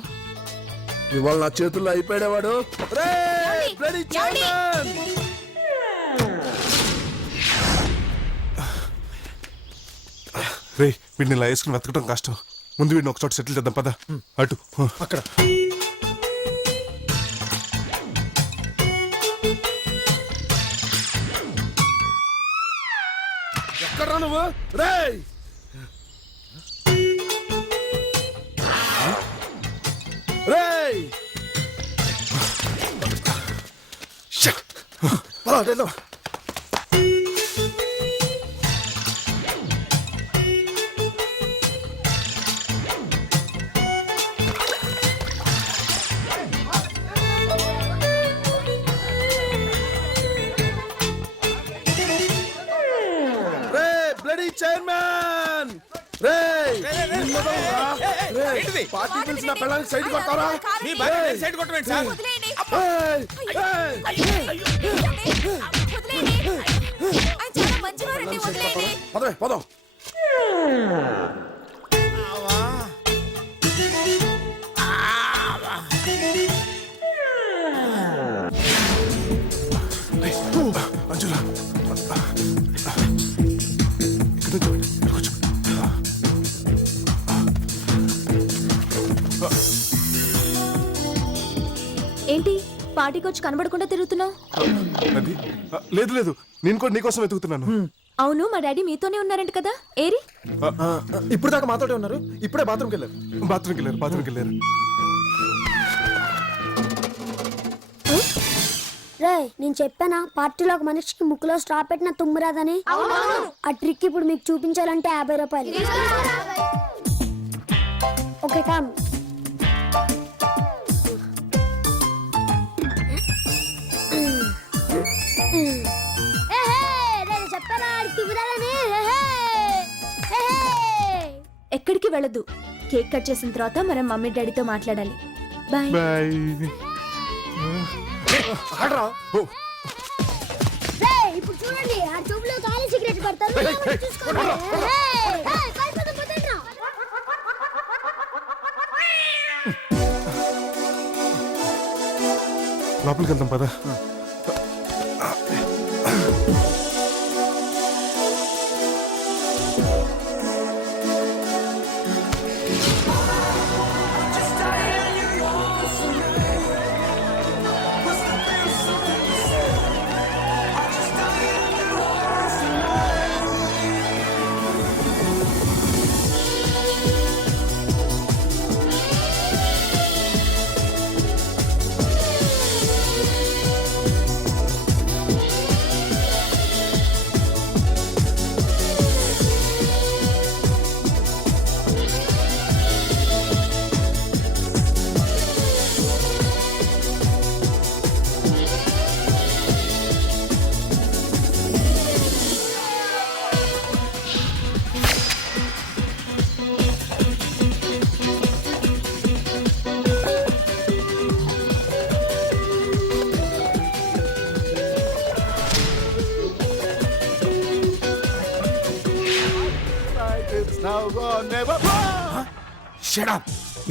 ఇవాళ నా చేతుల్లో అయిపోయాడేవాడు. రే వీడిని ఇలా వేసుకుని వెతకడం కష్టం. ముందు వీడిని ఒక చోట సెటిల్ చేద్దాం పద. అటు అక్కడ ఎక్కడ్రా నువ్వు? రేయ్ రేయ్ చైర్మన్. పార్టీ పిలిచిన పిల్లలకి సైడ్ కొడతారా? పదం. అంజులా ఏంటి పార్టీకి వచ్చి కనబడకుండా తిరుగుతున్నావు? అది లేదు లేదు, నేను కూడా నీకోసం వెతుకుతున్నాను. అవును, మా డాడీ మీతోనే ఉన్నారంట కదా, ఏరి? ఇప్పుడు దాకా మాతోటే ఉన్నారు. ఇప్పుడే బాత్రూమ్కి వెళ్ళారు. బాత్రూమ్కి వెళ్ళారు. రే నేను చెప్పానా పార్టీలో ఒక మనిషికి ముక్కులో స్ట్రా పెట్టిన తుమ్మురాదని? ఆ ట్రిక్ ఇప్పుడు మీకు చూపించాలంటే 50 రూపాయలు. Okay calm. చెప్పానా తుమ్మురాదని? ఎక్కడికి వెళ్ళదు. కేక్ కట్ చేసిన తర్వాత మనం మమ్మీ డాడీతో మాట్లాడాలి. Bye bye. ఇప్పుడు చూడండి ఆ ట్యూబ్ లో లోపలికి వెళ్దాం పద.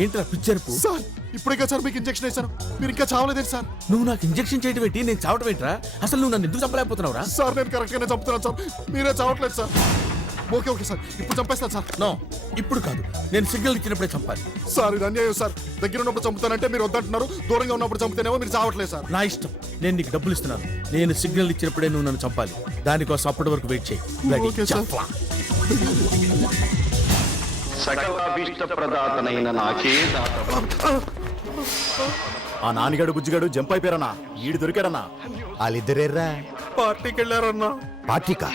ఏంట్రా పిచ్చర్పు? సార్ ఇప్పుడే సార్ మీకు ఇంజెక్షన్ వేశాను, మీరు ఇంకా చావలేదు సార్. నువ్వు నాకు ఇంజెక్షన్ చేయడం ఏంటి, నేను చావటం ఏంట్రా? అసలు నువ్వు నన్ను ఎందుకు చంపలేకపోతున్నావురా? సార్ నేను కరెక్ట్ గానే చంపుతున్నాను సార్, మీరే చావట్లేదు సార్. ఓకే సార్, ఇప్పుడు చంపేస్తాను సార్. నో, ఇప్పుడు కాదు, నేను సిగ్నల్ ఇచ్చినప్పుడే చంపాలి. సార్ ఇది అన్యాయం సార్, దగ్గర ఉన్నప్పుడు చంపుతానంటే మీరు వద్దంటున్నారు, దూరంగా ఉన్నప్పుడు చంపుతేనేమో మీరు చావట్లేదు సార్. నా ఇష్టం, నేను నీకు డబ్బులు ఇస్తున్నాను. నేను సిగ్నల్ ఇచ్చినప్పుడే నువ్వు నన్ను చంపాలి. దానికోసం అప్పటి వరకు వెయిట్ చేయి. Okay sir. ప్రదాతనైన నాకే ఆ నానిగాడు బుజ్జిగాడు జంప్ అయిపోయారన్నా, ఈడు దొరికాడన్నా. వాళ్ళిద్దరేర్రా పార్టీకి వెళ్ళారన్నా. పార్టీకా?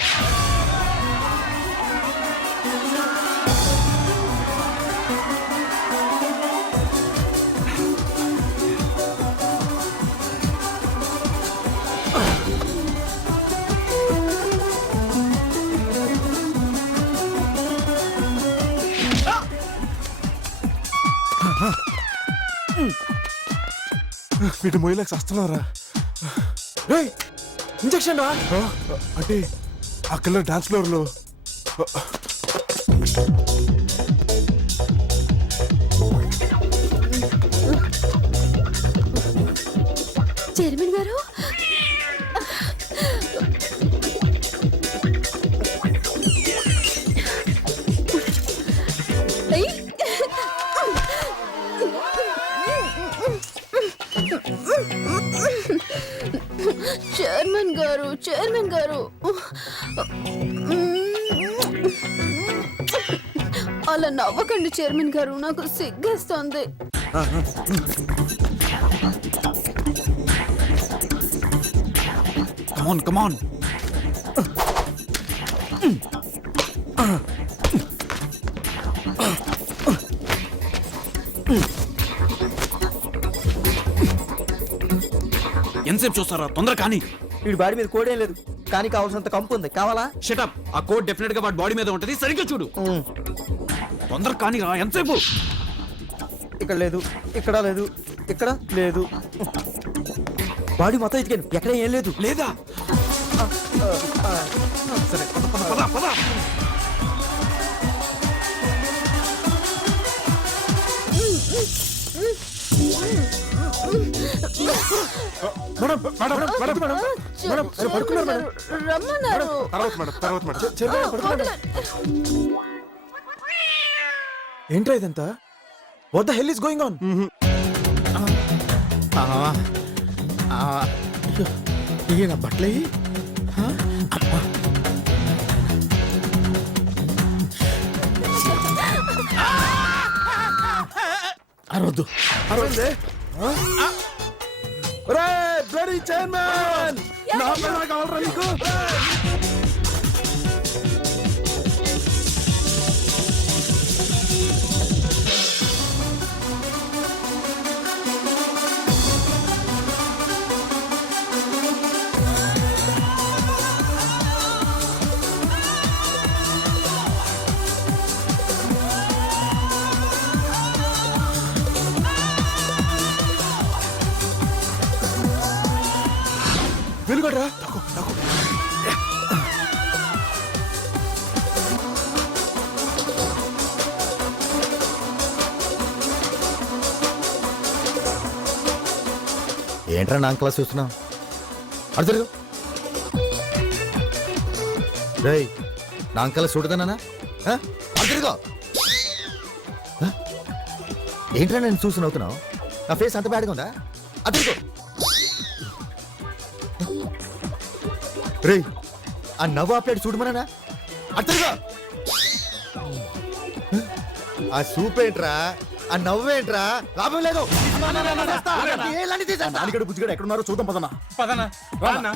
వీటి మొయ్యలకు వస్తున్నారా? ఇంజెక్షన్ రా. అంటే అక్కడ డాన్స్ ఫ్లోర్ లో చైర్మన్ గారు, చైర్మన్ గారు అలా నవ్వకండి చైర్మన్ గారు, నాకు సిగ్గేస్తోంది. Come on. ఎంతసేపు చూస్తారా? తొందర కానీ. వీడి బాడీ మీద కోడేం లేదు, కానీ కావాల్సినంత కంపు ఉంది. కావాలా? షటప్. ఆ కోడ్ డెఫినెట్ గా వాడి బాడీ మీద ఉంటది, సరిగ్గా చూడు. తొందర కానీ రా. ఎంతసేపు? ఇక్కడ లేదు, ఇక్కడ లేదు, ఇక్కడ లేదు. బాడీ మొత్తం ఇదిగాను, ఎక్కడ ఏం లేదు. లేదా? సరే, పద. రమ్మన్నారు. ఏంట్రా ఇదంతా? What the hell is going on? ఈయన బట్టలే అరవద్దు. అరవిందే, బ్లడీ చైర్మన్, నా పైన కావాలరా నీకు? వెలుగడరా. ఏంట్రా నా క్లాస్ చూస్తున్నావు అడు తిరుగు రేయ్ నా అంకల్ చూడదనా అడు తిరుగు ఏంట్రా నేను చూసి నవ్వుతున్నావు నా ఫేస్ అంత బ్యాడ్గా ఉందా అడు తిరుగు రేయ్ ఆ నవ్వు ఆపేడు చూడమనా అడు తిరుగు ఆ సూప్ ఏంట్రా ఆ నవ్వేంట్రా లాభం లేదు నాలుగడు బుజ్జిగడు ఎక్కడున్నారో చూద్దాం పదనా పదనా రానా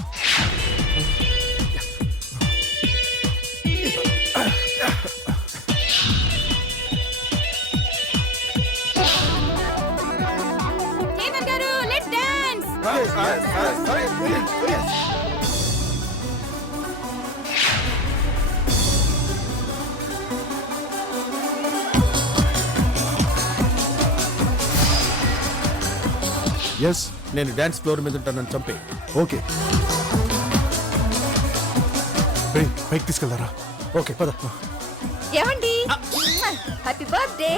హేమంత్ గారు లెట్స్ డాన్స్. ఎస్ నేను డాన్స్ ఫ్లోర్ మీద ఉంటానని చంపే ఓకే పైకి తీసుకెళ్తారా ఓకే పద ఏమండి హ్యాపీ బర్త్డే.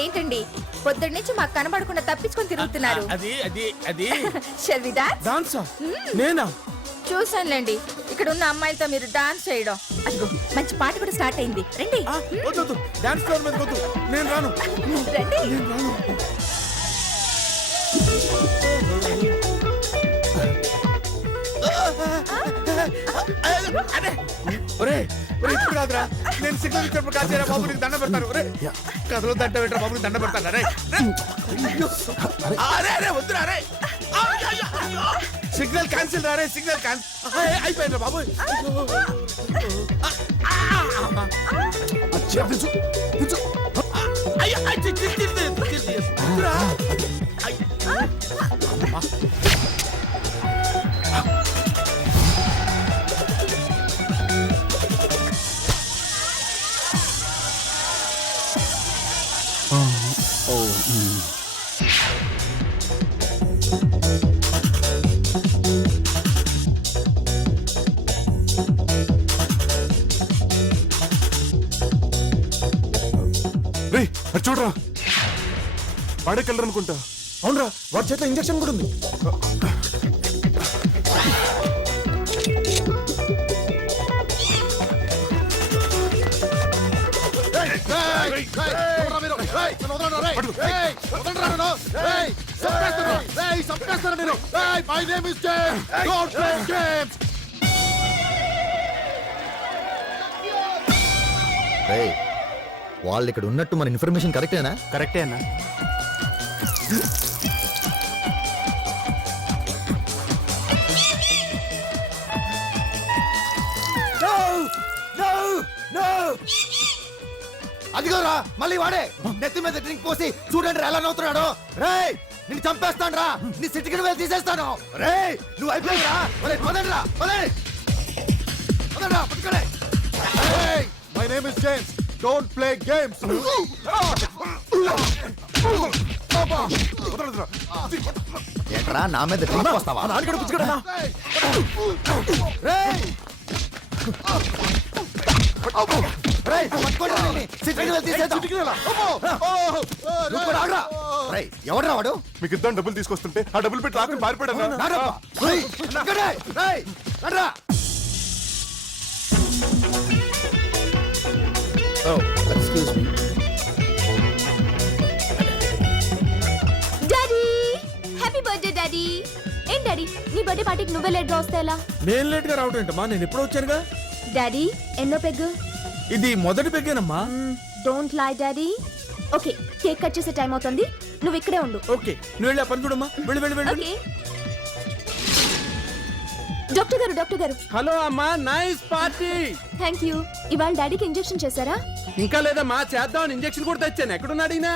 ఏంటండి పొద్దున్న నుంచి మాకు కనబడకుండా తప్పించుకొని తిరుగుతున్నారు. అది అది అది Shall we dance? డాన్సా నేనా చూసానులేండి ఇక్కడ ఉన్న అమ్మాయిలతో మీరు డాన్స్ చేయడం. అదిగో మంచి పాట కూడా స్టార్ట్ అయింది. రండి వద్దు డాన్స్ ఫ్లోర్ మీద వద్దు నేను రాను రండి. ఒరే ఇప్పుడు కాదురా నేను సిగ్నల్ ఇచ్చినప్పుడు కాదు బాబు నీకు దండ పెడతాను ఒరే కథలో దండ పెట్టరా బాబు నీకు దండ పెడతాను అరే అరే అరే వద్దురా అరే సిగ్నల్ క్యాన్సిల్ రారే సిగ్నల్ క్యాన్సిల్ అయిపోయింది బాబు రే అది చూడరా వాడేకెళ్ళరు అనుకుంటా అవునరా వాడి చేతిలో ఇంజక్షన్ కూడా ఉంది వాళ్ళు ఇక్కడ ఉన్నట్టు మన ఇన్ఫర్మేషన్ కరెక్టేనా కరెక్టే అన్న అదిగోరా మళ్ళీ వాడే నెత్తి మీద డ్రింక్ పోసి చూడండి ఎలా నవ్వుతున్నాడు రేయ్ నిన్ను చంపేస్తాను రా నీ సిటికి వెళ్ళి తీసేస్తాను రేయ్ నువ్వు అయిపోయిరా పదండ్రా పదండ్రా పట్టుకోలే my name is James don't play games ఏంట్రా నా మీద డ్రింక్ పోస్తావా నాలుగడు పుచ్చుకడనా రేయ్ రేయ్ పట్టుకోండి వీళ్ళని. సిటికి వెళ్ళి తీసేద్దాం నువ్వు కూడా ఆగురా. రేయ్ ఎవడ్రా వాడు మీకు ఇద్దరు డబ్బులు తీసుకొస్తుంటే ఆ డబ్బులు పెట్టి రాత్రి పారిపోయాడు నాడప్పా. రేయ్, ఇక్కడే. రేయ్, రండ్రా. Excuse me daddy happy birthday daddy. ఏం డాడీ నీ బర్త్డే పార్టీకి నువ్వే లేట్ గా వస్తే ఎలా? నేను లేట్ గా రావటం ఏంటమ్మా నేను ఎప్పుడో వచ్చానుగా డాడీ ఎన్నో పెగ్గు? ఇది మొదటి పెగ్గేనమ్మా don't lie daddy. Okay cake cut చేసే టైం అవుతుంది నువ్వు ఇక్కడే ఉండు. ఓకే నువ్వు వెళ్ళి ఆ పని చూడమ్మా వెళ్ళి వెళ్ళి వెళ్ళి ఓకే డాక్టర్ గారు హలో అమ్మా నైస్ పార్టీ. Thank you. ఇవాళ డాడీకి ఇంజెక్షన్ చేశారా? ఇంకా లేదమ్మా చేద్దాం ఇంజెక్షన్ కూడా తెచ్చాను ఎక్కడున్నాడు ఈయన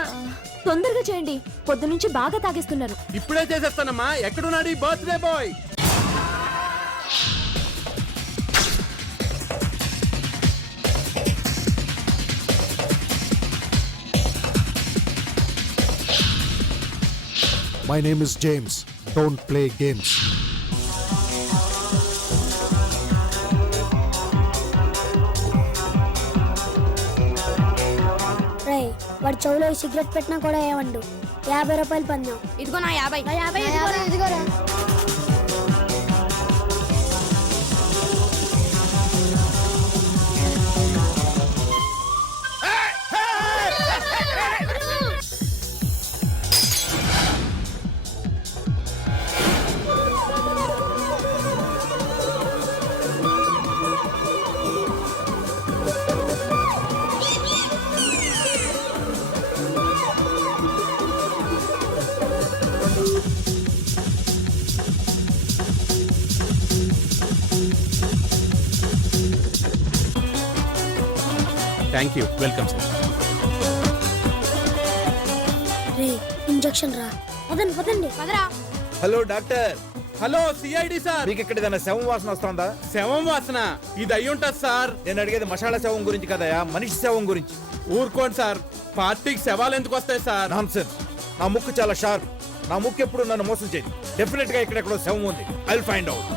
తొందరగా చేయండి పొద్దునుంచి బాగా తాగేస్తున్నారు. ఇప్పుడే చేసేస్తానమ్మా ఎక్కడున్నాడు ఈ birthday boy my name is James don't play games వాడు చెవులో సిగరెట్ పెట్టినా కూడా ఏమండు. 50 రూపాయలు పందాం. ఇదిగో నా 50. ఇదిగోరా. Thank you. Welcome sir. Ray injection రా. పదండి పదరా. Hello doctor. Hello CID sir. మీకు ఇక్కడ ఏదైనా శవం వాసన వస్తుందా? శవం వాసన ఇది అయ్యి ఉంటుంది సార్. నేను అడిగేది మసాలా శవం గురించి కదయా, మనిషి శవం గురించి. ఊరుకోండి సార్, పార్టీకి శవాలు ఎందుకు వస్తాయి సార్? నాన్సెన్స్. నా ముక్కు చాలా షార్ప్. నా ముక్కు ఎప్పుడు నన్ను మోసం చేయదు. డెఫినెట్ గా ఇక్కడెక్కడో శవం ఉంది. I will find out.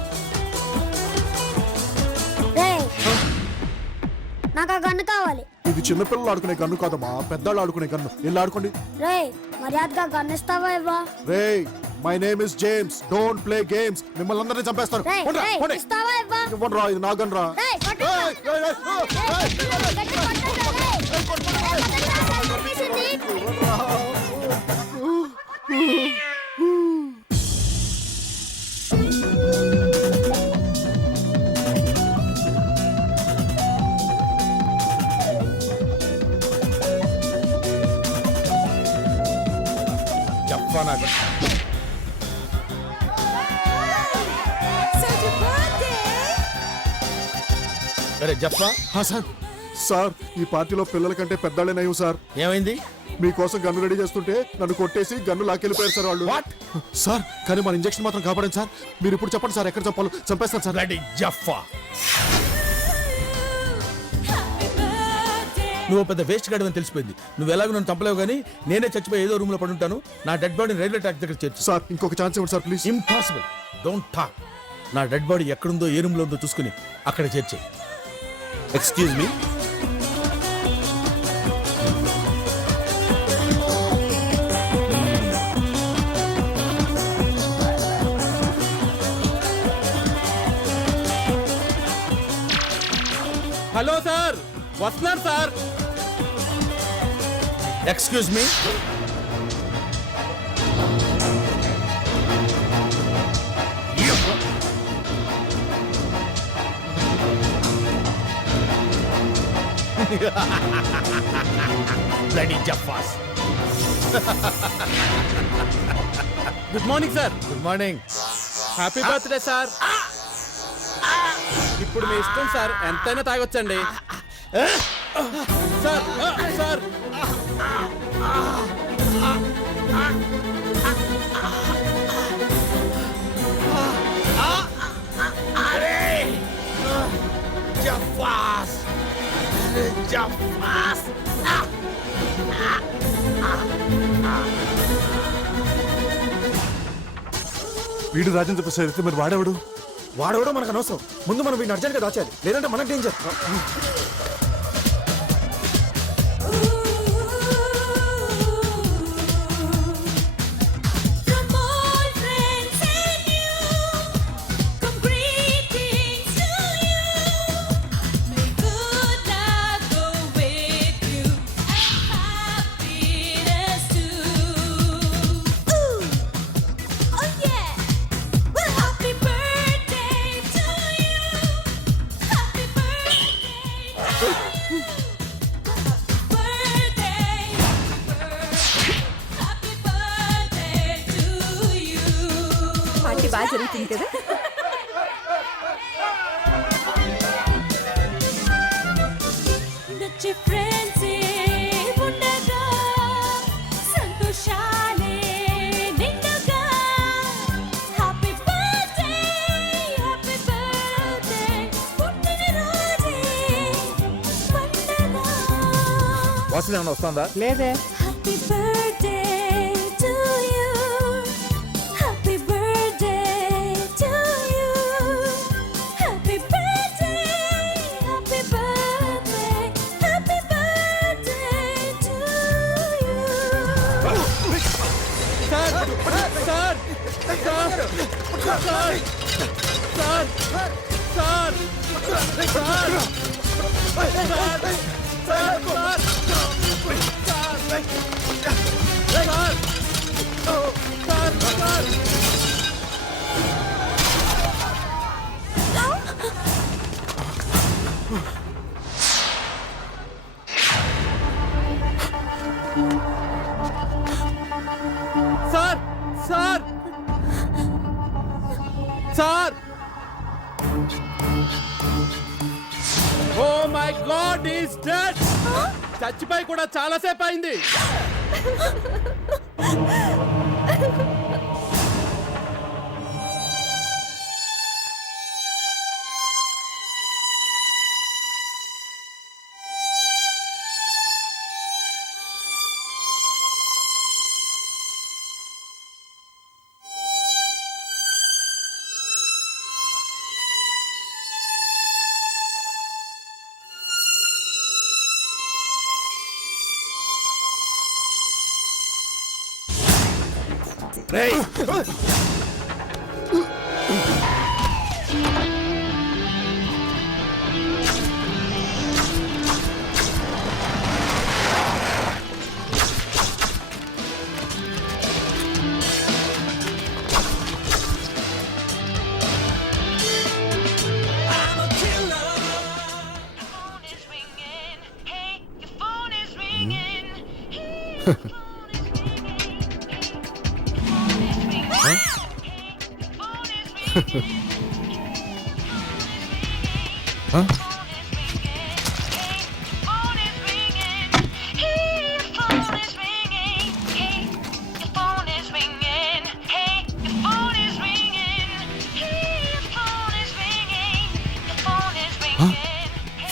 నాకు ఆ గన్ను కావాలి. ఇది చిన్నపిల్లలు ఆడుకునే గన్ను కాదమ్మా, పెద్దవాళ్ళు ఆడుకునే గన్ను. వెళ్ళి ఆడుకోండి. రే మర్యాదగా గన్ను ఇస్తావా ఇవ్వా? రే my name is James, don't play games. మిమ్మల్ని అందరినీ చంపేస్తారు. రేయ్, రేయ్, ఇస్తావా ఇవ్వా? ఇవ్వండి రా, ఇది నా గన్ రా. రేయ్, కొట్టండి. గట్టి కొట్టండి, రేయ్. చెప్పా నాకు. అరే చెప్పా. సార్ సార్ ఈ పార్టీలో పిల్లల కంటే పెద్దవాళ్ళే నయం సార్. ఏమైంది? మీకోసం గన్ను రెడీ చేస్తుంటే నన్ను కొట్టేసి గన్ను లాకెళ్ళిపోయారు సార్ వాళ్ళు. సార్ కానీ మన ఇంజెక్షన్ మాత్రం కాపాడండి సార్. మీరు ఇప్పుడు చెప్పండి సార్, ఎక్కడ చంపాలో చంపేస్తాను సార్. రెడీ జఫా. నువ్వు పెద్ద వేస్ట్ గాడు అని తెలిసిపోయింది. నువ్వు ఎలాగో నన్ను చంపలేవు కానీ నేనే చచ్చిపోయి ఏదో రూమ్ లో పడి ఉంటాను. నా డెడ్ బాడీ రైల్వే ట్రాక్ దగ్గర చేర్చు. సార్ ఇంకొక ఛాన్స్ ఇవ్వండి sir please. Impossible. Don't talk. నా డెడ్ బాడీ ఎక్కడుందో ఏ రూమ్ లో ఉందో చూసుకుని అక్కడ చేర్చే. Excuse me. హలో సార్, వస్తున్నారు sir. Excuse me. Bloody Jaffas. Good morning sir. Good morning. Happy birthday sir. ఇప్పుడు మీ ఇష్టం సార్, ఎంతైనా తాగొచ్చండి. Sir sir Jaffas. Jaffas. వీడు రాజేంద్ర ప్రసాద్ అయితే మరి వాడేవాడు? వాడవడం మనకు అనవసరం. ముందు మనం వీడిని అర్జెంట్గా దాచాలి, లేదంటే మనకు డేంజర్. పార్టీ బాగా జరుగుతుంది కదా. వాసన ఏమన్నా వస్తుందా? లేదే. Sir sir sir oh my God is dead చచ్చిపోయి కూడా చాలాసేపు అయింది.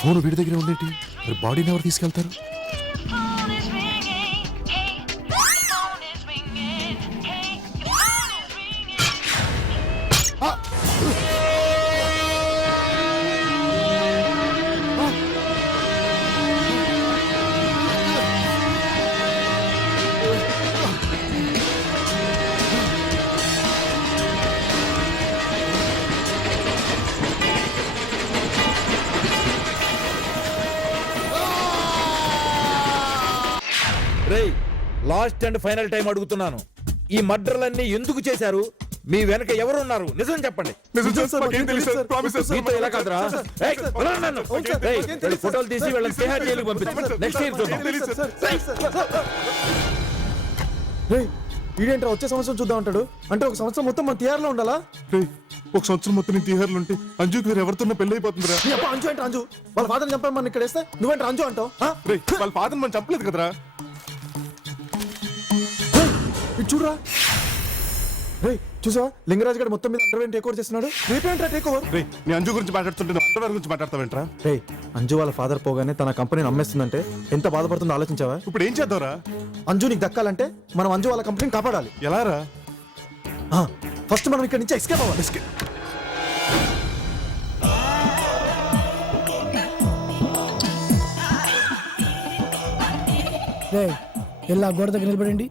ఫోన్ వీడి దగ్గర ఉందేంటి? మరి బాడీని ఎవరు తీసుకెళ్తారు? రేయ్, లాస్ట్ అండ్ ఫైనల్ టైం అడుగుతున్నాను, ఈ మర్డర్లన్నీ ఎందుకు చేశారు? మీ వెనక ఎవరున్నారు? నిజం చెప్పండి. మీతో ఇలా కాదురా. ఏయ్, వదలండి నన్ను. రేయ్, వీళ్ళ ఫోటోలు తీసి వీళ్ళని తిహార్ జైలుకి పంపించు. నెక్స్ట్ ఇయర్ చూద్దాం. ఈడేంట్రా వచ్చే సంవత్సరం చూద్దాం అంటాడు? అంటే ఒక సంవత్సరం మొత్తం మన తిహార్లో ఉండాలా? ఒక సంవత్సరం మొత్తం నేను తీహార్లు ఉంటే అంజుకి వేరే ఎవరితో పెళ్లి అయిపోతుందిరా. నీ అప్ప అంజు అంటే అంజు వాళ్ళ ఫాదర్ చంపాను మన ఇక్కడ వేస్తే నువ్వేంటి అంజు అంటావు? వాళ్ళ ఫాదర్ మనం చంపలేదు కదరా. ఇది చూడరా. చూసా లింగరాజ్ గారు మొత్తం మీద అండర్వేర్ టేక్ ఓవర్ చేస్తున్నాడు. రేపేంట్రా టేక్ ఓవర్? నీ అంజు గురించి మాట్లాడుతుంటే నువ్వు అండర్వేర్ గురించి మాట్లాడతావేంట్రా? అంజు వాళ్ళ ఫాదర్ పోగానే తన కంపెనీని అమ్మేస్తుందంటే ఎంత బాధపడుతుందో ఆలోచించావా? ఇప్పుడు ఏం చేద్దాంరా? అంజు నీకు దక్కాలంటే మనం అంజు వాళ్ళ కంపెనీని కాపాడాలి. ఎలారా? ఫస్ట్ మనం ఇక్కడ నుంచి ఎస్కేప్ అవ్వాలి. ఎలా గోడ దగ్గర నిలబడండి.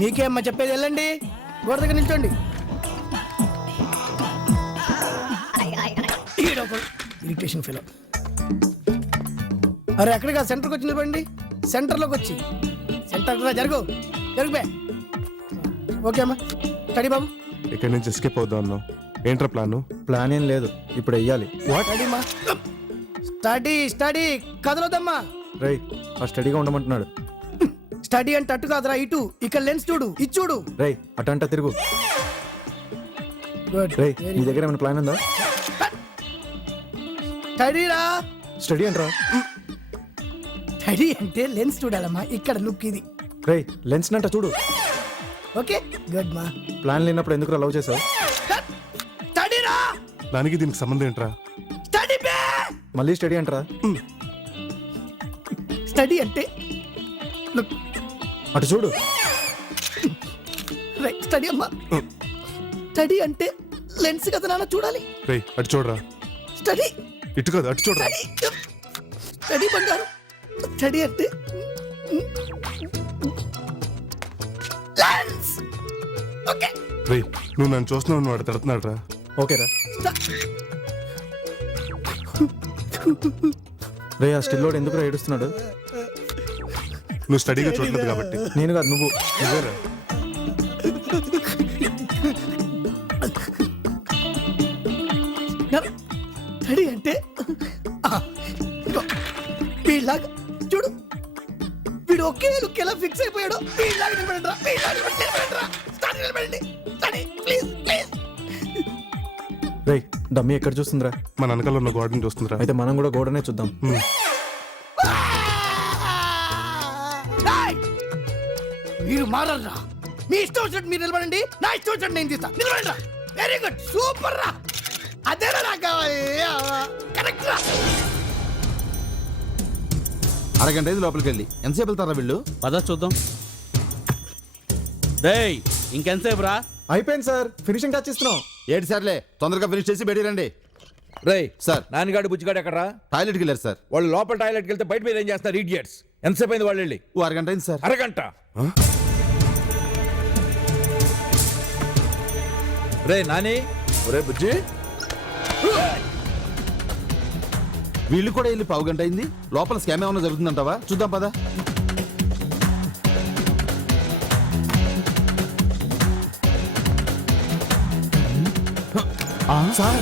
మీకేమ్మా చెప్పేది, వెళ్ళండి గోడ దగ్గర నిల్చోండి. Irritation fellow. అరే ఎక్కడికి సెంటర్కి వచ్చి నిలబడండి. సెంటర్లోకి వచ్చి సెంటర్ జరుగు జరుగుబే. ఓకే అమ్మా. స్టడీ బాబు. ఇక్కడ నుంచి ఎస్కేప్ అవుదాం అన్నావు. ఏంట్రా ప్లాన్? ప్లాన్ ఏం లేదు, ఇప్పుడు వెయ్యాలి. Study study కదలొద్దమ్మా. రైట్, ఆ స్టడీగా ఉండమంటున్నాడు. స్టడీ అంటే అటు కాదురా, ఇటు. ఇక్కడ లెన్స్ చూడు, ఇది చూడు. రేయ్ అటంట తిరుగు. రేయ్ నీ దగ్గర ఏమైనా ప్లాన్ ఉందా? స్టడీ రా. స్టడీ అంటరా? స్టడీ అంటే లెన్స్ చూడాలమ్మా. ఇక్కడ లుక్ ఇది. రేయ్ లెన్స్ నంట చూడు. ఓకే గుడ్ మా. ప్లాన్ లేనప్పుడు ఎందుకు లవ్ చేసావు? స్టడీ రా. దానికి దీనికి సంబంధం ఏంట్రా? స్టడీ బే. మళ్ళీ స్టడీ అంటరా? స్టడీ అంటే లుక్. అటు చూడు. రైట్ స్టడీ అమ్మా. స్టడీ అంటే లెన్స్ కదా నాన్న చూడాలి. రేయ్ అటు చూడరా. స్టడీ ఇటు కాదు అటు చూడరా. స్టడీ బంగారు. స్టడీ అంటే రే నువ్వు నన్ను చూస్తున్నావు వాడు తడుతున్నాడు రా. ఓకేరా రే ఆ స్టిల్లోడు ఎందుకు ఏడుస్తున్నాడు? నువ్వు స్టడీగా చూడలేదు కాబట్టి. నేను కాదు నువ్వు. నువ్వేరా? స్టడీ అంటే వీళ్ళగా చూడు, వీడు ఒకే లుక్ ఎలా ఫిక్స్ అయిపోయాడు. వీళ్ళగా రే డమ్మీ ఎక్కడ చూస్తుందిరా? మన వెనకాల ఉన్న గోడని చూస్తుందిరా. అయితే మనం కూడా గోడనే చూద్దాం. మీరు మారరా, మీ ఇష్టం వచ్చినట్టు మీరు నిలబడండి, నా ఇష్టం వచ్చినట్టు నేను తీస్తా. నిలబడండి. వెరీ గుడ్, సూపర్ రా. అదేనా నాకు కావాలి. కరెక్ట్ రా. అరగంట ఐదు లోపలికి వెళ్ళి ఎంతసేపు వెళ్తారా వీళ్ళు? పదా చూద్దాం. రేయ్ ఇంకెంతసేపు రా? అయిపోయింది సార్, ఫినిషింగ్ టచ్ ఇస్తున్నాం. ఏడు సార్లే, తొందరగా ఫినిష్ చేసి బయటికి రండి. రేయ్ సార్ నాన్నగాడు బుజ్జిగాడు ఎక్కడరా? టాయిలెట్కి వెళ్ళారు సార్. వాళ్ళు లోపల టాయిలెట్కి వెళ్తే బయట మీద ఏం చేస్తారు ఇడియట్స్? ఎంతసేపు అయింది వాళ్ళు వెళ్ళి? ఓ అరగంట అయింది సార్. అరగంట? రే నాని, ఒరే బుజ్జి, వీళ్ళు కూడా వెళ్ళి పావు గంట అయింది. లోపల స్కామ్ ఏమైనా జరుగుతుందంటావా? చూద్దాం పదా. సార్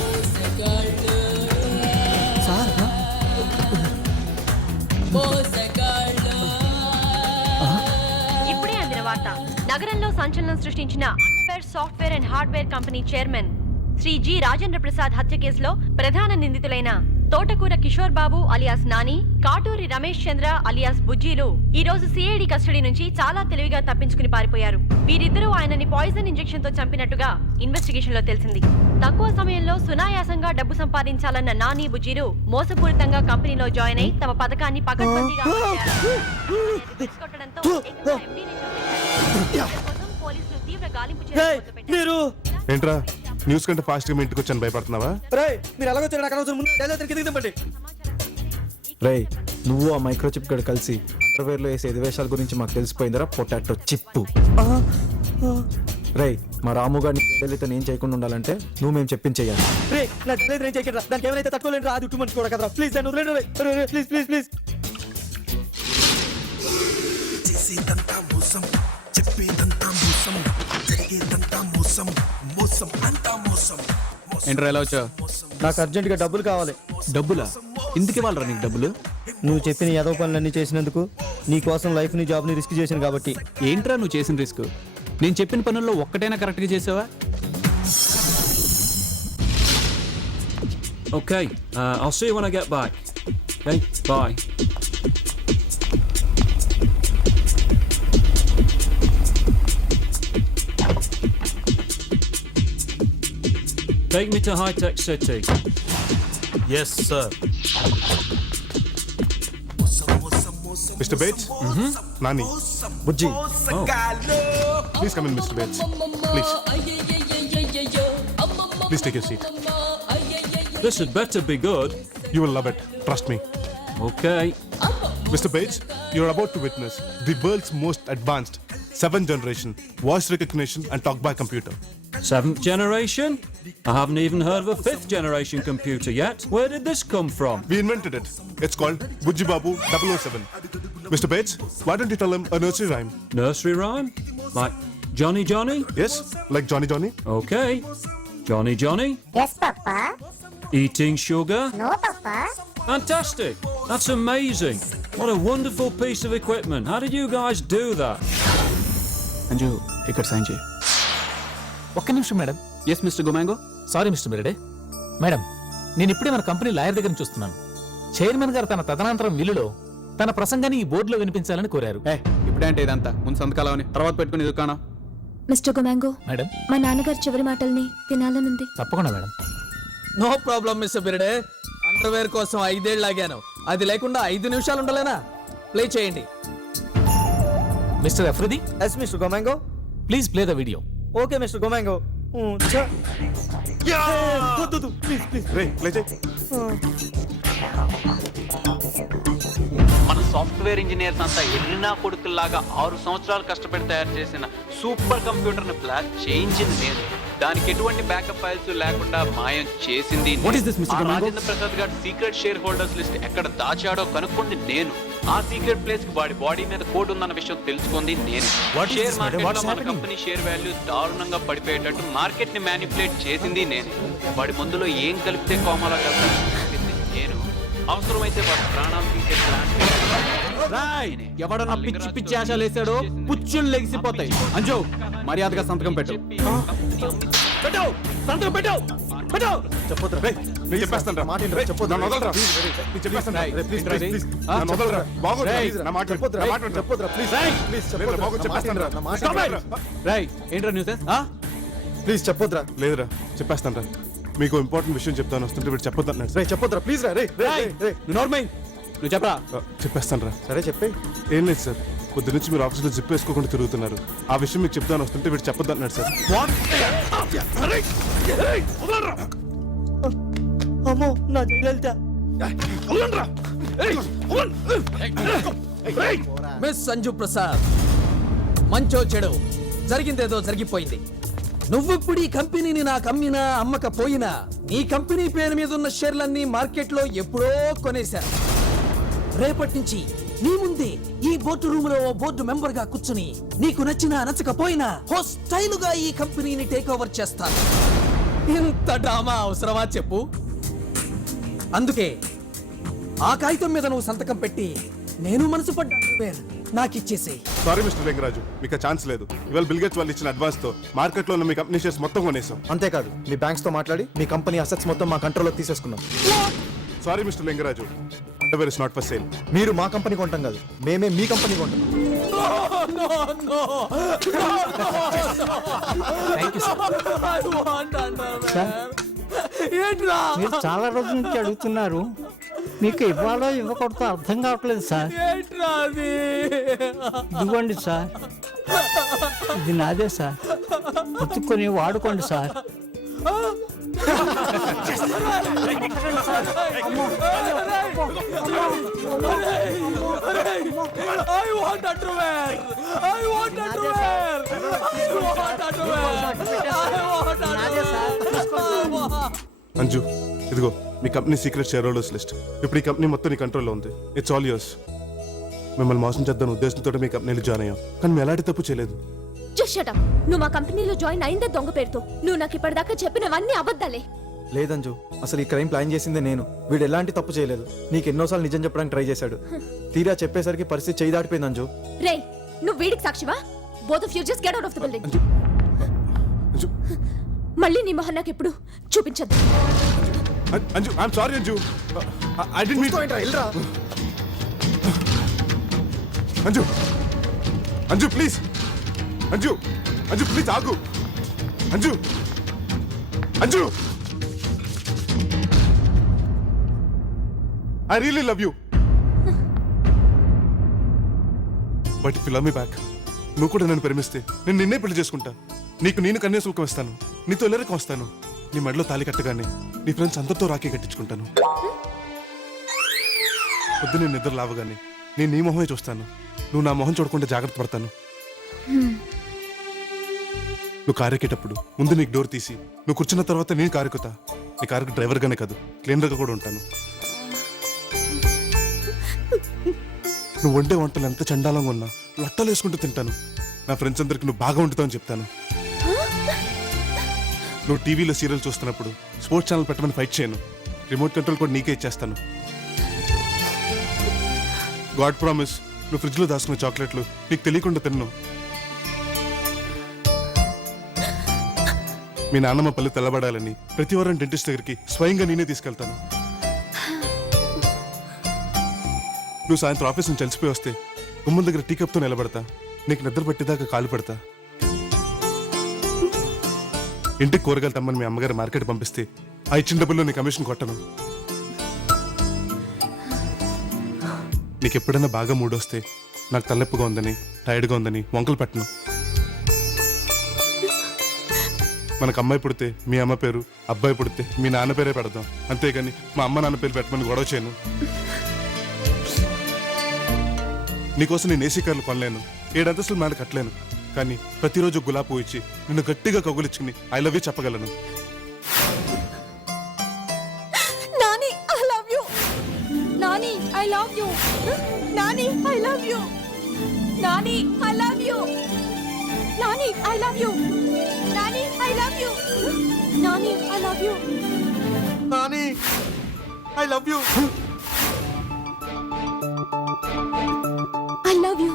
సార్ ఇప్పుడే అందిన వార్త. నగరంలో సంచలనం సృష్టించిన unfair software and hardware company chairman Shri G Rajendra Prasad హత్య కేసులో ప్రధాన నిందితులైన తోటకూర కిషోర్ బాబు అలియాస్ నాని, కాటూరి రమేష్ చంద్ర అలియాస్ బుజ్జీలు ఈ రోజు సిఐడి కస్టడీ నుంచి చాలా తెలివిగా తప్పించుకుని పారిపోయారు. వీరిద్దరూ ఆయనని పాయిజన్ ఇంజెక్షన్ తో చంపినట్టుగా ఇన్వెస్టిగేషన్ లో తెలిసింది. తక్కువ సమయంలో సునాయాసంగా డబ్బు సంపాదించాలన్న నాని, బుజ్జీలు మోసపూరితంగా కంపెనీలో జాయిన్ అయి తమ పథకాన్ని పకడ్బందీగా తెలుసుకోవడంతో పోలీసులు తీవ్ర గాలింపు మీరు ఏంట్రా న్యూస్ కంటే ఫాస్ట్ గా మీ ఇంటికి వచ్చాను భయపడుతున్నావా? మీరు ఎలాగొచ్చారు నాకు అవసరం. ముందు రే నువ్వు ఆ మైక్రోచిప్ గడు కలిసి అండర్వేర్ లో వేసే ఎదివేషాల గురించి మాకు తెలిసిపోయిందిరా పొటాటో చిప్పు. రే మా రాము గారిని పెళ్ళితో నేను చేయకుండా ఉండాలంటే నువ్వు మేము చెప్పించేయాలి. రే నా తెలియదు నేను చేయకరా, దానికి ఏమైనా తక్కువ లేదు. అది టూ మంత్స్ కూడా కదా. ప్లీజ్ దాన్ని వదిలేండి. Please please please. చేసేదంతా మోసం, చెప్పేదంతా మోసం, జరిగేదంతా మోసం, మోసం అంతా మోసం. ఏంట్రా ఎలా వచ్చావు? నాకు అర్జెంటుగా డబ్బులు కావాలి. డబ్బులా? ఎందుకు ఇవ్వాలరా నీకు డబ్బులు? నువ్వు చెప్పిన యాదవ పనులన్నీ చేసినందుకు, నీ కోసం లైఫ్ ని జాబ్ ని రిస్క్ చేశాను కాబట్టి. ఏంట్రా నువ్వు చేసిన రిస్క్? నేను చెప్పిన పనుల్లో ఒక్కటైనా కరెక్ట్గా చేసావా? Okay, I'll see you when I get back. Okay, bye. Take me to High Tech City. yes sir. Mr. Bates? Nani? Bujji Please come in, Mr. Bates. Please. Please take your seat. This had better be good. You will love it. Trust me. Okay. Mr. Bates, you're about to witness the world's most advanced 7th generation voice recognition and talkback computer. 7th generation? I haven't even heard of a 5th generation computer yet. Where did this come from? We invented it. It's called Bujji Babu 007. Mr. Bates, why don't you tell him a nursery rhyme? Nursery rhyme? Like Johnny Johnny? Yes, like Johnny Johnny. Okay. Johnny Johnny? Yes, Papa. Eating sugar? No, Papa. Fantastic! That's amazing! What a wonderful piece of equipment. How did you guys do that? Anju ఇక్కడ సైన్ చేయి. ఒక్క నిమిషం మేడం. ఎస్ మిస్టర్ గుమాంగో. సారీ మిస్టర్ మిరడే. మేడం నేను ఇప్పుడే మన కంపెనీ లాయర్ దగ్గర నుంచి చూస్తున్నాను. చైర్మన్ గారు తన తదనంతరం విల్లులో తన ప్రసంగాన్ని ఈ బోర్డులో వినిపించాలని కోరారు. ఇప్పుడేంటే ఇదంతా ముందు సంతకాలని తర్వాత పెట్టుకుని ఎదుర్కొనా? మిస్టర్ గుమాంగో, మేడం మా నాన్నగారు చివరి మాటల్ని తినాలనుంది. తప్పకుండా మేడం. నో ప్రాబ్లం మిస్టర్ బిరడే. అండర్వేర్ కోసం 5 ఏళ్ళు లాగాను, అది లేకుండా 5 నిమిషాలు ఉండలేనా? ప్లే చేయండి. మిస్టర్ అఫ్రిది, ఎస్ మిస్టర్ గొమాంగో. Please play the video. Okay mister గొమాంగో. Please please. Ray, play it. మన సాఫ్ట్వేర్ ఇంజనీర్స్ అంతా ఎల్లినా కొడుకుల్లాగా 6 సంవత్సరాలు కష్టపడి తయారు చేసిన సూపర్ కంప్యూటర్ని బ్లాక్ చేయించింది నేను. దానికి ఎటువంటి బ్యాకప్ ఫైల్స్ లేకుండా మాయం చేసింది నేను. What is this, Mr. Domingo? Rajendra Prasad గారి సీక్రెట్ షేర్ హోల్డర్స్ లిస్ట్ ఎక్కడ దాచాడో కనుక్కుంది నేను. ఆ సీక్రెట్ ప్లేస్ కి వాడి బాడీ మీద కోడ్ ఉందన్న విషయం తెలుసుకుంది నేను. What is share this, madam? Market What's లో మన happening? కంపెనీ షేర్ వాల్యూ దారుణంగా పడిపోయేటట్టు మార్కెట్ ని మ్యానిపులేట్ చేసింది నేను. వాడి మందులో ఏం కలిపితే కోమాలో కలిపింది నేను. అవసరమైతే వాడి ప్రాణాలు తీసే ప్లాన్ ఎవడన్నా పిచ్చి పిచ్చి ఆశలు వేసాడో పుచ్చులు లెగిసిపోతాయి. అంజు మర్యాదగా సంతకం పెట్టు. పెట్టు సంతకం పెట్టు. పెట్టు. చెప్పొద్దురా. రేయ్, నేను చెప్పేస్తాను రా. మాట వినరా, చెప్పొద్దు. నన్ను వదలరా. నేను చెప్పేస్తాను రా. Please, please. నన్ను వదలరా. బాగోదు. రేయ్, నా మాట విను. చెప్పొద్దురా, నా మాట విను. చెప్పొద్దురా, ప్లీజ్. ప్లీజ్, లేదురా, చెప్పొద్దురా. బాగోదు, నా మాట చెప్పేస్తాను రా. వినరా, నా మాట Stop వినరా. it. రాయ్ ఏంట్రా న్యూస్? ప్లీజ్ చెప్పొద్దురా. లేదురా, చెప్పేస్తాను రా. మీకు ఇంపార్టెంట్ విషయం చెప్తాను వస్తుంటే వీడు చెప్పొద్దు అన్నాడు. రే చెప్పొద్దురా, ప్లీజ్ రా. రే నువ్వు నోర్మై, నువ్వు చెప్పరా. చెప్పేస్తాను రా. సరే చెప్పే. ఏం లేదు సార్, పొద్దు నుంచి మీరు ఆఫీస్లో జిప్ వేసుకోకుండా తిరుగుతున్నారు. ఆ విషయం మీకు చెప్తాను వస్తుంటే వీడు చెప్పొద్దు అన్నాడు సార్. అమ్మో నా జయలలిత. మిస్ సంజు ప్రసాద్, మంచో చెడు జరిగిందేదో జరిగిపోయింది. నువ్విప్పుడు ఈ కంపెనీని నాకు అమ్మినా అమ్మకపోయినా నీ కంపెనీ పేరు మీద ఉన్న షేర్లన్నీ మార్కెట్లో ఎప్పుడో కొనేశారు. రేపటి నుంచి నీ ముందే ఈ బోర్డు రూమ్ లో ఓ బోర్డు మెంబర్ గా కూర్చుని నీకు నచ్చినా నచ్చకపోయినా హోస్టైలుగా ఈ కంపెనీని టేక్ ఓవర్ చేస్తాను. ఇంత డ్రామా అవసరమా చెప్పు? అందుకే ఆ కాగితం మీద నువ్వు సంతకం పెట్టి నేను మనసు పడ్డా పేరు నాకిచ్చేసేయ్. సారీ మిస్టర్ లింగరాజు, మీకు ఆ ఛాన్స్ లేదు. ఇవాళ బిల్ గేట్స్ వాళ్ళు ఇచ్చిన అడ్వాన్స్ తో మార్కెట్లో ఉన్న మీ కంపెనీ షేర్స్ మొత్తం కొనేసాం. అంతేకాదు మీ బ్యాంక్స్ తో మాట్లాడి మీ కంపెనీ అసెట్స్ మొత్తం మా కంట్రోల్లో తీసేసుకున్నాం. Sorry mister Lingaraju, underwear is not for sale. మీరు మా కంపెనీ కొంటాం కాదు, మేమే మీ కంపెనీ కొంటాం. మీరు చాలా రోజుల నుంచి అడుగుతున్నారు, మీకు ఇవ్వాలో ఇవ్వకూడదో అర్థం కావట్లేదు సార్. ఇదిగోండి సార్, ఇది నాదే సార్, ఎత్తుకొని వాడుకోండి సార్. అంజు, ఇదిగో మీ company secret share holders list. ఇప్పుడు ఈ కంపెనీ మొత్తం నీ కంట్రోల్లో ఉంది. It's all yours. మిమ్మల్ని మోసం చేద్దాం ఉద్దేశంతో మీ కంపెనీలో జాయిన్ అయ్యాం, కానీ మేము ఎలాంటి తప్పు చేయలేదు. Just shut up. నువ్వు మా కంపెనీలో జాయిన్ అయిందే దొంగ పేరుతో. నువ్వు నాకు ఇప్పటిదాకా చెప్పినవన్నీ అబద్ధాలే. లేదంజు, అసలు ఈ క్రైమ్ ప్లాన్ చేసిందే నేను. వీడు ఎలాంటి తప్పు చేయలేదు. నీకు ఎన్నోసార్లు నిజం చెప్పడానికి ట్రై చేశాడు. తీరా చెప్పేసరికి పరిస్థితి చేయి దాటిపోయింది అంజు. రేయ్, నువ్వు వీడికి సాక్షివా? Both of you just get out of the building. మళ్ళీ నీ మొహం నాకు ఎప్పుడు చూపించద్దు. Anju, I'm sorry Anju. I didn't mean. Anju, Anju please. Anju, Anju please ఆగు. Anju, Anju, I really love you. But if you love me back, నువ్వు కూడా నన్ను ప్రేమిస్తే నేను నిన్నే పెళ్లి చేసుకుంటా. నీకు నేను కన్యాశుల్కం ఇస్తాను, నీతో ఎల్లరికం వస్తాను. నీ మెడలో తాళి కట్టగానే నీ ఫ్రెండ్స్ అందరితో రాఖీ కట్టించుకుంటాను. పొద్దున్నే నిద్ర లావగానే నేను నీ మొహమే చూస్తాను. నువ్వు నా మొహం చూడకుండా జాగ్రత్త పడతాను. నువ్వు కారు ఎక్కేటప్పుడు ముందు నీకు డోర్ తీసి నువ్వు కూర్చున్న తర్వాత నేను కారు ఎక్కుతా. నీ కారుకి డ్రైవర్గానే కాదు, క్లీనర్గా కూడా ఉంటాను. నువ్వు వండే వంటలు ఎంత చండాలంగా ఉన్నా లట్టలు వేసుకుంటూ తింటాను. నా ఫ్రెండ్స్ అందరికి నువ్వు బాగా వండుతావని చెప్తాను. నువ్వు టీవీలో సీరియల్ చూస్తున్నప్పుడు స్పోర్ట్స్ ఛానల్ పెట్టమని ఫైట్ చేయను. రిమోట్ కంట్రోల్ కూడా నీకే ఇచ్చేస్తాను. గాడ్ ప్రామిస్, నువ్వు ఫ్రిడ్జ్లో దాచుకున్న చాక్లెట్లు నీకు తెలియకుండా తిన్ను. మీ నాన్నమ్మ పళ్ళు తెల్లబడాలని ప్రతి వారం డెంటిస్ట్ దగ్గరికి స్వయంగా నేనే తీసుకెళ్తాను. నువ్వు సాయంత్రం ఆఫీస్ నుంచి కలిసిపోయి వస్తే గుమ్మం దగ్గర టీ కప్తో నిలబడతా. నీకు నిద్ర పట్టేదాకా కాలు పడతా. ఇంటికి కూరగాయలు తమ్మని మీ అమ్మగారు మార్కెట్ పంపిస్తే ఆ ఇచ్చిన డబ్బుల్లో నీ కమిషన్ కొట్టను. నీకు ఎప్పుడైనా బాగా మూడొస్తే నాకు తలెప్పుగా ఉందని, టైర్డ్గా ఉందని వంకలు పెట్టను. మనకు అమ్మాయి పుడితే మీ అమ్మ పేరు, అబ్బాయి పుడితే మీ నాన్న పేరే పెడదాం. అంతేగాని మా అమ్మ నాన్న పేరు పెట్టమని గొడవ చేయను. నీకోసం నేను ఏసీ కార్లు కొనలేను, 7 అంతస్తుల మేడ కట్టలేను, కానీ ప్రతిరోజు గులాబీ పువ్వు ఇచ్చి నిన్ను గట్టిగా కగులిచ్చుకుని ఐ లవ్ యూ చెప్పగలను. Nani I love you. Nani I love you. Nani I love you. Nani I love you. Nani I love you. Nani I love you. Nani I love you. Nani I love you. I love you.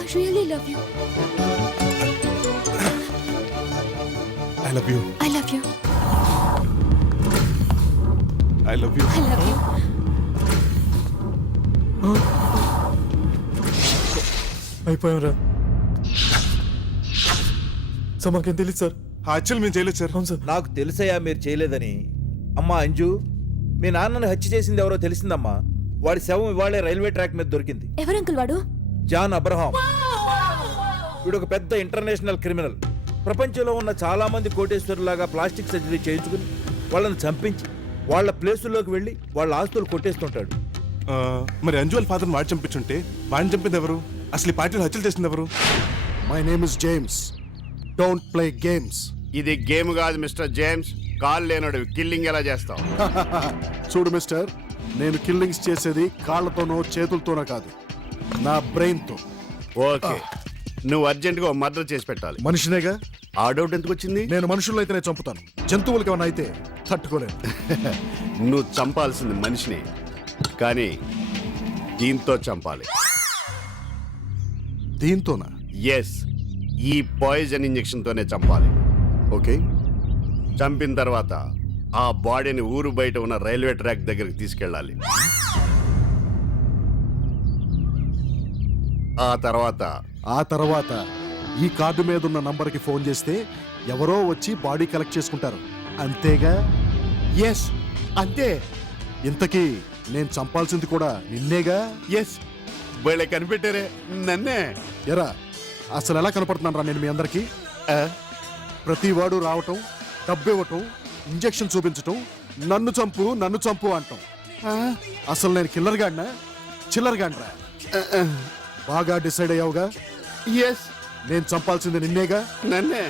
I really love you. I love you. I love you. I love you. I love you. అయిపోయారా సార్? మాకేం తెలియదు సార్. యాక్చువల్ మేము చేయలేదు సార్. అవును సార్. నాకు తెలుసయ్యా మీరు చేయలేదని. అమ్మా అంజు, మీ నాన్నని హత్య చేసింది ఎవరో తెలిసిందమ్మా. వాడి శవం ఇవాళే రైల్వే ట్రాక్ మీద దొరికింది. ఎవరు అంకుల్ వాడు? John Abraham. వీడు ఒక పెద్ద ఇంటర్నేషనల్ క్రిమినల్. ప్రపంచంలో ఉన్న చాలా మంది కోటేశ్వరులాగా ప్లాస్టిక్ సర్జరీ చేయించుకుని వాళ్ళని చంపించి వాళ్ళ ప్లేసుల్లోకి వెళ్ళి వాళ్ళ ఆస్తులు కొట్టేస్తుంటాడు. మరి అంజు వాళ్ళ ఫాదర్ వాడు చంపించుంటే వాడిని చంపింది ఎవరు? అసలు ఈ పార్టీలో హత్యలు చేసింది ఎవరు? My name is James. Don't play games. ఇది గేమ్ కాదు మిస్టర్ జేమ్స్. కాల్ లేనోడు కిల్లింగ్ ఎలా చేస్తావు? చూడు మిస్టర్, నేను కిల్లింగ్స్ చేసేది కాళ్ళతోనో చేతులతోనో కాదు, నా బ్రెయిన్ తో. ఓకే, నువ్వు అర్జెంట్ గా మర్డర్ చేసి పెట్టాలి. మనిషినేగా. ఆ డౌట్ ఎందుకు వచ్చింది? నేను మనుషుల్లో అయితేనే చంపుతాను, జంతువులకి ఏమైనా అయితే తట్టుకోలేను. నువ్వు చంపాల్సింది మనిషిని, కానీ దీంతో చంపాలి. దీంతోనా? ఎస్, ఈ పాయిజన్ ఇంజెక్షన్ తోనే చంపాలి. ఓకే, చంపిన తర్వాత ఆ బాడీని ఊరు బయట ఉన్న రైల్వే ట్రాక్ దగ్గరికి తీసుకెళ్ళాలి. ఆ తర్వాత ఈ కార్డు మీద ఉన్న నంబర్కి ఫోన్ చేస్తే ఎవరో వచ్చి బాడీ కలెక్ట్ చేసుకుంటారు, అంతేగా? ఎస్, అంతే. ఇంతకీ నేను చంపాల్సింది కూడా నిన్నేగా? ఎస్, వీళ్ళే కనిపెట్టారే, నన్నే. ఎరా, అసలు ఎలా కనపడుతున్నాను రా నేను మీ అందరికీ? ప్రతి వాడు రావటం, డబ్బు ఇవ్వటం, ఇంజెక్షన్ చూపించటం, నన్ను చంపు అంటాం. అసలు నేను కిల్లర్ గాడినా చిల్లర్ గాడిరా? బాగా డిసైడ్ అయ్యావుగా? ఎస్, నేను చంపాల్సింది నిన్నేగా? నన్నే.